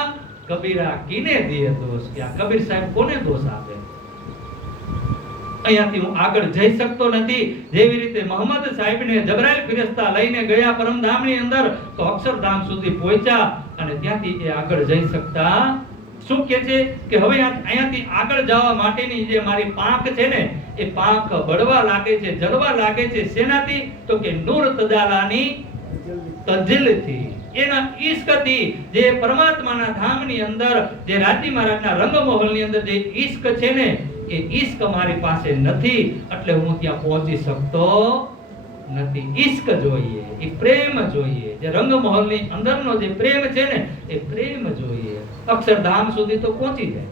કબીરા કિને દિયે દોષ. કે આ કબીર સાહેબ કોને દોષ આપે? અહીંયાથી હું આગળ જઈ શકતો નથી. જેવી રીતે મોહમ્મદ સાહેબને જબરાઈલ ફિરિશ્તા લઈને ગયા પરમધામની અંદર, તો અક્ષરધામ સુધી પહોંચ્યા અને ત્યાંથી એ આગળ જઈ શકતા. શું કહે છે કે હવે અહીંયાથી આગળ જવા માટેની જે મારી પાંખ છે ને, એ પાંખ બળવા લાગે છે, જળવા લાગે છે. શેનાથી? તો કે નૂર તજાલાની તજલથી, એના ઈશ્કથી. જે પરમાત્માના ધામની અંદર, જે રાજી મહારાજના રંગમહોલની અંદર જે ઈશ્ક છે ને, એ ઈશ્ક મારી પાસે નથી, એટલે હું ત્યાં પહોંચી શકતો નથી. ઈશ્ક જોઈએ, એ પ્રેમ જોઈએ. જે રંગમહોલની અંદરનો જે પ્રેમ છે ને, એ પ્રેમ જોઈએ. અક્ષરધામ સુધી તો પહોંચી જાય,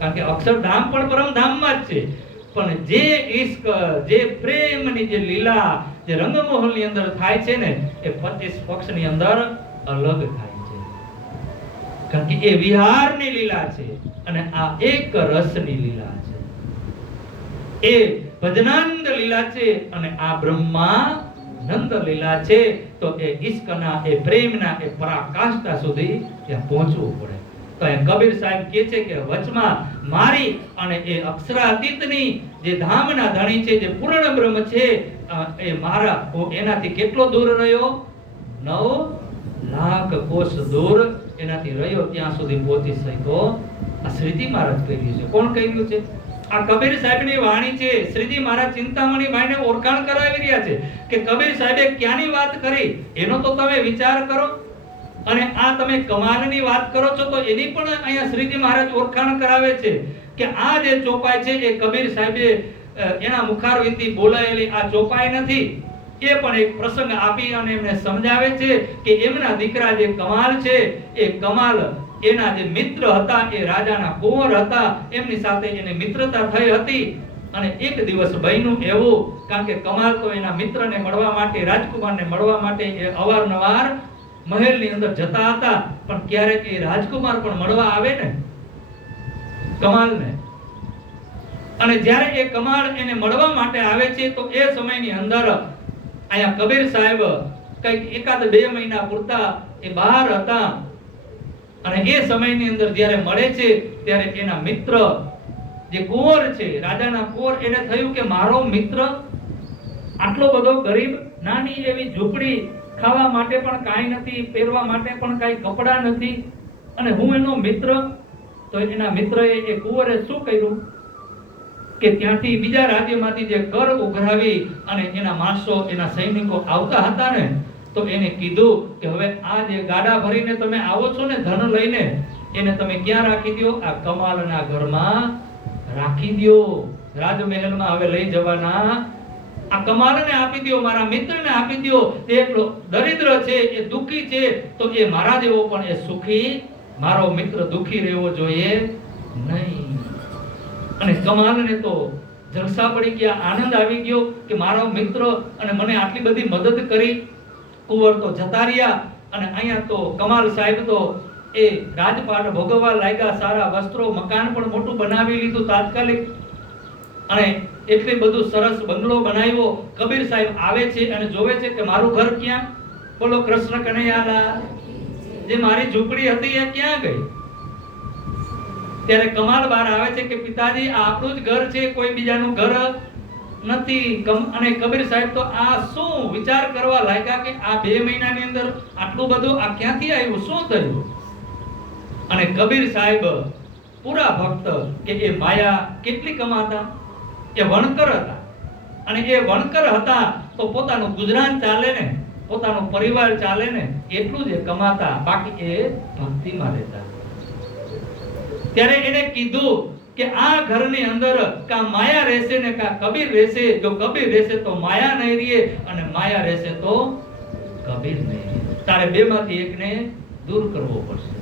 કારણ કે અક્ષરધામ પણ પરમધામમાં જ છે. પણ જે ઈશ્ક, જે પ્રેમની જે લીલા જે રંગમહોલની અંદર થાય છે ને, એ 25 પક્ષની અંદર અલગ થાય છે. કારણ કે એ વિહારની લીલા છે અને આ એક રસની લીલા છે. એ ભજનાનંદ લીલા છે અને આ બ્રહ્માનંદ લીલા છે. તો એ ઈશ્કના, એ પ્રેમના, એ પરાકાષ્ઠા સુધી ત્યાં પહોંચવું પડે. તો એ કબીર સાહેબ કહે છે કે વચમાં મારી અને એ અક્ષરાતીતની જે ધામના ધણી છે, જે પૂર્ણ બ્રહ્મ છે, એ મારા એનાથી કેટલો દૂર રહ્યો? 9 લાખ કોષ દૂર એનાથી રહ્યો, ત્યાં સુધી પહોંચી શક્યો. આ શ્રીજી મહારાજ કહી રહ્યું છે. કોણ કહી રહ્યું છે? આ કબીર સાહેબની વાણી છે. શ્રીજી મહારાજ ચિંતામણી ભાઈને ઓળખાણ કરાવી રહ્યા છે કે કબીર સાહેબે ક્યાંની વાત કરી એનો તો તમે વિચાર કરો. અને આ તમે કમાલની વાત કરો છો, તો એની પણ અહીંયા શ્રીજી મહારાજ ઓળખાણ કરાવે છે કે આ જે ચોપાઈ છે, એ કબીર સાહેબે એના મુખારવિંદથી બોલાયેલી આ ચોપાઈ નથી. એ પણ એક પ્રસંગ આપી અને એમને સમજાવે છે કે એમના દીકરા જે કમાલ છે એ કમાલ એના જે મિત્ર હતા એ રાજાના કુંવર હતા, એમની સાથે એને મિત્રતા થઈ હતી. અને એક દિવસ બન્યું એવું, કારણ કે કમાલ તો એના મિત્રને મળવા માટે, રાજકુમારને મળવા માટે એ અવારનવાર મહેલની અંદર જતા હતા, પણ ક્યારેક એ રાજકુમાર પણ મળવા આવે ને કમાલને, અને જ્યારે એ કમાલ એને મળવા માટે આવે છે તો એ સમયની અંદર અહીંયા કબીર સાહેબ કઈક એકાદ 2 મહિના પૂરતા એ બહાર હતા, અને એ સમયની અંદર જ્યારે મળે છે ત્યારે એના મિત્ર જે કુંવર છે, રાજાના કુંવર, એને થયું કે મારો મિત્ર આટલો બધો ગરીબ, નાની એવી ઝૂંપડી, ખાવા માટે પણ કાંઈ નથી, પહેરવા માટે પણ કાંઈ કપડાં નથી, અને હું એનો મિત્ર. તો એના મિત્રએ એ કુંવરે શું કર્યું કે ત્યાંથી બીજા રાજ્યમાંથી જે કર ઉઘરાવી અને એના માણસો, એના સૈનિકો આવતા હતા ને, તો એને કીધું કે હવે આ જે ગાડા ભરીને તમે આવો છો ને ધન લઈને, એને તમે ક્યાં રાખી દો? આ કમાલના ઘરમાં રાખી દો. રાજમહેલમાં હવે લઈ જવાના આ કમાલને આપી દો, મારા મિત્રને આપી દો. તે એટલો દરિદ્ર છે, એ દુખી છે, તો એ મારા જેવો પણ એ સુખી, મારો મિત્ર દુખી રહેવો જોઈએ નહીં. અને કમાલને તો જલસા પડી ગયા, આનંદ આવી ગયો કે મારો મિત્ર અને મને આટલી બધી મદદ કરી. કુંવર તો જતા રહ્યા, અને અહીંયા તો કમાલ સાહેબ તો એ રાજપાટ ભોગવવા લાગ્યા, સારા વસ્ત્રો, મકાન પણ મોટું બનાવી લીધું તાત્કાલિક, અને એટલી બધું સરસ બંગલો બનાવ્યો. કબીર સાહેબ આવે છે અને જોવે છે કે મારું ઘર ક્યાં? બોલો કૃષ્ણ કનૈયાલાલ, જે મારી ઝૂંપડી હતી એ ક્યાં ગઈ? ત્યારે કમાલ બહાર આવે છે કે પિતાજી આ આપણું જ ઘર છે, કોઈ બીજાનું ઘર નથી. અને કબીર સાહેબ તો આ શું વિચાર કરવા લાગ્યા કે આ 2 મહિનાની અંદર આટલું બધું આ ક્યાંથી આવ્યું, શું થયું? અને કબીર સાહેબ પૂરા ભક્ત કે એ માયા કેટલી કમાતા, એ વણકર હતા, અને એ વણકર હતા તો પોતાનું ગુજરાન ચાલે ને, પોતાનો પરિવાર ચાલે ને, એટલું જ કમાતા, બાકી એ ભક્તિમાં રહેતા. ત્યારે એને કીધું કે આ ઘરની અંદર કા માયા રહેશે ને કા કબીર રહેશે. જો કબીર રહેશે તો માયા નહીં રહે, અને માયા રહેશે તો કબીર નહીં રહે. તારે બેમાંથી એકને દૂર કરવો પડશે.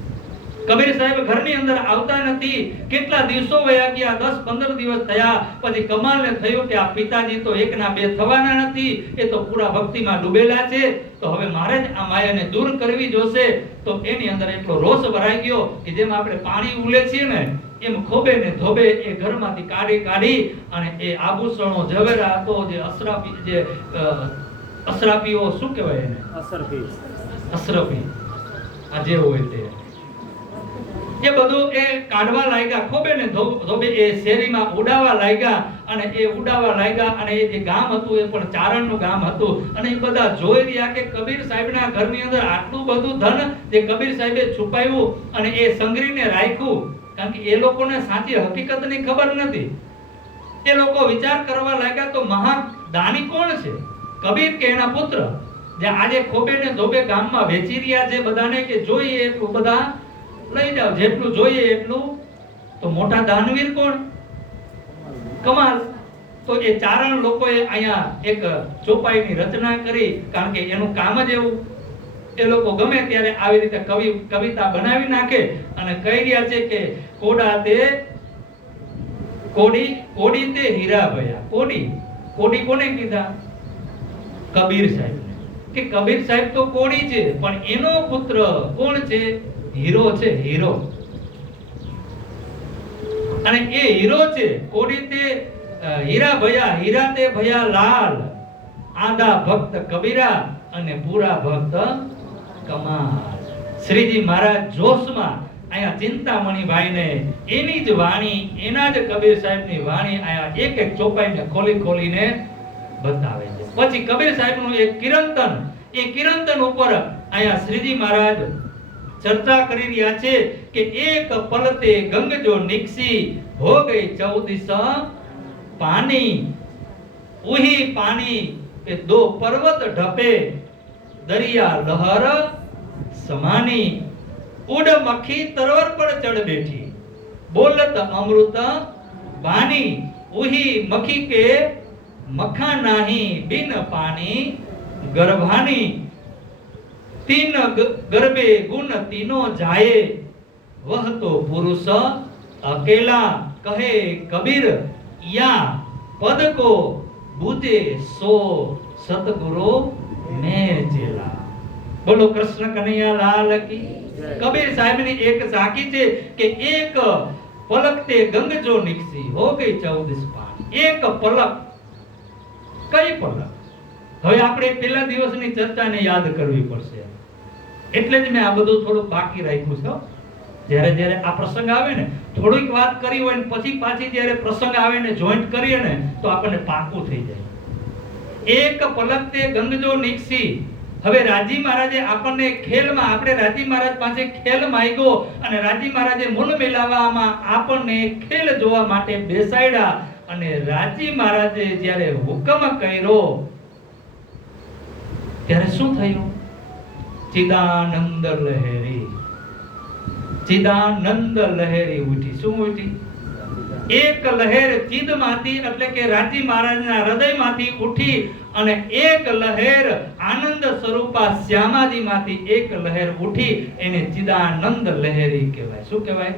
કબીર સાહેબ ઘરની અંદર આવતા નથી. કેટલા દિવસો વયા ગયા, 10-15 દિવસ થયા. પછી કમાલને થયું કે આ પિતાજી તો એકના બે થવાના નથી, એ તો પૂરા ભક્તિમાં ડૂબેલા છે, તો હવે મારે જ આ માયાને દૂર કરવી જોશે. તો એની અંદર એટલો રોષ ભરાઈ ગયો કે જેમ આપણે પાણી ઉલે છીએ ને એમ ખોબે ને ધોબે એ ઘરમાંથી કાઢી અને એ આભૂષણો, ઝવેરાતો, જે અસરાપીઓ શું કહેવાય એને, અસરફી આ જે હોય તે, એ બધું એ કાઢવા લાગ્યા, ખોબે ને ધોબે એ શેરીમાં ઉડાવવા લાગ્યા. અને એ ઉડાવવા લાગ્યા, અને એ જે ગામ હતું એ પણ ચારણનું ગામ હતું. અને એ બધા જોઈ રહ્યા કે કબીર સાહેબના ઘરની અંદર આટલું બધું ધન જે કબીર સાહેબે છુપાવ્યું અને એ સંગ્રહીને રાખ્યું, કારણ કે એ લોકોને સાચી હકીકતની ખબર નથી. એ લોકો વિચાર કરવા લાગ્યા તો મહાદાની કોણ છે, કબીર કે એના પુત્ર, જે આજે ખોબે ને ધોબે ગામમાં વેચી રહ્યા છે બધાને કે જોઈએ એટલું બધા લઈ જાઓ, જેટલું જોઈએ એટલું. તો મોટા દાનવીર કોણ? કમાલ. તો એ ચારણ લોકોએ અહીંયા એક ચોપાઈની રચના કરી, કારણ કે એનું કામ જ એવું. એ લોકો ગમે ત્યારે આવી રીતે કવિતા બનાવી નાખે અને કહી રહ્યા છે કે કોડી તે હીરા ભયા. કોડી કોને કીધા? કબીર સાહેબ. કે કબીર સાહેબ તો કોડી છે, પણ એનો પુત્ર કોણ છે? હીરો છે, હીરો. અને એ હીરો છે. કોડી તે હીરા ભયા, હીરા તે ભયા લાલ, આદા ભક્ત કબીરા અને પૂરા ભક્ત કમાલ. શ્રીજી મહારાજ જોશમાં અહીંયા ચિંતામણીભાઈને એની જ વાણી, એના જ કબીર સાહેબની વાણી અહીંયા એક એક ચોપાઈને ખોલીને બતાવે છે. પછી કબીર સાહેબનું એક કિરંતન, એ કિરંતન ઉપર અહીંયા શ્રીજી મહારાજ ચર્ચા કરી રહ્યા છે કે એક પલતે ગંગ જો નિકસી હો ગઈ 14 પાની, ઉહી પાની पे 2 पर्वत ढपे दरिया लहर समानी, उड़ मक्खी तरवर पर चढ़ बैठी बोलत अमृत बानी, उही मक्खी के मक्खा नाही बिन पानी गर्भानी तीन गर्भे गुण तीनों जाए, वह तो पुरुष अकेला कहे कबीर, या पद को बूझे सो सतगुरु में चेला। बोलो कृष्ण कन्हैया लाल की। कबीर साहब ने एक साखी छे कि एक पलक ते गंग जो निकसी हो गई 14 पान। एक पलक, कई पलक? હવે આપણે પહેલા દિવસની ચર્ચાને યાદ કરવી પડશે, એટલે જ મેં આ બધું થોડું બાકી રાખ્યું છે। જ્યારે જ્યારે આ પ્રસંગ આવે ને, થોડીક વાત કરી હોય ને પછી પાછી જ્યારે પ્રસંગ આવે ને જોઈન્ટ કરીએ ને તો આપણને પાકું થઈ જાય। એક પલક તે ગંગ જો નિકસી। હવે રાજી મહારાજે આપણને ખેલમાં, આપણે રાજી મહારાજ પાસે ખેલ માંગ્યો અને રાજી મહારાજે મૂલ મેલાવામાં આપણને ખેલ જોવા માટે બેસાડ્યા અને રાજી મહારાજે જ્યારે હુકમ કર્યો ત્યારે શું થયું? ચિદાનંદ લહેરી, ચિદાનંદ લહેરી ઉઠી। શું ઉઠી? એક લહેર ચિદમાંથી એટલે કે રાજી મહારાજના હૃદયમાંથી ઉઠી અને એક લહેર આનંદ સ્વરૂપા શ્યામાજીમાંથી એક લહેર ઉઠી, એને ચિદાનંદ લહેરી કહેવાય। શું કહેવાય?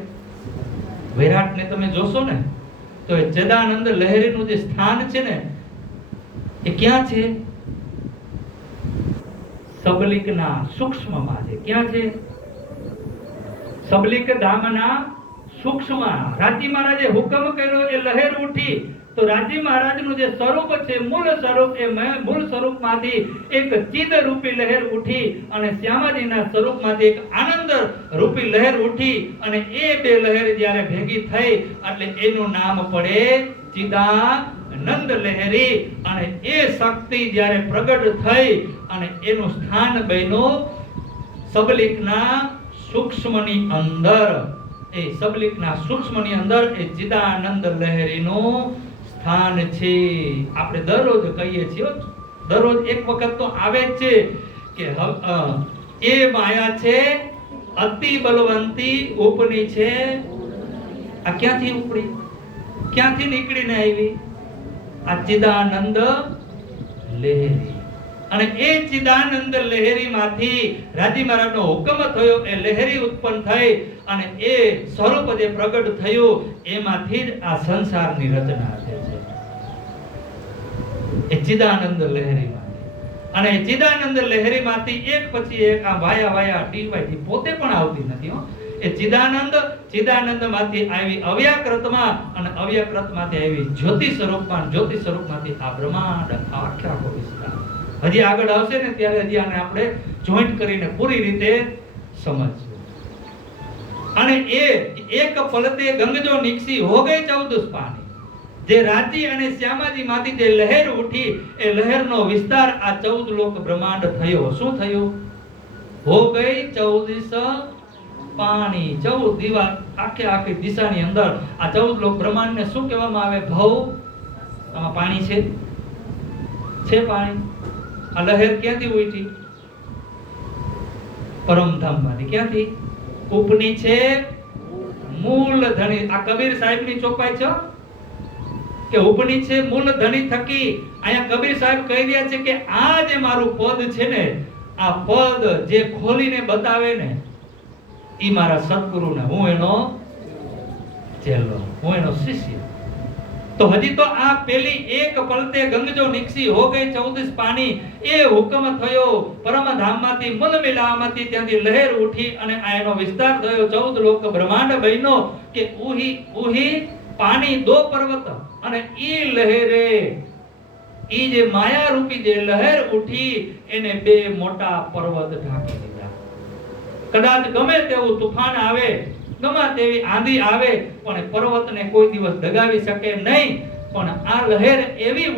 વિરાટને તમે જોશો ને તો એ ચિદાનંદ લહેરીનું જે સ્થાન છે ને એ ક્યાં છે? સબલિકના સૂક્ષ્મમાં છે। ક્યાં છે? સબલિક ધામના સૂક્ષ્મ। રાજી મહારાજે હુકમ કર્યો, એ લહેર ઉઠી તો રાજી મહારાજનું જે સ્વરૂપ છે, મૂળ સ્વરૂપ, એ મૂળ સ્વરૂપમાંથી એક ચિદ રૂપી લહેર ઉઠી અને શ્યામાજીના સ્વરૂપમાંથી એક આનંદ રૂપી લહેર ઉઠી અને એ બે લહેર જ્યારે ભેગી થઈ એટલે એનું નામ પડે ચિદાનંદ લહેરી। અને એ શક્તિ જ્યારે પ્રગટ થઈ અને એનું સ્થાન બન્યું સબલિકના સૂક્ષ્મની અંદર। એ સબલિકના સૂક્ષ્મની અંદર એ ચિદાનંદ લહેરીનું સ્થાન છે। આપણે દરરોજ કહીએ છીએ, દરરોજ એક વખત તો આવે જ છે કે એ માયા છે અતિ બલવંતી ઉપની છે। આ ક્યાંથી ઉપડી? ક્યાંથી નીકળીને આવી? આ ચિદાનંદ લહેરી। અને એ ચિદાનંદ લહેરીમાંથી રાજી મહારાજનો હુકમ થયો, એ લહેરી ઉત્પન્ન થઈ અને એ સ્વરૂપ જે પ્રગટ થયું એમાંથી જ આ સંસારની રચના છે એ ચિદાનંદ લહેરીમાંથી। અને એ ચિદાનંદ લહેરીમાંથી એક પછી એક આ વાયા વાયા ટીવાયથી પોતે પણ આવતી નથી હો। એ ચિદાનંદમાંથી આવી અવ્યાકૃતમાં અને અવ્યાકૃતમાંથી આવી જ્યોતિ સ્વરૂપમાં, જ્યોતિ સ્વરૂપમાંથી આ બ્રહ્માંડ આખે આખો વિસ્તાર। હજી આગળ આવશે ને ત્યારે હજી આને આપણે જોઈન્ટ કરીને પૂરી રીતે સમજશું। અને એ એક પલતે ગંગ જો નિકસી હો ગઈ 14 પાની। જે રાજી અને શ્યામાજી માંથી જે લહેર ઉઠી એ લહેરનો વિસ્તાર આ 14 લોક બ્રહ્માંડ થયો। શું થયું? હો ગઈ 14 પાણી। 14 દીવા આખે આખી દિશાની અંદર આ 14 લોક બ્રહ્માંડને શું કહેવામાં આવે? ભવ। આમાં પાણી છે પાણી। આ લહેર ક્યાંથી ઉઠી? પરમધામમાંથી। ક્યાંથી? ઉપની છે મૂળ ધણી। આ કબીર સાહેબની ચોપાઈ છે કે ઉપની છે મૂળ ધણી થકી। અહીંયા કબીર સાહેબ કહી રહ્યા છે કે આ જે મારું પદ છે ને, આ પદ જે ખોલીને બતાવે ને ઈ મારા સદગુરુને, હું એનો ચેલો, હું એનો શિષ્ય। તો હજી તો આ પેલી એક પલતે ગંગ જો નિકસી હો ગઈ 14 પાની। એ હુકમ થયો પરમધામમાંથી, મૂલ મિલામાંથી, ત્યાંથી લહેર ઉઠી અને આ એનો વિસ્તાર થયો 14 લોક બ્રહ્માંડ બન્યો કે ઉહી ઉહી પાણી 2 પર્વત। અને ઈ લહેરે, ઈ જે માયા રૂપી જે લહેર ઉઠી એને 2 મોટા પર્વત ઢાંકી દીધા। કદાચ ગમે તેવું તુફાન આવે, ગમે તેવી આંધી આવે પણ પર્વતને કોઈ દિવસ દગાવી શકે નહીં। પણ આ લહેર એવી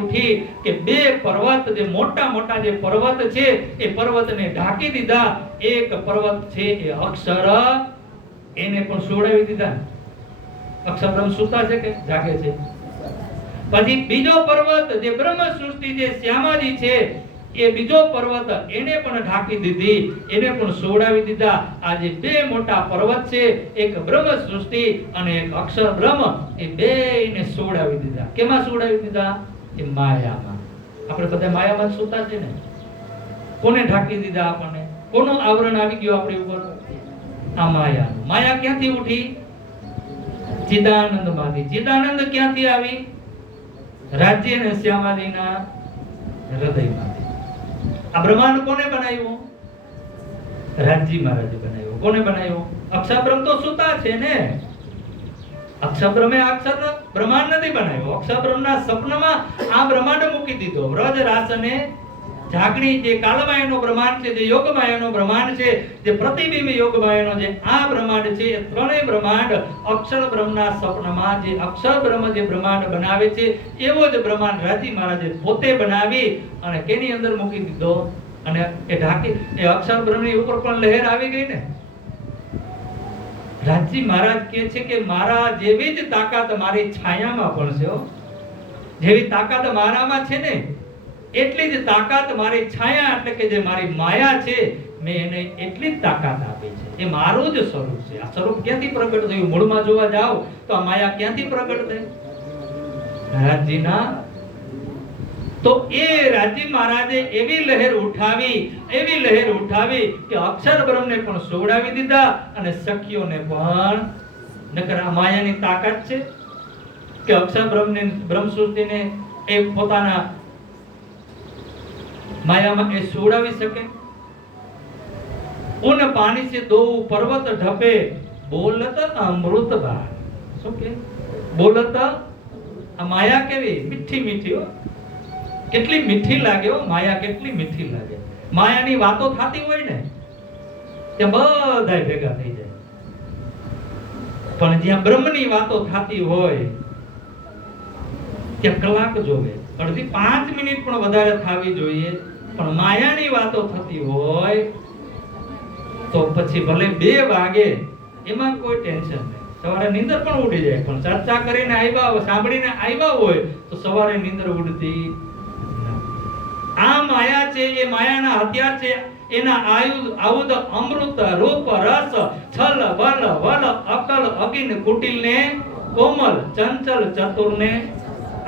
ઉઠી કે 2 પર્વત, જે મોટા મોટા જે પર્વત છે એ પર્વતને ઢાંકી દીધા। એક પર્વત છે એ અક્ષર, એને પણ સુવડાવી દીધા। અક્ષર બ્રહ્મ સૂતા છે કે જાગે છે? પછી બીજો પર્વત જે બ્રહ્મ સૃષ્ટિ જે શ્યામાજી છે એ બીજો પર્વત, એને પણ ઢાંકી દીધી, એને પણ સોડાવી દીધા। આ જે 2 મોટા પર્વત છે, એક બ્રહ્મ સૃષ્ટિ અને એક અક્ષર બ્રહ્મ, એ બેયને સોડાવી દીધા। કેમાં સોડાવી દીધા? એ માયામાં। આપણે બધા માયામાં જ સૂતા છે ને. કોને ઢાંકી દીધા આપણને? કોનું આવરણ આવી ગયું આપણી ઉપર? આ માયા. માયા ક્યાંથી ઉઠી? ચિદાનંદ માંથી. ચિદાનંદ ક્યાંથી આવી? રાજ્ય અને શ્યામાજીના હૃદયમાંથી. આ બ્રહ્માંડ કોને બનાવ્યું? રાજજી મહારાજે બનાવ્યું. કોને બનાવ્યું? અક્ષરબ્રહ્મ તો સૂતા છે ને. અક્ષરબ્રહ્મે અક્ષર બ્રહ્માંડ નથી બનાવ્યો. અક્ષરબ્રહ્મના સપનામાં આ બ્રહ્માંડ મૂકી દીધો. વ્રજ રાસ અને જાગણી જે કાલમાયાનો બ્રહ્માંડ છે, જે યોગમાયાનો બ્રહ્માંડ છે, જે પ્રતિબિંબ યોગમાયાનો જે આ બ્રહ્માંડ છે, એ ત્રણેય બ્રહ્માંડ અક્ષરબ્રહ્મના સપનામાં જે અક્ષરબ્રહ્મ જે બ્રહ્માંડ બનાવે છે એવો જ બ્રહ્માંડ રાજી મહારાજે પોતે બનાવી અને કેની અંદર મૂકી દીધો. અને એ ઢાંકી એ અક્ષરબ્રહ્મની ઉપર પણ લહેર આવી ગઈ ને. રાજજી મહારાજ કહે છે કે મારા જેવી જ તાકાત મારી છાયામાં પણ છે. જેવી તાકાત મારામાં છે ને એટલી જ તાકાત મારી છાયા એટલે કે જે મારી માયા છે મેં એને એટલી જ તાકાત આપી છે. એ મારું જ સ્વરૂપ છે. આ સ્વરૂપ ક્યાંથી પ્રગટ થયું? મૂળમાં જોવા જાવ તો આ માયા ક્યાંથી પ્રગટ થઈ? રાજજીના. તો એ રાજી મહારાજે એવી લહેર ઉઠાવી કે અક્ષર બ્રહ્મને પણ સોવડાવી દીધા અને સખીઓને પણ. નકર આ માયાની તાકાત છે કે અક્ષર બ્રહ્મને બ્રહ્મ સૃષ્ટિને એ પોતાના માયામાં એ સોવડાવી શકે? ઉન પાણી से दो पर्वत ढपे बोलत अमृत बाण. શું કે બોલત? આ માયા કેવી મીઠી મીઠી હો. કેટલી મીઠી લાગે હો માયા. કેટલી મીઠી લાગે. માયાની વાતો થતી હોય ને ત્યાં બધાય ભેગા થઈ જાય. પણ જ્યાં બ્રહ્મની વાતો થતી હોય ત્યાં કલાક જોવે. અડધી 5 મિનિટ પણ વધારે થવી જોઈએ. પણ માયાની વાતો થતી હોય તો પછી ભલે 2 વાગે એમાં કોઈ ટેન્શન નહીં. સવારે નીંદર પણ ઉડી જાય. પણ ચર્ચા કરીને આવ્યા સાંભળીને આવ્યા હોય તો સવારે નીંદર ઉડતી. આ માયા છે એ માયાના હથિયાર છે. એના આયુધ અમૃત રૂપ રસ છલ બલ વલ અકલ અગિન કુટિલ ને કોમલ ચંચલ ચતુર ને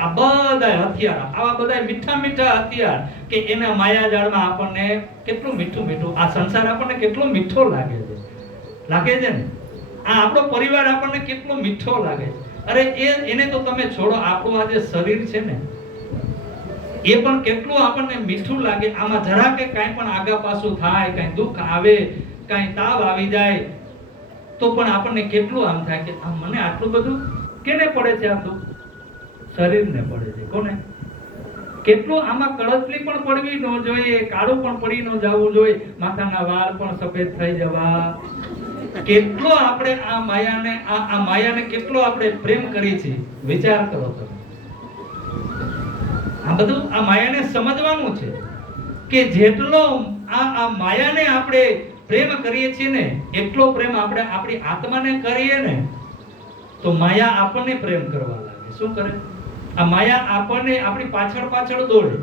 આ બધા હથિયાર, આવા બધા મીઠા મીઠા હથિયાર કે એના માયાજાળમાં આપણને કેટલું મીઠું મીઠું આ સંસાર આપણને કેટલો મીઠો લાગે છે. લાગે છે ને? આ આપણો પરિવાર આપણને કેટલો મીઠો લાગે છે. અરે એને તો તમે છોડો. આપણું આ જે શરીર છે ને એ પણ કેટલું આપણને મીઠું લાગે. આમાં જરા કે કાંઈ પણ આગા પાછું થાય, કાંઈ દુઃખ આવે, કાંઈ તાવ આવી જાય તો પણ આપણને કેટલું આમ થાય કે આ મને આટલું બધું કેને પડે છે? આ દુઃખ શરીરને પડે છે. કોને? કેટલું આમાં કળતરી પણ પડવી ન જોઈએ, કાળું પણ પડી ન જવું જોઈએ, માથાના વાળ પણ સફેદ થઈ જવા. કેટલો આપણે આ માયાને કેટલો આપણે પ્રેમ કરી છે. વિચાર કરો તમે. આ બધું આ માયાને સમજવાનું છે કે જેટલો આ માયાને આપણે પ્રેમ કરીએ છીએ ને એટલો પ્રેમ આપણે આપણી આત્માને કરીએ ને તો માયા આપણને પ્રેમ કરવા લાગે. શું કરે? આ માયા આપણને આપણી પાછળ દોડે.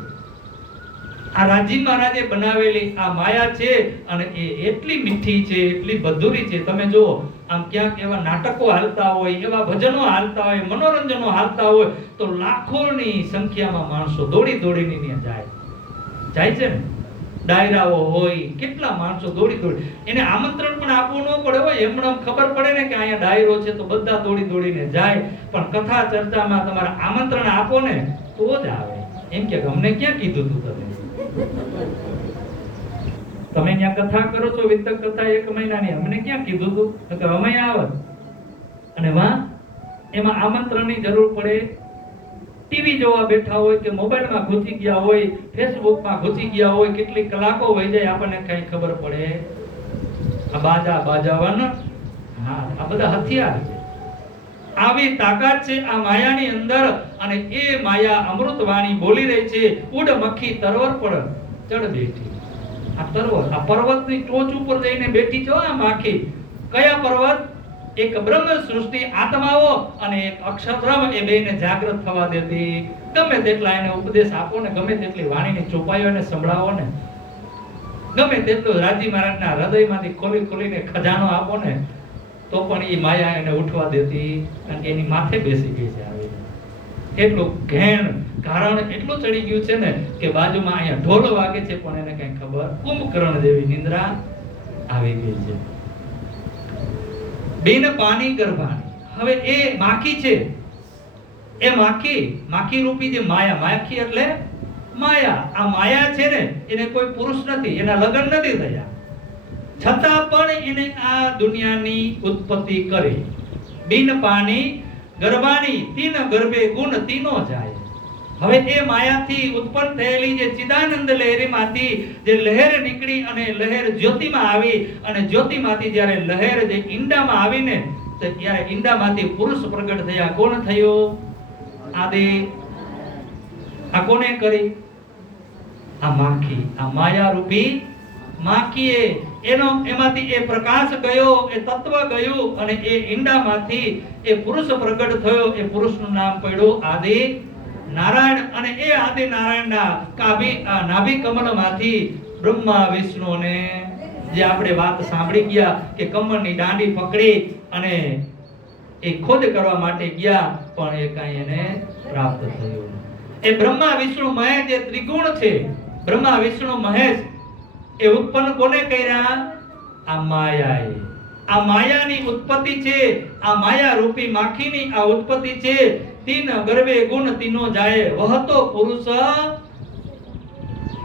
આ રાજી મહારાજે બનાવેલી આ માયા છે અને એ એટલી મીઠી છે, એટલી મધુરી છે. તમે જો આમ ક્યાંક એવા નાટકો હાલતા હોય, એવા ભજનો હાલતા હોય, મનોરંજનો હાલતા હોય તો લાખોની સંખ્યામાં માણસો દોડી દોડીને ત્યાં જાય છે ને. ડાયરાઓ હોય, કેટલા માણસો દોડી એને આમંત્રણ પણ આપવું ન પડે હોય. એમને ખબર પડે ને કે અહીંયા ડાયરો છે તો બધા દોડીને જાય. પણ કથા ચર્ચામાં તમારે આમંત્રણ આપો ને તો જ આવે. એમ કે અમને ક્યાં કીધું તું તમે ત્યાં કથા કરો છો, વિતક કથા 1 મહિનાની, અમને ક્યાં કીધું તું? તો અમે આવત. અને એમાં આમંત્રણની જરૂર પડે. ટીવી જોવા બેઠા હોય કે મોબાઈલમાં ઘૂસી ગયા હોય, ફેસબુકમાં ઘૂસી ગયા હોય, કેટલી કલાકો વહી જાય આપણને કઈ ખબર પડે? આ બાજાવન, હા, આ બધા હથિયાર છે. આવી તાકાત છે આ માયાની અંદર. અને એ માયા અમૃત વાણી બોલી રહી છે. ઉડ મક્ખી તરવર પર ચડ બેઠી. આ તરવર, આ પર્વતની ટોચ ઉપર જઈને બેઠી છો. આ માખી કયા પર્વત? એક બ્રહ્મ સૃષ્ટિ આત્માઓ અને એક અક્ષરબ્રહ્મ, એ બેને જાગૃત થવા દેતી. ગમે તેટલા એને ઉપદેશ આપો ને, ગમે તેટલી વાણીની ચોપાઈઓ એને સંભળાવો ને, ગમે તેટલું રાજી મહારાજના હૃદયમાંથી ખોલીને ખજાનો આપો ને તો પણ એ માયા એને ઉઠવા દેતી. કારણ કે એની માથે બેસી ગઈ છે. આવી કેટલું ઘેણ કારણ એટલું ચડી ગયું છે ને કે બાજુમાં અહીંયા ઢોલ વાગે છે પણ એને કઈ ખબર, કુંભકર્ણ જેવી નિંદ્રા આવી ગઈ છે. બિન પાની ગર્ભાણી. હવે એ માખી છે, એ માખી રૂપી જે માયા, માખી એટલે માયા. આ માયા છે ને એને કોઈ પુરુષ નથી, એના લગ્ન નથી થયા, છતાં પણ એને આ દુનિયાની ઉત્પત્તિ કરી. બિન પાની ગર્ભાણી તીન ગર્ભે ગુણ તીનો જાય. હવે એ માયાથી ઉત્પન્ન થયેલી જે ચિદાનંદ લહેરીમાંથી જે લહેર નીકળી અને લહેર જ્યોતિમાં આવી અને જ્યોતિમાંથી જ્યારે લહેર જે ઈંડામાં આવીને ત્યારે ઈંડામાંથી પુરુષ પ્રગટ થયા. કોણ થયો? આદિ. આ કોને કરી? આ માખી, આ માયા રૂપી માખીએ એમાંથી એ પ્રકાશ ગયો, એ તત્વ ગયું અને એ ઈંડામાંથી એ પુરુષ પ્રગટ થયો. એ પુરુષનું નામ પડ્યું આદિ નારાયણ. અને એ આદિ નારાયણના નાભી કમળમાંથી બ્રહ્મા વિષ્ણુ અને જે આપણે વાત સાંભળી ગયા કે કમળની દાંડી પકડી અને એ ખોદ કરવા માટે ગયા પણ એ કાંઈ એને પ્રાપ્ત થયું. એ બ્રહ્મા વિષ્ણુ મહેશ જે ત્રિગુણ છે, બ્રહ્મા વિષ્ણુ મહેશ એ ઉત્પન્ન કોને કર્યા? આ માયાએ. આ માયાની ઉત્પત્તિ છે, આ માયા રૂપી માખીની આ ઉત્પત્તિ છે. તીન ગર્ભે ગુણ તીનો જાય વહતો પુરુષ.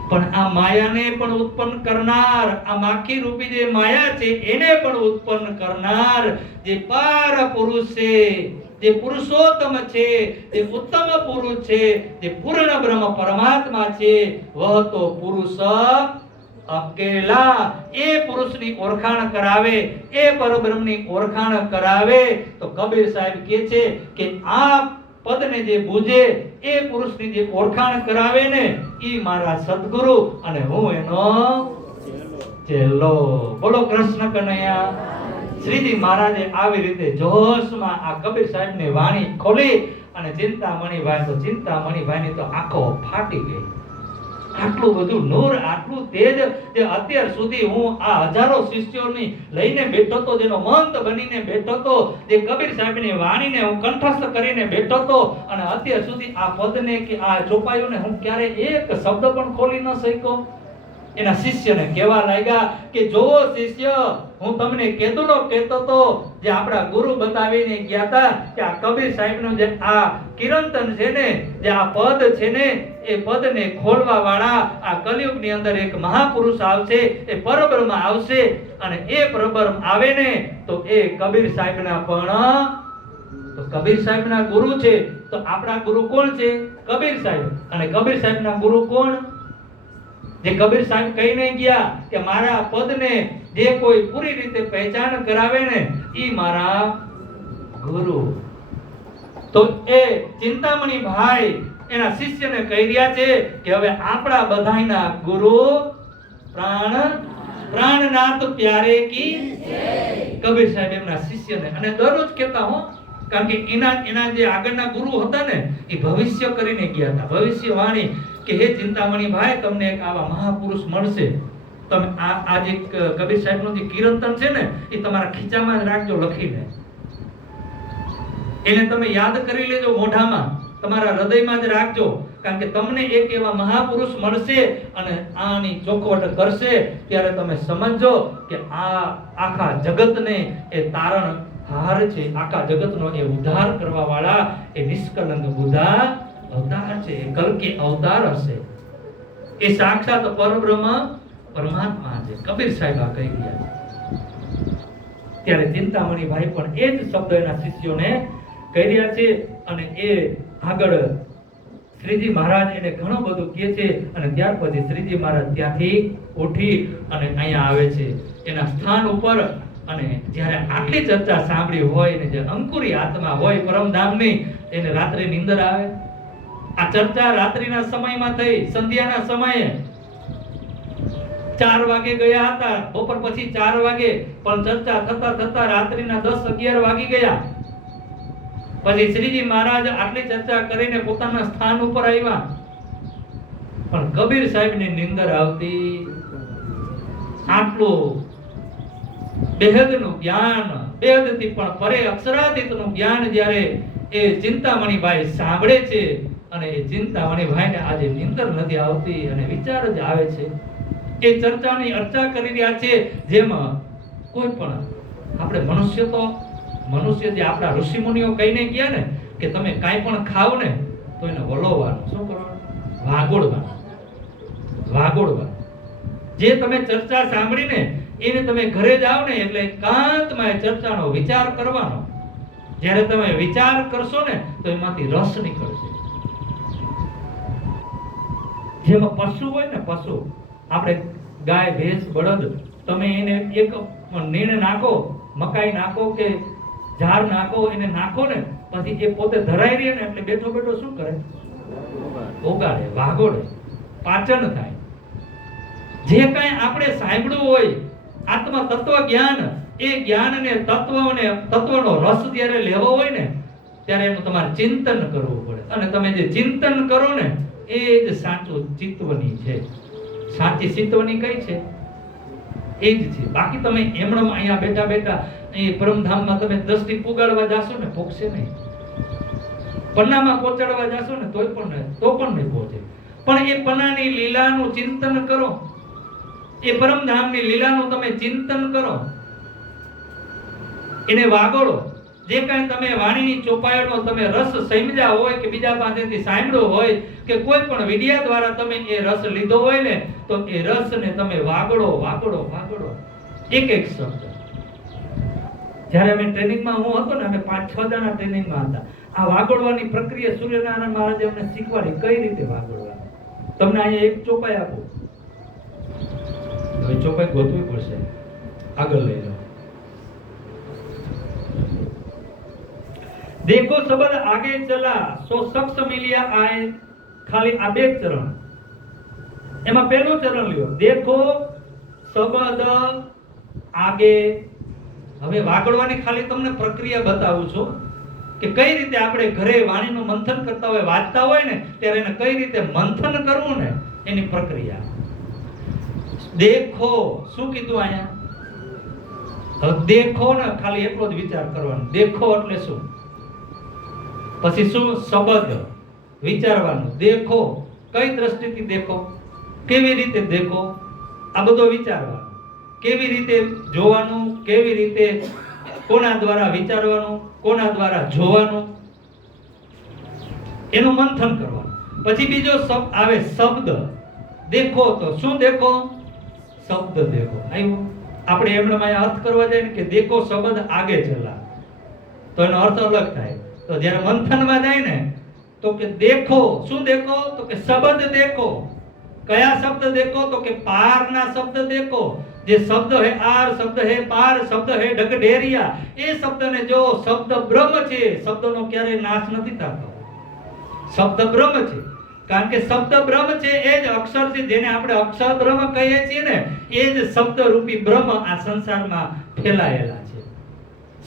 પણ આ માયાને પણ ઉત્પન્ન કરનાર, આ માખી રૂપી જે માયા છે એને પણ ઉત્પન્ન કરનાર જે પાર પુરુષ છે, જે પુરુષોત્તમ છે, જે ઉત્તમ પુરુષ છે, જે પૂર્ણ બ્રહ્મ પરમાત્મા છે, વહતો પુરુષ અકેલા. એ પુરુષની ઓળખાણ કરાવે, એ પરબ્રહ્મની ઓળખાણ કરાવે તો કબીર સાહેબ કહે છે કે આ પદને જે બુજે એ પુરુષની જે ઓળખાણ કરાવે ને ઈ મારા સદગુરુ અને હું એનો ચેલો. બોલો કૃષ્ણ કનૈયા. શ્રીજી મહારાજે આવી રીતે જોશમાં આ કબીર સાહેબની વાણી ખોલી અને ચિંતામણીભાઈ તો ચિંતામણીભાઈની તો આંખો ફાટી ગઈ. આટલું બધું નૂર, આટલું તેજ જે અત્યાર સુધી હું આ હજારો શિષ્યોની લઈને બેઠો તો, જેનો મંત બનીને બેઠો તો, જે કબીર સાહેબની વાણીને હું કંઠસ્થ કરીને બેઠો તો અને અત્યાર સુધી આ પદને કે આ ચોપાઈઓને હું ક્યારે એક શબ્દ પણ ખોલી ન શક્યો. એના શિષ્યને કહેવા લાગ્યા કે જોવો શિષ્ય, હું તમને કહેતો તો જે આપણા ગુરુ બતાવીને ગયા હતા કે આ કબીર સાહેબનું જે આ કિરંતન છે ને, જે આ પદ છે ને, એ પદને ખોલવા વાળા આ કલિયુગની અંદર એક મહાપુરુષ આવશે, એ પરબ્રહ્મ આવશે અને એ પરબ્રહ્મ આવે ને તો એ કબીર સાહેબના પણ તો કબીર સાહેબના ગુરુ છે. તો આપણા ગુરુ કોણ છે? કબીર સાહેબ. અને કબીર સાહેબના ગુરુ કોણ? જે કબીર સાહેબ કહીને ગયા કે મારા પદને જે કોઈ પૂરી રીતે પહેચાન કરાવે ને ઈ મારા ગુરુ. તો એ ચિંતામણી ભાઈ એના શિષ્યને કહી રહ્યા છે કે હવે આપણા બધાયના ગુરુ પ્રાણનાથ પ્યારે કી જય. કબીર સાહેબ એમના શિષ્યને અને દરરોજ કહેતા હો, કારણ કે એના જે આગળના ગુરુ હતા ને એ ભવિષ્ય કરીને ગયા હતા, ભવિષ્યવાણી કે હે ચિંતામણી ભાઈ તમને એક આવા મહાપુરુષ મળશે, તમે આ જે કબીર સાહેબનું જે કિરંતન છે ને એ તમારા ખીચામાં જ રાખજો લખીને, એને તમે યાદ કરી લેજો, મોઢામાં તમારા હૃદયમાં જ રાખજો, કારણ કે તમને એક એવા મહાપુરુષ મળશે અને આની ચોખવટ કરશે ત્યારે તમે સમજો કે આ આખા જગતને એ તારણ હાર છે, આખા જગતનો એ ઉદ્ધાર કરવા વાળા એ નિષ્કલંક બુદ્ધા અવતાર છે, એ કલ્કી અવતાર હશે, એ સાક્ષાત પરબ્રહ્મ પરમાત્મા છે. કબીર સાહેબ આ કહી ગયા છે. ત્યારે ચિંતામણી ભાઈ પણ એ જ શબ્દ એના શિષ્યોને કહી રહ્યા છે અને એ આગળ શ્રીજી મહારાજ એને ઘણું બધું કહે છે અને ત્યાર પછી શ્રીજી મહારાજ ત્યાંથી ઉઠી અને અહીંયા આવે છે એના સ્થાન ઉપર. અને જ્યારે આટલી ચર્ચા સાંભળી હોય ને જે અંકુરી આત્મા હોય પરમધામની, એને રાત્રે નીંદર આવે. આ ચર્ચા રાત્રિના સમયમાં થઈ, સંધ્યાના સમયે 4 વાગે ગયા હતા, બપોર પછી 4 વાગે, પણ ચર્ચા થતા થતા રાત્રિના 10-11 વાગી ગયા. પછી શ્રીજી મહારાજ આટલી ચર્ચા કરીને પોતાના સ્થાન ઉપર આવ્યા, પણ કબીર સાહેબની નીંદર આવતી. આટલું બેહદનું જ્ઞાન, બેહદથી પણ પરે અક્ષરાતીતનું જ્ઞાન જ્યારે એ ચિંતામણીભાઈ સાંભળે છે અને એ ચિંતામણી ભાઈને આજે નીંદર નથી આવતી અને વિચાર જ આવે છે. એ ચર્ચાની અર્ચા કરી રહ્યા છે, જેમાં કોઈ પણ આપણે મનુષ્ય જે આપણા ઋષિમુનિઓ કહીને ગયા ને કે તમે કાંઈ પણ ખાવ ને તો એને વલોવાનું, શું કરવાનું? વાગોળવાનું. જે તમે ચર્ચા સાંભળીને એને તમે ઘરે જાઓ ને એટલે એકાંતમાં એ ચર્ચાનો વિચાર કરવાનો. જ્યારે તમે વિચાર કરશો ને તો એમાંથી રસ નીકળશે. જેમાં પશુ હોય ને, પશુ આપણે ગાય, ભેંસ, બળદ, તમે એને એક નીણ નાખો, મકાઈ નાખો કે ઝાડ નાખો, એને નાખો ને પછી એ પોતે ધરાઈ રહે ને એટલે બેઠો બેઠો શું કરે? ઓગાળે, વાગોળે, પાચન થાય. જે કાંઈ આપણે સાંભળ્યું હોય આત્મા તત્વ જ્ઞાન, એ જ્ઞાનને તત્વનો રસ જ્યારે લેવો હોય ને ત્યારે એનું તમારે ચિંતન કરવું પડે. અને તમે જે ચિંતન કરો ને એ જ સાચું ચિત્તવની છે. સાચી ચિત્તવની કઈ છે? એ જ છે. બાકી તમે એમણમ અહીંયા બેઠા બેઠા એ પરમધામમાં તમે દ્રષ્ટિ પુગાડવા જાશો ને પહોંચશે નહીં. પન્નામાં પહોંચાડવા જાશો ને તો પણ નહીં પહોંચે. પણ એ પન્નાની લીલાનું ચિંતન કરો, એ પરમધામની લીલાનું તમે ચિંતન કરો, એને વાગોળો. જે કાંઈ તમે વાણીની ચોપાઈનો તમે રસ સમજ્યા હોય કે બીજા પાસેથી સાંભળ્યો હોય કે કોઈ પણ વિડિયા દ્વારા તમે એ રસ લીધો હોય ને તો એ રસને તમે વાગોળો. એક શબ્દ. જ્યારે અમે ટ્રેનિંગમાં હું હતો ને, અમે 5-6 જણા ટ્રેનિંગમાં હતા. આ વાગોળવાની પ્રક્રિયા સૂર્યનારાયણ મહારાજે અમને શીખવાડી કઈ રીતે વાગોળવાની. તમને અહીંયા એક ચોપાઈ આપો, હવે ચોપાઈ ગોતવી પડશે, આગળ લઈ લો. देखो शब्द आगे चला सो शख्स मिलिया आए. खाली આ બે ચરણ, એમાં પહેલું ચરણ લ્યો, દેખો શબ્દ આગે. હવે વાગડવાની ખાલી તમને પ્રક્રિયા બતાવું છું કે કઈ રીતે આપણે ઘરે વાણીનું મંથન કરતા હોય, વાંચતા હોય ને ત્યારે એને કઈ રીતે મંથન કરવું ને એની પ્રક્રિયા. દેખો શું કીધું અહીંયા? દેખો ને ખાલી એટલો જ વિચાર કરવાનો. દેખો એટલે શું? પછી શું? શબ્દ વિચારવાનું. દેખો કઈ દ્રષ્ટિથી દેખો, કેવી રીતે દેખો, આ બધો વિચારવાનું. કેવી રીતે જોવાનું, કેવી રીતે, કોના દ્વારા વિચારવાનું, કોના દ્વારા જોવાનું, એનું મંથન કરવાનું. પછી બીજો શબ્દ આવે શબ્દ. દેખો તો શું દેખો? શબ્દ દેખો. આવ્યો. આપણે એમણે અર્થ કરવા જાય ને કે દેખો શબ્દ આગે ચલા, તો એનો અર્થ અલગ થાય. તો જ્યારે મંથનમાં જાય ને તો કે દેખો, શું દેખો? તો કે શબ્દ દેખો. કયા શબ્દ દેખો? તો કે પારના શબ્દ દેખો. જે શબ્દ હે આર, શબ્દ હે પાર, શબ્દ હે ઢગઢેરિયા, એ શબ્દને જો. શબ્દ બ્રહ્મ છે, શબ્દનો ક્યારેય નાશ નથી થતો. શબ્દ બ્રહ્મ છે, કારણ કે શબ્દ બ્રહ્મ છે. એ જ અક્ષર છે, જેને આપણે અક્ષર બ્રહ્મ કહીએ છીએ ને, એ જ શબ્દ રૂપી બ્રહ્મ આ સંસારમાં ફેલાયેલા છે.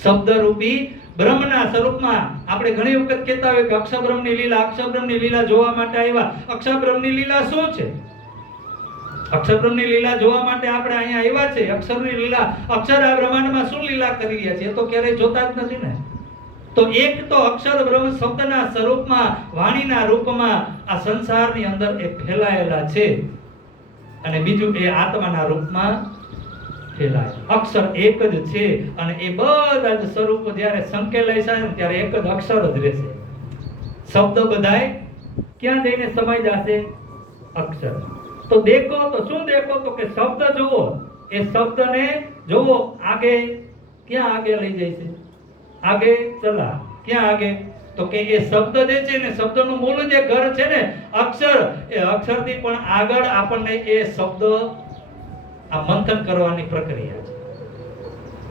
શબ્દ રૂપી બ્રહ્મના સ્વરૂપમાં આપણે ઘણી વખત કહેતા હોય કે અક્ષરબ્રહ્મની લીલા, અક્ષરબ્રહ્મની લીલા જોવા માટે આવ્યા. અક્ષરબ્રહ્મની લીલા શું છે? અક્ષરબ્રહ્મની લીલા જોવા માટે આપણે અહીંયા આવ્યા છે. અક્ષરની લીલા, અક્ષર આ બ્રહ્માંડમાં શું લીલા કરી રહ્યા છે એ તો ક્યારેય જોતા જ નથી ને. તો એક તો અક્ષર બ્રહ્મ શબ્દના સ્વરૂપમાં, વાણીના રૂપમાં આ સંસારની અંદર એ ફેલાયેલા છે, અને બીજું એ આત્માના રૂપમાં ફેલાય. અક્ષર એક જ છે, અને એ બધા જ સ્વરૂપો જ્યારે સંકેલાય છે ત્યારે એક જ અક્ષર જ રહેશે. શબ્દ બધાય ક્યાં જઈને સમાઈ જશે? અક્ષર. તો દેખો તો શું દેખો? તો કે શબ્દ જુઓ. એ શબ્દને જુઓ. આગે, ક્યાં આગે લઈ જાય છે? આગે ચલા. ક્યાં આગે? તો કે એ શબ્દ જે છે ને, શબ્દનું મૂળ જે ઘર છે ને અક્ષર, એ અક્ષરથી પણ આગળ આપણને એ શબ્દ આ મંથન કરવાની પ્રક્રિયા છે.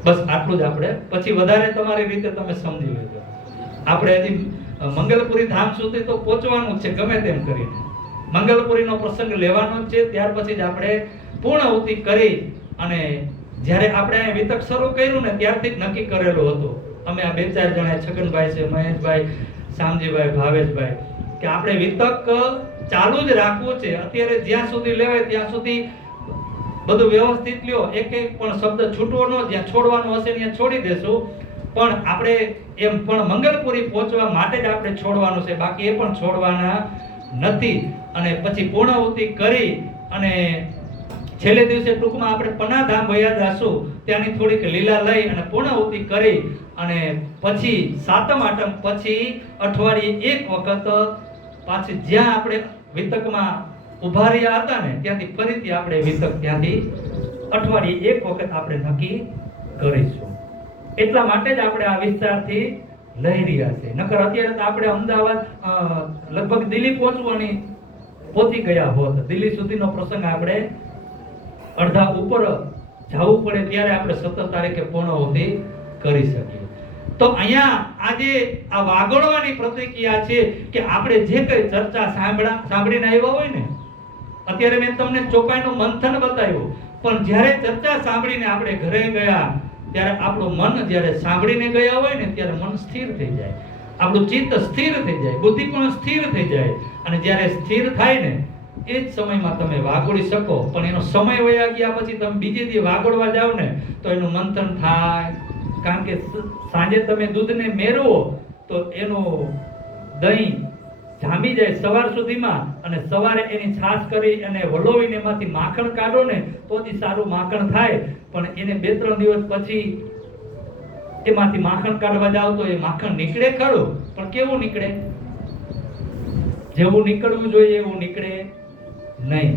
બસ આટલું જ. આપણે પછી વધારે તમારી રીતે તમે સમજી લેજો. આપણે હજી મંગલપુરી ધામ સુધી તો પહોંચવાનું છે ગમે તેમ કરીને. મંગલપુરીનો પ્રસંગ લેવાનો છે, ત્યાર પછી જ આપણે પૂર્ણાહુતિ કરી. અને જ્યારે આપણે અહીં વિતક શરૂ કર્યું ને ત્યારથી જ નક્કી કરેલું હતું. અમે આ 2-4 જણા, છગનભાઈ છે, મહેશભાઈ, શામજીભાઈ, ભાવેશભાઈ, કે આપણે વિતક ચાલુ જ રાખવું છે. અત્યારે જ્યાં સુધી લેવાય ત્યાં સુધી બધું વ્યવસ્થિત લ્યો. એક પણ શબ્દ છૂટવો ન, જ્યાં છોડવાનો હશે ત્યાં છોડી દેશું. પણ આપણે એમ પણ મંગલપુરી પહોંચવા માટે જ આપણે છોડવાનું છે, બાકી એ પણ છોડવાના નથી. અને પછી પૂર્ણાહુતિ કરી અને છેલ્લે દિવસે ટૂંકમાં આપણે પનાધામ વયા જાશું, ત્યાંની થોડીક લીલા લઈ અને પૂર્ણાહુતિ કરી અને પછી સાતમ આઠમ પછી અઠવાડિયે એક વખત પાછી જ્યાં આપણે વિતકમાં ઉભા રહ્યા હતા ને ત્યાંથી ફરીથી આપણે વિતક ત્યાંથી અઠવાડિયે એક વખત આપણે નક્કી કરીશું. એટલા માટે જ આપણે આ વિસ્તારથી લઈ રહ્યા છે. નકર અત્યારે તો આપણે અમદાવાદ લગભગ દિલ્હી પહોંચી ગયા હોત. દિલ્હી સુધીનો પ્રસંગ આપણે અડધા ઉપર જવું પડે ત્યારે આપણે 17 તારીખે પૂર્ણાહુતિ કરી શકીએ. તો અહીંયા આજે આ વાગોળવાની પ્રતિક્રિયા છે કે આપણે જે કઈ ચર્ચા સાંભળીને આવ્યા હોય ને, અત્યારે મેં તમને ચોપાઈનું મંથન બતાવ્યું, પણ જ્યારે ચર્ચા સાંભળીને આપણે ઘરે ગયા ત્યારે આપણું મન જ્યારે સાંભળીને ગયા હોય ને ત્યારે મન સ્થિર થઈ જાય, આપણું ચિત્ત સ્થિર થઈ જાય, બુદ્ધિ પણ સ્થિર થઈ જાય. અને જ્યારે સ્થિર થાય ને એ જ સમયમાં તમે વાગોળી શકો. પણ એનો સમય વયા ગયા પછી તમે બીજે દી વાગોળવા જાવ ને તો એનું મંથન થાય. કારણ કે સાંજે તમે દૂધને મેરવો તો એનું દહીં જામી જાય સવાર સુધીમાં, અને સવારે એની છાશ કરી અને વલોવીને એમાંથી માખણ કાઢો ને તો જ સારું માખણ થાય. પણ એને 2-3 દિવસ પછી એમાંથી માખણ કાઢવા જાવ તો એ માખણ નીકળે ખરું, પણ કેવું નીકળે? જેવું નીકળવું જોઈએ એવું નીકળે નહીં.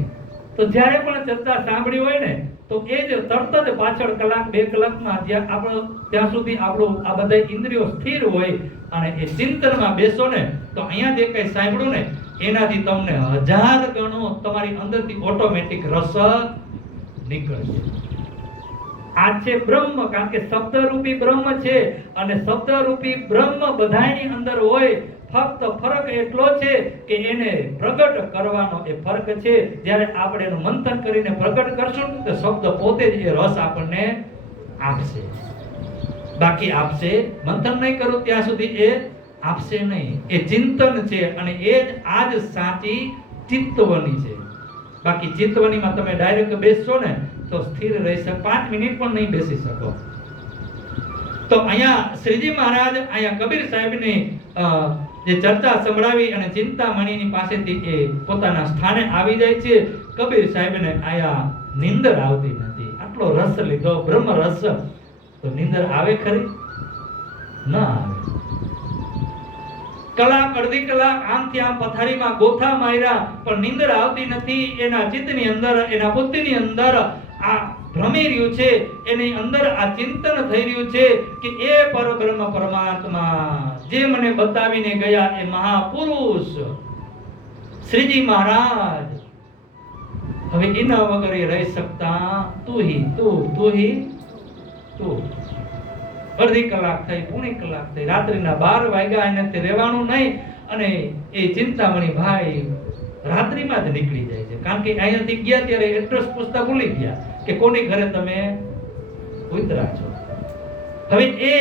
તો જ્યારે પણ ચર્ચા સાંભળી હોય ને તો એ જ તરત જ પાછળ કલાક 2 કલાકમાં ત્યાં સુધી આપણું આ બધા ઇન્દ્રિયો સ્થિર હોય અને એ ચિંતનમાં બેસો ને તો અહીંયા જે કંઈ સાંભળ્યું ને એનાથી તમને 1000 ગણો તમારી અંદરથી ઓટોમેટિક રસ નીકળશે. આ છે બ્રહ્મ, કારણ કે શબ્દરૂપી બ્રહ્મ છે અને શબ્દરૂપી બ્રહ્મ બધાની અંદર હોય. ફક્ત ફરક એટલો છે કે એને પ્રગટ કરવાનો એ ફરક છે. જ્યારે આપણે એનું મંથન કરીને પ્રગટ કરશું તો શબ્દ પોતે જ એ રસ આપણને આપશે. બાકી આપશે મંથન નહીં કરું ત્યાં સુધી એ આપશે નહીં. એ ચિંતન છે અને એ જ આજ સાચી ચિત્તવની છે. બાકી ચિત્તવનીમાં તમે ડાયરેક્ટ બેસશો ને તો સ્થિર રહી શકો, 5 મિનિટ પણ નહીં બેસી શકો. તો અહીંયા શ્રીજી મહારાજ અહીંયા કબીર સાહેબની જે ચર્ચા સંભળાવી અને ચિંતામણીની પાસેથી એ પોતાના સ્થાને આવી જાય છે. કબીર સાહેબને આયા નિંદર આવતી નથી. આટલો રસ લીધો, બ્રહ્મ રસ, તો નિંદર આવે ખરી? ના આવે. કલાક અડધી કલાક આમથી આમ પથારીમાં ગોથા માર્યા પણ નિંદર આવતી નથી. એના ચિત્તની અંદર, એના બુદ્ધિની અંદર આ ભ્રમી રહ્યું છે, એની અંદર આ ચિંતન થઈ રહ્યું છે કે એ પરબ્રહ્મ પરમાત્મા જે મને બતાવીને ગયા એ મહાપુરુષ શ્રીજી મહારાજ હવે એના વગર એ રહી શકતા. તું હી તું. અડધી કલાક થઈ, 1.5 કલાક થઈ, રાત્રિના 12 વાગ્યા, એનાથી રહેવાનું નહીં. અને એ ચિંતામણી ભાઈ રાત્રિમાં જ નીકળી જાય છે. કારણ કે અહીંયાથી ગયા ત્યારે એડ્રેસ પૂછતા ભૂલી ગયા કે કોની ઘરે તમે ઉતરા છો. હવે એ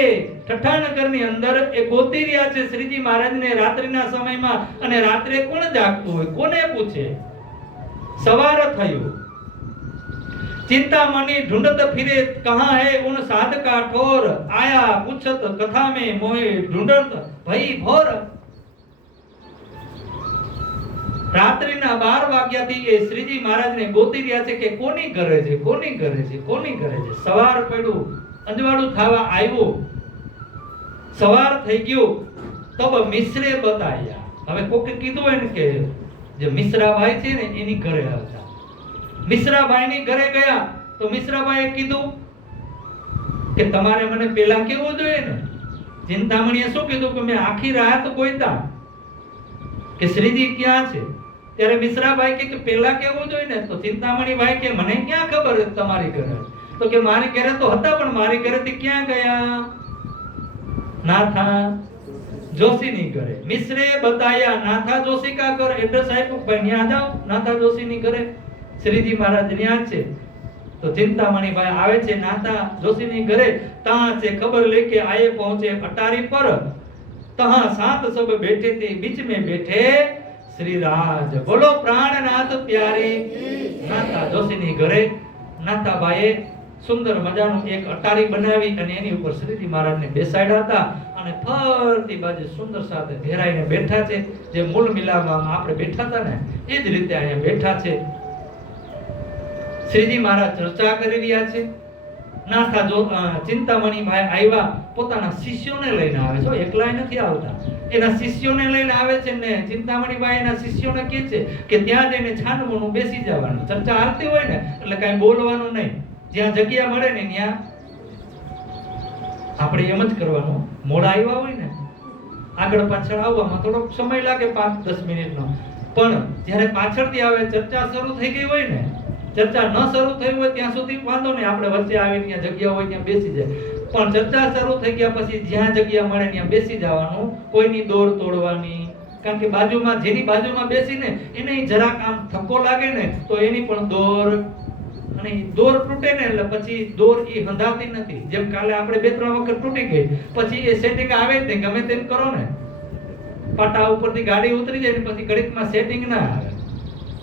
ઠઠાનગરની અંદર એ ગોતી રહ્યા છે શ્રીજી મહારાજને રાત્રિના સમયમાં. અને રાત્રે કોણ જાગતું હોય? કોને પૂછે? સવાર થયું, चिंतामणि ढूंढत फिरे कहाँ है उन साध का ठोर, आया पूछत कथा में मोहे ढूंढत भई भोर. રાત્રિના 12 વાગ્યાથી એ શ્રીજી મહારાજને ગોતી રહ્યા છે કે કોની ઘરે છે, કોની ઘરે છે, કોની ઘરે છે. સવાર પડ્યું, અંજવાળું થવા આવ્યું, સવાર થઈ ગયું. તબ મિશ્રે બતાયા. હવે કોકે કીધું હોય ને કે જે મિશ્રાભાઈ છે ને એની ઘરે આવતા. મિશ્રાભાઈની ઘરે ગયા તો મિશ્રાભાઈએ કીધું કે તમારે મને પેલા કેવું જોઈએ ને. ચિંતામણીએ શું કીધું કે મેં આખી રાત ગોઈતા કે શ્રીજી ક્યાં છે. ત્યારે મિશ્રાભાઈ કે પેલા કેવું જોઈએ ને. તો ચિંતામણી ભાઈ કે મને ક્યાં ખબર તમારી ઘરે. તો કે મારી ઘરે તો હતા પણ મારી ઘરેથી ક્યાં ગયા? નાથા જોશીની ઘરે. મિશ્રે બતાયા નાથા જોશી કા ઘર. એડ્રેસ આપ્યું, ભાઈ ન્યા જાઓ નાથા જોશીની ઘરે. શ્રીજી મહારાજ ન્યા છે. તો ચિંતામણી ભાઈ આવે છે નાથા જોશીની ઘરે. ત્યાં છે ખબર લેકે આए पहुंचे अटारी पर, तहां सात सब बैठे थे, बीच में बैठे श्री राज. बोलो प्राणनाथ प्यारे. नाथा जोशीनी घरे नाथाबाઈએ સુંદર મજાનું એક અટારી બનાવી અને એની ઉપર શ્રીજી મહારાજને બેસાડ્યા હતા અને ફરતી બાજુ સુંદર સાથે ઘેરાઈને બેઠા છે. જે મૂળ મિલામાં આપણે બેઠા હતા ને એ જ રીતે અહીંયા બેઠા છે. શ્રીજી મહારાજ ચર્ચા કરી રહ્યા છે. નાથા જો ચિંતામણી ભાઈ આવ્યા પોતાના શિષ્યોને લઈને આવે છે, એકલા નથી આવતા. એના શિષ્યોને લઈને આવે છે ને ચિંતામણી ભાઈ એના શિષ્યોને કહે છે કે ત્યાં જઈને છાનવાનું બેસી જવાનું. ચર્ચા હાલતી હોય ને એટલે કાંઈ બોલવાનું નહીં. જ્યાં જગ્યા મળે ને ત્યાં આપણે એમ જ કરવાનું. મોડા આવ્યા હોય ને આગળ પાછળ આવવામાં થોડોક સમય લાગે 5-10 મિનિટનો, પણ જ્યારે પાછળથી આવે ચર્ચા શરૂ થઈ ગઈ હોય ને, ચર્ચા ન શરૂ થઈ હોય ત્યાં સુધી વાંધો નહીં, આપણે વચ્ચે આવીને ત્યાં જગ્યા હોય ત્યાં બેસી જાય. પણ ચર્ચા શરૂ થઈ ગયા પછી જ્યાં જગ્યા મળે ત્યાં બેસી જવાનું. કોઈની દોડ તોડવાની, કારણ કે બાજુમાં જેની બાજુમાં બેસીને એને જરાક આમ થક્કો લાગે ને તો એની પણ દોર, અને દોર તૂટે ને એટલે પછી દોર એ હંધાતી નથી. જેમ કાલે આપણે 2-3 વખત તૂટી ગઈ પછી એ સેટિંગ આવે જ નહીં. ગમે તેમ કરો ને પાટા ઉપરથી ગાડી ઉતરી જાય ને પછી ઘડીકમાં સેટિંગ ના આવે.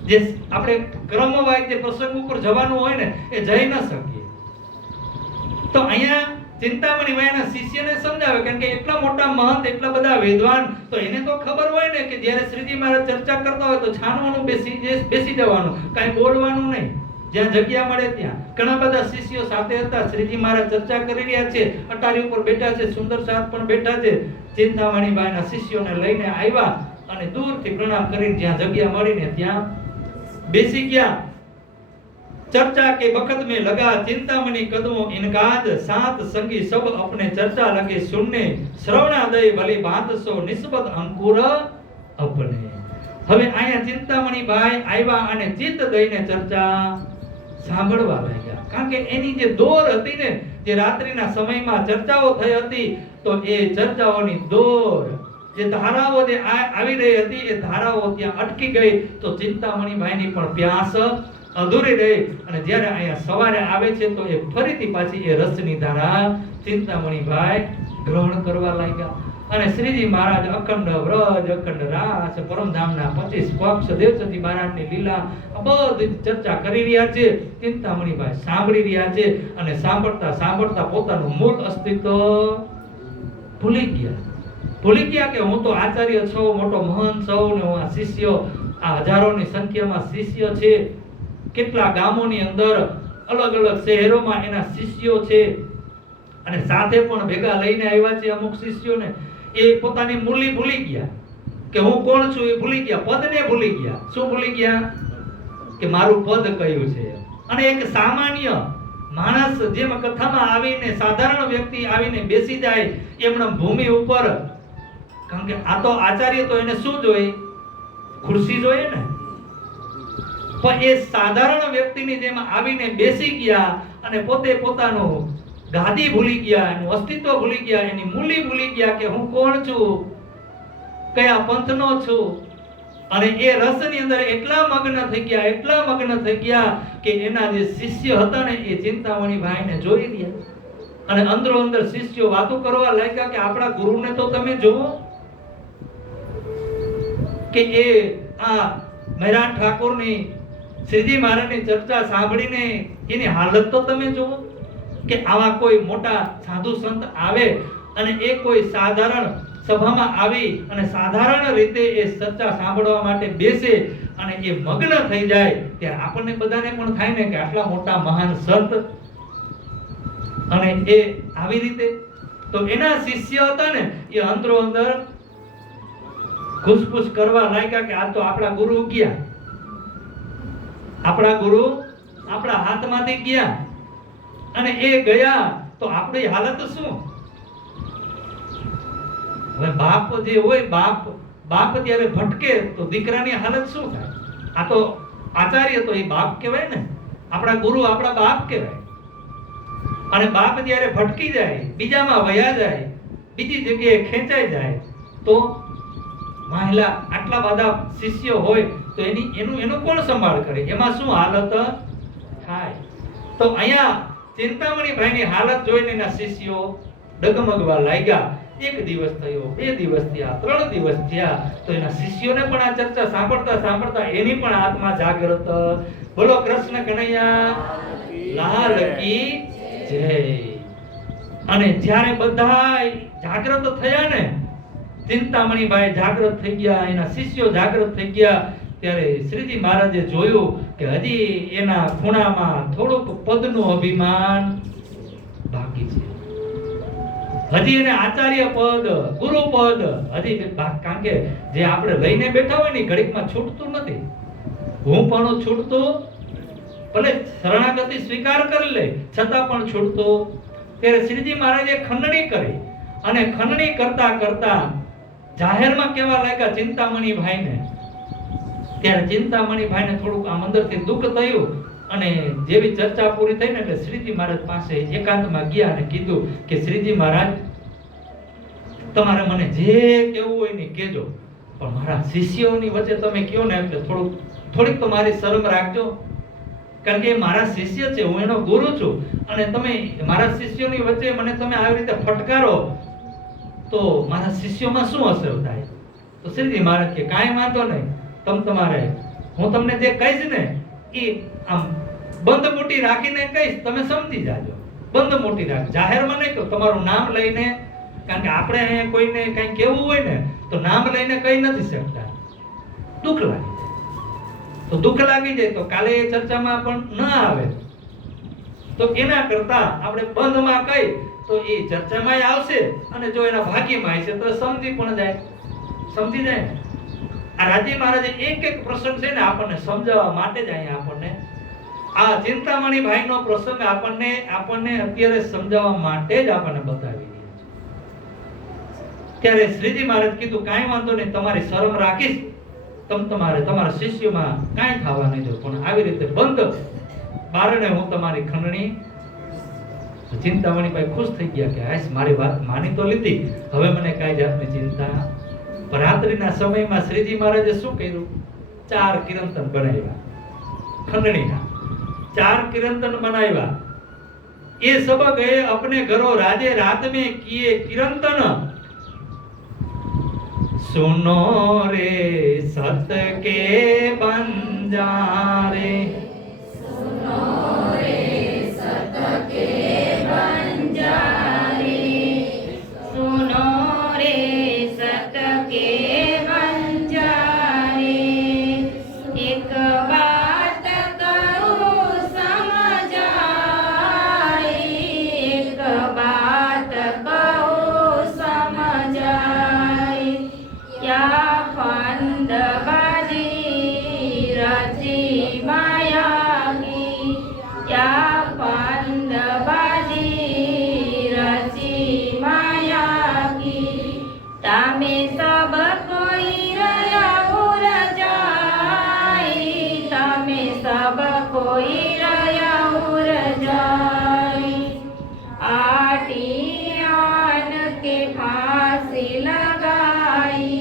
જે આપણે ક્રમવાઇઝ જે પ્રસંગ ઉપર જવાનું હોય ને એ જઈ ન શકીએ. તો અહીંયા ચિંતામણી ભાઈના શિષ્યને સમજાવે, કારણ કે એટલા મોટા મહંત, એટલા બધા વિદ્વાન, તો એને તો ખબર હોય ને કે જ્યારે શ્રીજી મહારાજ ચર્ચા કરતા હોય તો છાનવાનું બેસી જવાનું, કાંઈ બોલવાનું નહીં. જ્યાં જગ્યા મળે ત્યાં. ઘણા બધા શિષ્યો સાથે હતા. શ્રીજી મહારાજ ચર્ચા કરી રહ્યા છે, અટારી ઉપર બેઠા છે, સુંદર સાથ પણ બેઠા છે. ચિંતામણી બાઈના શિષ્યોને લઈને આવ્યા અને દૂરથી પ્રણામ કરીને જ્યાં જગ્યા મળીને ત્યાં બેસી ગયા. चर्चा के बखत में लगा चिंतामणि कदमों इनकाज सात संगी सब अपने चर्चा लगे सुनने श्रवणा दय भली बात सो निस्बत अंकुर अपने. હવે અહીંયા ચિંતામણી ભાઈ આવ્યા અને ચિત્ત દઈને ચર્ચા સાંભળવા લાગ્યા. કારણ કે એની જે દોર હતી ને, જે રાત્રિના સમયમાં ચર્ચાઓ થઈ હતી, તો એ ચર્ચાઓની દોર, જે ધારાઓ જે આવી રહી હતી, એ ધારાઓ ત્યાં અટકી ગઈ. તો ચિંતામણી ભાઈની પણ પ્યાસ અધૂરી રહી. અને જ્યારે અહીંયા સવારે આવે છે તો એ ફરીથી પાછી એ રસની ધારા ચિંતામણી ભાઈ ગ્રહણ કરવા લાગ્યા. અને શ્રીજી મહારાજ અખંડ વ્રજ, અખંડ રાસ, પરમધામના 25 પક્ષ, દેવચંદી મહારાજની લીલા બધી ચર્ચા કરી રહ્યા છે. ચિંતામણી ભાઈ સાંભળી રહ્યા છે અને સાંભળતા સાંભળતા પોતાનું મૂળ અસ્તિત્વ ભૂલી ગયા કે હું તો આચાર્ય છું, મોટો મહંત છું, ને હું આ શિષ્યો, આ હજારોની સંખ્યામાં શિષ્ય છે. કેટલા ગામોની અંદર, અલગ અલગ શહેરોમાં એના શિષ્યો છે અને સાથે પણ ભેગા લઈને આવ્યા છે અમુક શિષ્યોને. એ પોતાની મૂલી ભૂલી ગયા કે હું કોણ છું, એ ભૂલી ગયા. પદને ભૂલી ગયા. શું ભૂલી ગયા? કે મારું પદ કયું છે. અને એક સામાન્ય માણસ જેમ કથામાં આવીને, સાધારણ વ્યક્તિ આવીને બેસી જાય એમણે ભૂમિ ઉપર, કારણ કે આ તો આચાર્ય, તો એને શું જોઈએ? ખુરશી જોઈએ ને. પણ એ સાધારણ વ્યક્તિની જેમ આવીને બેસી ગયા અને પોતે પોતાનું ગાદી ભૂલી ગયા, એનું અસ્તિત્વ ભૂલી ગયા, એની મૂલી ભૂલી ગયા કે હું કોણ છું, કયા પંથનો છું. અને એ રસની અંદર એટલા મગ્ન થઈ ગયા કે એના જે શિષ્ય હતા ને એ ચિંતામણી ભાઈને જોઈ રહ્યા. અને અંદરો અંદર શિષ્યો વાતો કરવા લાગ્યા કે આપણા ગુરુને તો તમે જુઓ, કે એ આ મહેરાન ઠાકોરની, શ્રીજી મહારાજની ચર્ચા સાંભળીને એની હાલત તો તમે જુઓ, કે આવા કોઈ મોટા સાધુ સંત આવે અને એ કોઈ સાધારણ સભામાં આવી અને સાધારણ રીતે એ ચર્ચા સાંભળવા માટે બેસે અને એ મગ્ન થઈ જાય, ત્યારે આપણને બધાને પણ થાય ને કે આટલા મોટા મહાન સંત અને એ આવી રીતે. તો એના શિષ્ય હતા ને એ અંદરો અંદર ઘૂસપૂસ કરવા લાગ્યા કે આ તો આપણા ગુરુ ગયા, આપણા ગુરુ આપણા હાથમાંથી ગયા અને એ ગયા તો આપણી હાલત શું? હવે બાપ જે હોય, બાપ જ્યારે ભટકે તો દીકરાની હાલત શું થાય? આ તો આચાર્ય તો એ બાપ કહેવાય ને, આપણા ગુરુ આપણા બાપ કહેવાય. અને બાપ જ્યારે ભટકી જાય, બીજામાં વયા જાય, બીજી જગ્યાએ ખેંચાઈ જાય, તો મહિલા આટલા બધા શિષ્યો હોય તો એનું કોણ સંભાળ કરે? એમાં શું હાલત થાય? તો અહીંયા ચિંતામણી ભાઈની હાલત જોઈને એના શિષ્યો ડગમગવા લાગ્યા. 1 દિવસ થયો, 2 દિવસ થયા, 3 દિવસ થયા, તો એના શિષ્યોને પણ આ ચર્ચા સાંભળતા સાંભળતા એની પણ આત્મા જાગૃત. બોલો કૃષ્ણ કનૈયા લાલ કી જય. અને જ્યારે બધા જાગૃત થયા ને, ચિંતામણીભાઈ જાગૃત થઈ ગયા, એના શિષ્યો જાગૃત થઈ ગયા, ત્યારે શ્રીજી મહારાજે જોયું કે હજી એના ખૂણામાં થોડુંક પદનું અભિમાન બાકી છે. હજી એને આચાર્ય પદ, ગુરુ પદ હજી કારણ કે જે આપણે લઈને બેઠા હોય ને ઘડીકમાં છૂટતું નથી. હું પણ છૂટતું, ભલે શરણાગતિ સ્વીકાર કરી લે છતાં પણ છૂટતું. ત્યારે શ્રીજી મહારાજે ખંડણી કરી, અને ખંડણી કરતા કરતા જાહેરમાં કેવા લાગ્યા ચિંતામણીભાઈને. ત્યારે ચિંતામણીભાઈને થોડુંક આમ અંદરથી દુઃખ થયું, અને જેવી ચર્ચા પૂરી થઈ ને એટલે શ્રીજી મહારાજ પાસે એકાંતમાં ગયા અને કીધું કે શ્રીજી મહારાજ, તમારે મને જે કહેવું હોય ને કહેજો, પણ મારા શિષ્યોની વચ્ચે તમે કહો ને એટલે થોડીક તો મારી શરમ રાખજો, કારણ કે એ મારા શિષ્ય છે, હું એનો ગુરુ છું, અને તમે મારા શિષ્યોની વચ્ચે મને તમે આવી રીતે ફટકારો તો મારા શિષ્યોમાં શું અસર થાય? તો શ્રીજી મહારાજ કે કાંઈ વાંધો નહીં, તમારે હું તમને જે કહીશ ને એ આમ બંધ મોટી રાખીને કહીશ, તમે સમજી જાજો. બંધ મોટી રાખ, જાહેરમાં નહીં કહું, તમારું નામ લઈને, કારણ કે આપણે અહીંયા કોઈને કંઈ કહેવું હોય ને તો નામ લઈને કહી નથી શકતા, દુઃખ લાગી જાય. તો દુઃખ લાગી જાય તો કાલે એ ચર્ચામાં પણ ન આવે. તો એના કરતા આપણે બંધમાં કહી તો એ ચર્ચામાં આવશે, અને જો એના ભાગ્યમાં હશે તો સમજી પણ જાય. સમજી જાય. આ રાજી મહારાજે એક એક પ્રસંગ છે ને આપણને સમજાવવા માટે જ અહીંયા આપણને આ ચિંતામણીભાઈનો પ્રસંગ આપણને અત્યારે સમજાવવા માટે જ આપણને બતાવી રહ્યા છે. ત્યારે શ્રીજી મહારાજ કીધું કાંઈ વાંધો નહીં, તમારી શરમ રાખીશ, તમારા શિષ્યમાં કાંઈ થવા નહીં દો, પણ આવી રીતે બંધ બારણે હું તમારી ખંડણી. ચિંતામણીભાઈ ખુશ થઈ ગયા કે આજ મારી વાત માની તો લીધી, હવે મને કાંઈ જાતની ચિંતા. રાત્રિના સમયમાં શ્રીજી મહારાજે શું કર્યું? 4 કિરંતન બનાવ્યા, ખંડણીના 4 કિરંતન બનાવ્યા. એ સબ ગયે અપને ઘરો રાજે રાત में किए किरंतन, सुनो रे सत के बंजारे, सुनो रे सत के बंजारे, सुनो रे सत के बंजारे, एक बात कहूँ समझाई, एक बात कहूँ समझाई, क्या फंदबाजी रची माया की, क्या फंदबाजी रची माया की, तामे सब कोई रया उर जाई, तामे सब कोई रया उर जाई, आटियान के फांसी लगाई,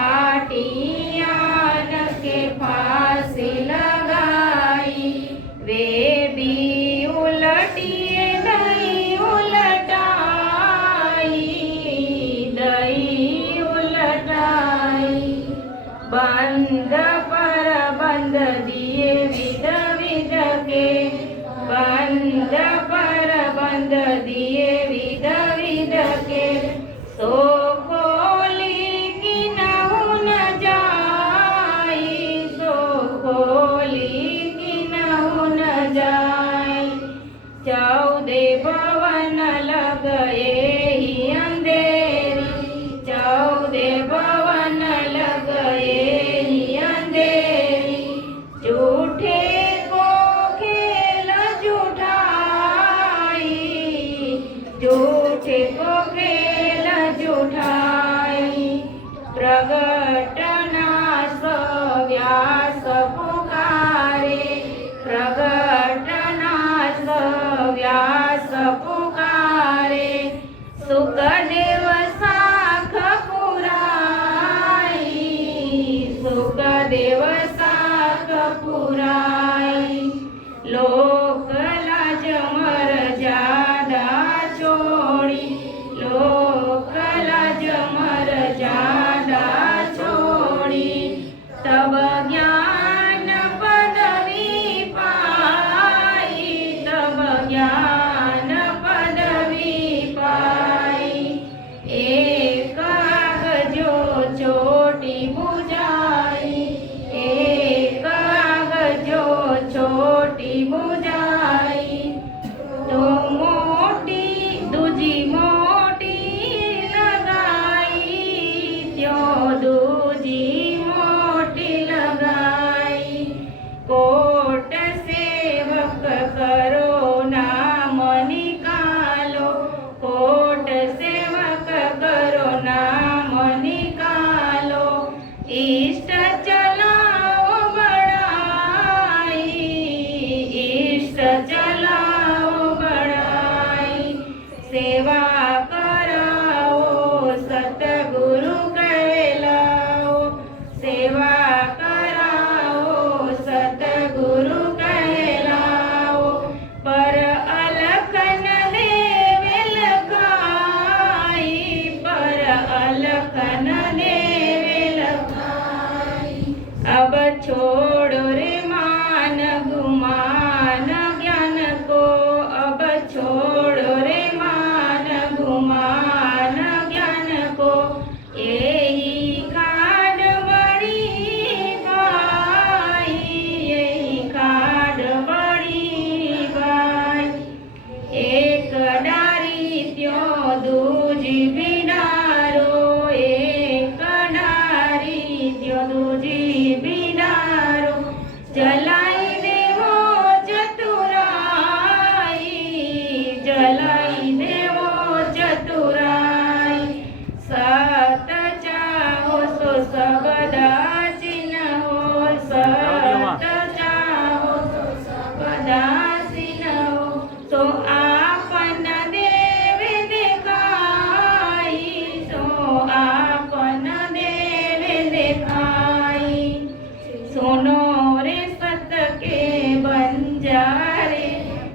आटियान के फांसी लगाई, वे भी उलटिए नहीं उलटाई, नहीं उलटाई, बंद पर बंद दिए विध विध के, बंद पर बंद दिए विध विध के, सो खोली की नहु न जाई, सो खोली की नहु न जाई, 14 भवन लग एहि अंधेरी, 14 भवन लग एहि अंधेरी, झूठे को खेल झूठाई, झूठे को खेल झूठाई, प्रगटना व्यास पुकारे, प्रगटना व्यास पुकारे, सुखदेव साख पुराई, सुखदेव साख पुराई, लोक लाज मर जादा छोड़ी, लोक लाज मर जादा छोड़ी, तब ज्ञान पदवी पाई,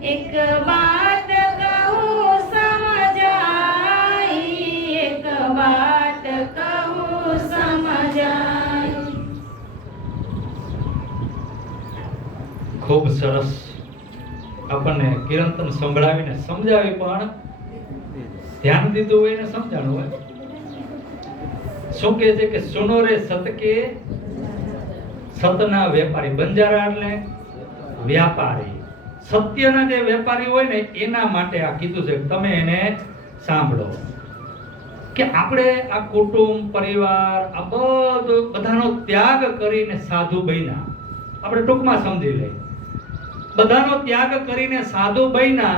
એક બાત કહું સમજાય, એક બાત કહું સમજાય. ખૂબ સરસ આપણને કિરંતન સંભળાવીને સમજાવી, પણ ધ્યાન દીધું હોય ને સમજાણું હોય. શું કહે છે કે સુનો રે સતકે સતના વેપારી. બંજારા એટલે વ્યાપારી, સત્યના જે વેપારી હોય ને એના માટે આ કીધું છે. તમે એને સાંભળો કે આપણે આ કુટુંબ પરિવાર આ બધાનો ત્યાગ કરીને સાધુ બન્યા. આપણે ટૂંકમાં સમજી લઈએ, બધાનો ત્યાગ કરીને સાધુ બન્યા.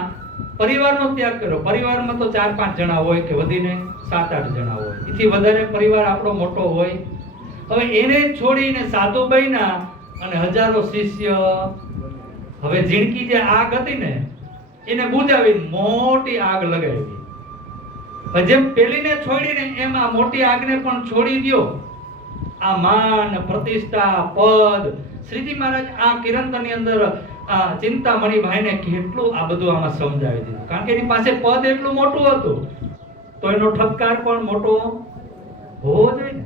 પરિવારનો ત્યાગ કર્યો. પરિવારમાં તો 4-5 જણા હોય કે વધીને 7-8 જણા હોય, એથી વધારે પરિવાર આપણો મોટો હોય. હવે એને છોડીને સાધુ બન્યા અને હજારો શિષ્ય. હવે જીણકી જે આગ હતી ને એને બુજાવી મોટી આગ લગાવી. જેમ પેલીને છોડીને એમ આ મોટી આગને પણ છોડી દ્યો. આ માન પ્રતિષ્ઠા પદ. શ્રીજી મહારાજ આ કિરંતનની અંદર આ ચિંતામણી ભાઈને કેટલું આ બધું આમાં સમજાવી દીધું. કારણ કે એની પાસે પદ એટલું મોટું હતું તો એનો ઠપકાર પણ મોટો હોવો જોઈએ ને.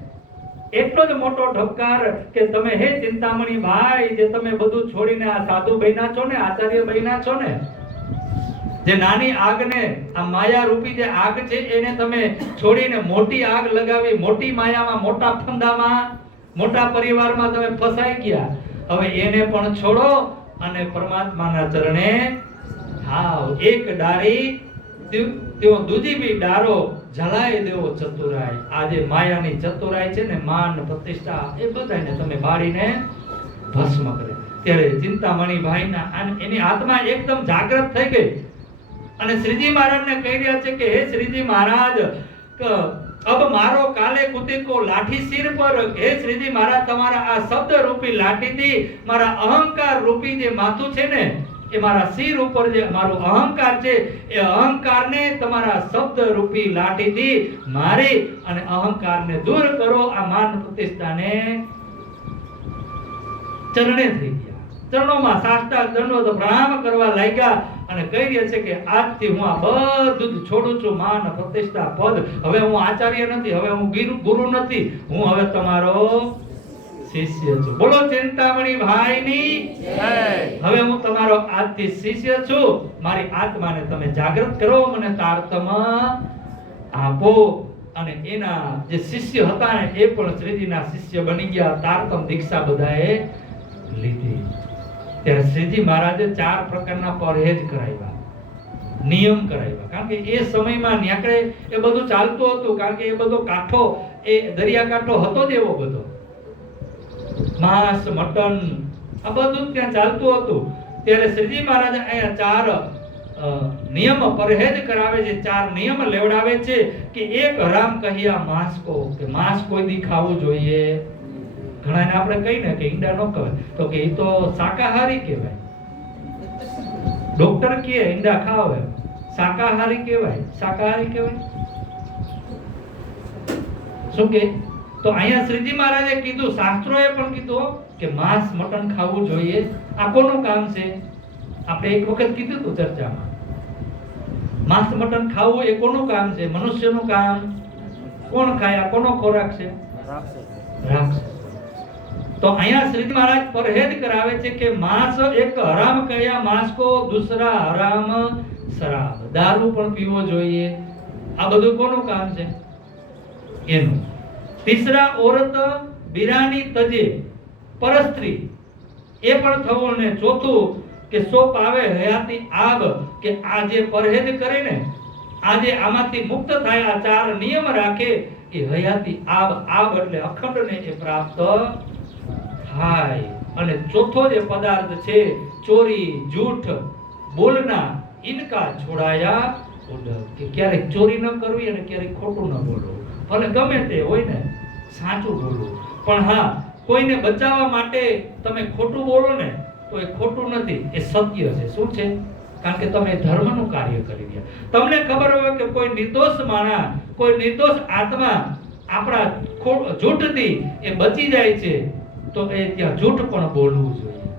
એટલો જ મોટો ઠપકાર કે તમે હે ચિંતામણી ભાઈ, જે તમે બધું છોડીને આ સાધુ બન્યા છો ને, આચાર્ય બન્યા છો ને, જે નાની આગને આ માયા રૂપી જે આગ છે એને તમે છોડીને મોટી આગ લગાવી. મોટી માયામાં, મોટા ફંદામાં, મોટા પરિવારમાં તમે ફસાઈ ગયા. હવે એને પણ છોડો અને પરમાત્માના ચરણે હાવ. એક ડારી તેઓ દૂજી બી ડારો જલાય દેવો ચતુરાય. આ જે માયાની ચતુરાય છે ને, માન પ્રતિષ્ઠા, એ બધાને તમે બાળીને ભસ્મ કરે. ત્યારે ચિંતામણી ભાઈના એની આત્મા એકદમ જાગૃત થઈ ગઈ અને શ્રીજી મહારાજને કહી રહ્યા છે કે હે શ્રીજી મહારાજ, અબ મારો કાલે કુતિકો લાઠી સિર પર. હે શ્રીજી મહારાજ, તમારા આ શબ્દ રૂપી લાઠીથી મારા અહંકાર રૂપી જે માથું છે ને, એ મારા સિર ઉપર જે મારો અહંકાર છે, એ અહંકારને તમારા શબ્દ રૂપી લાઠીથી મારી અને અહંકારને દૂર કરો. આ માન પ્રતિષ્ઠાને ચરણે થઈ ગયા. ચરણોમાં સાષ્ટાંગ દંડવત પ્રણામ કરવા લાગ્યા અને કહી રહ્યા છે કે આજથી હું આ બધું જ છોડું છું. માન પ્રતિષ્ઠા પદ. હવે હું આચાર્ય નથી, હવે હું ગુરુ નથી, હું હવે તમારો શિષ્ય છું. બોલો ચિંતામણી ભાઈની જય. હવે હું તમારો આજથી શિષ્ય છું. મારી આત્માને તમે જાગૃત કરો, મને તારતમ આપો. અને એના જે શિષ્ય હતા ને એ પણ શ્રીજીના શિષ્ય બની ગયા. તારતમ દીક્ષા બધાએ લીધી. ત્યારે શ્રીજી મહારાજે 4 પ્રકારના પરહેજ કરાવ્યા, નિયમ કરાવ્યા. કારણ કે એ સમયમાં ન્યાકડે એ બધું ચાલતું હતું. કારણ કે એ બધો કાંઠો, એ દરિયાકાંઠો હતો જ એવો બધો. માંસ મટન આ બધું ત્યાં ચાલતું હતું. ત્યારે શ્રીજી મહારાજ અહીંયા 4 નિયમ પરહેજ કરાવે છે. 4 નિયમ લેવડાવે છે કે એક હરામ કહ્યા માંસ કો, કે માંસ કોઈ દી ખાવું જોઈએ. ઘણાને આપણે કહીને કે ઈંડા ન ખવાય, તો કે એ તો શાકાહારી કહેવાય. ડોક્ટર કહે ઈંડા ખાવ, શાકાહારી કહેવાય. શાકાહારી કહેવાય શું કે? તો અહીંયા શ્રીજી મહારાજે કીધું, શાસ્ત્રોએ પણ કીધું કે માંસ મટન ખાવું જોઈએ. આ કોનું કામ છે? આપણે એક વખત કીધું હતું ચર્ચામાં. માંસ મટન ખાવું એ કોનું કામ છે? મનુષ્યનું કામ. કોણ ખાય? આ કોનો ખોરાક છે? રાક્ષસ. તો અહીંયા શ્રીજી મહારાજ પરહેજ કરાવે છે કે માંસ એક હરામ કહ્યા માંસ કો, દૂસરા હરામ શરાબ. દારૂ પણ પીવો જોઈએ. આ બધું કોનું કામ છે? એનું. તીસરા ઓરત બિરાની તજે, પરસ્ત્રી એ પણ થવું. ને ચોથું કે સો પાવે હયાતી આબ, કે આ જે પરહેજ કરે ને, આ જે આમાંથી મુક્ત થાય, આ 4 નિયમ રાખે, એ હયાતી આબ. આબ એટલે અખંડ ને એ પ્રાપ્ત થાય. અને ચોથો જે પદાર્થ છે, ચોરી જૂઠ બોલના, ઇનકા છોડાયા ઉડર, કે ક્યારેક ચોરી ન કરવી અને ક્યારેક ખોટું ન બોલવું. ભલે ગમે તે હોય ને, સાચું બોલવું. પણ હા, કોઈને બચાવવા માટે તમે ખોટું બોલો ને તો એ ખોટું નથી, એ સત્ય છે. શું છે? કારણ કે તમે ધર્મનું કાર્ય કરી રહ્યા. તમને ખબર હોય કે કોઈ નિર્દોષ માણસ, કોઈ નિર્દોષ આત્મા આપણા જૂઠથી એ બચી જાય છે, તો એ ત્યાં જૂઠ પણ બોલવું જોઈએ.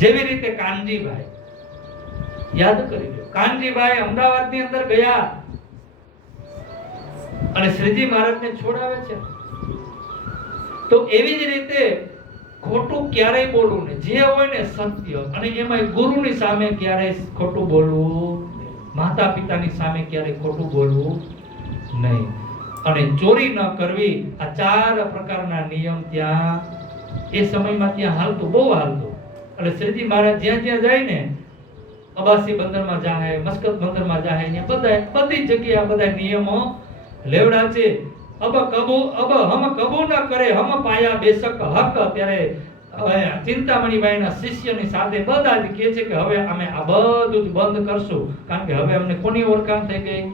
જેવી રીતે કાનજીભાઈ યાદ કરી લો. કાનજીભાઈ અમદાવાદની અંદર ગયા અને શ્રીજી મહારાજને છોડાવે છે. તો એવી જ રીતે ખોટું ક્યારેય બોલવું નહીં. જે હોય ને સત્ય, અને એમાં ગુરુની સામે ક્યારેય ખોટું બોલવું, માતા પિતાની સામે ક્યારેય ખોટું બોલવું નહીં, અને ચોરી ન કરવી. આ 4 પ્રકારના નિયમ ત્યાં એ સમયમાં ત્યાં હાલતું, બહુ હાલતું. એટલે શ્રીજી મહારાજ જ્યાં જ્યાં જાય ને, અબાસી બંદરમાં જાય, મસ્કત બંદરમાં જાય, ત્યાં બધી જગ્યાએ બધા નિયમો લેવડા છે. અબ હમ કબૂ ન કરે હમ પાયા બેશક હક. ત્યારે ચિંતામણીબાઈના શિષ્યની સાથે બધા જ કહે છે કે હવે અમે આ બધું જ બંધ કરશું, કારણ કે હવે અમને કોની ઓળખાણ થઈ ગઈ?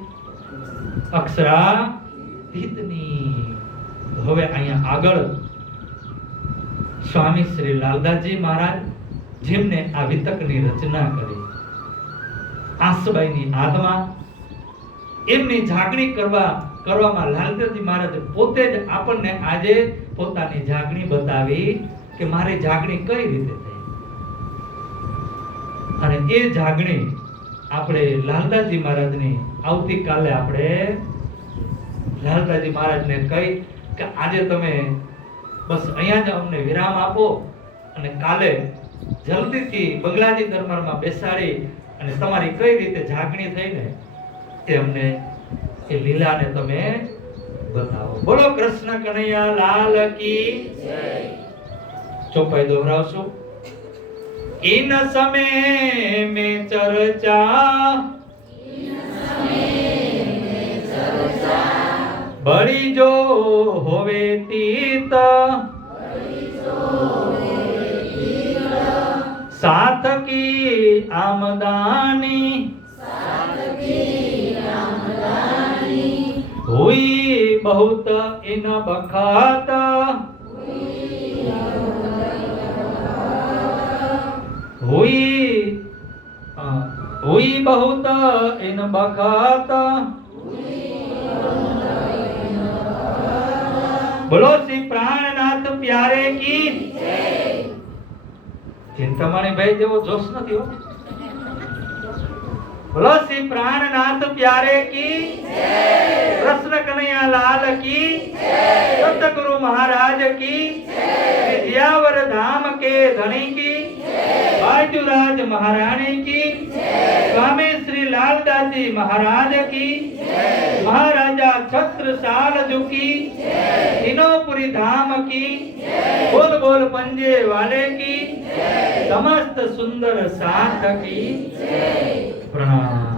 અક્ષરાધીતની. હવે અહીંયા આગળ સ્વામી શ્રી લાલદાસજી મહારાજ, જેમને આ વિતકની રચના કરી, આસબાઈની આત્મા, એમની જાગણી કરવામાં લાલદાસજી મહારાજ પોતે જ આપણને આજે પોતાની જાગણી બતાવી કે મારી જાગણી કઈ રીતે થઈ. અને એ જાગણી આપણે લાલદાસજી મહારાજની આવતીકાલે આપણે લાલદાસજી મહારાજને કહી કે આજે તમે બસ અહીંયા જ અમને વિરામ આપો, અને કાલે જલ્દીથી બંગલાજી દરબારમાં બેસાડી અને તમારી કઈ રીતે જાગણી થઈને એ અમને એ લીલાને તમે બતાવો. બોલો કૃષ્ણ કનૈયા લાલ કી જય. ચોપાઈ દોહરાવશું. इन समय में चर्चा बड़ी जो होवे तीत साथ की आमदानी हुई बहुत इन बखात हुई बहुत इन बखात. बोलो श्री प्राणनाथ प्यारे की चिंतामणी भाई जेवो जोश નથી હો. बोलो श्री प्राणनाथ प्यारे की कृष्ण कन्हैया लाल की सतगुरु महाराज की जियावर धाम के धनी की बाजूराज महारानी की स्वामी श्री लालदास जी महाराज की महाराजा छत्रसाल की तीनोपुरी धाम की बोल बोल पंजे वाले की समस्त सुंदर साथ की प्रणाम.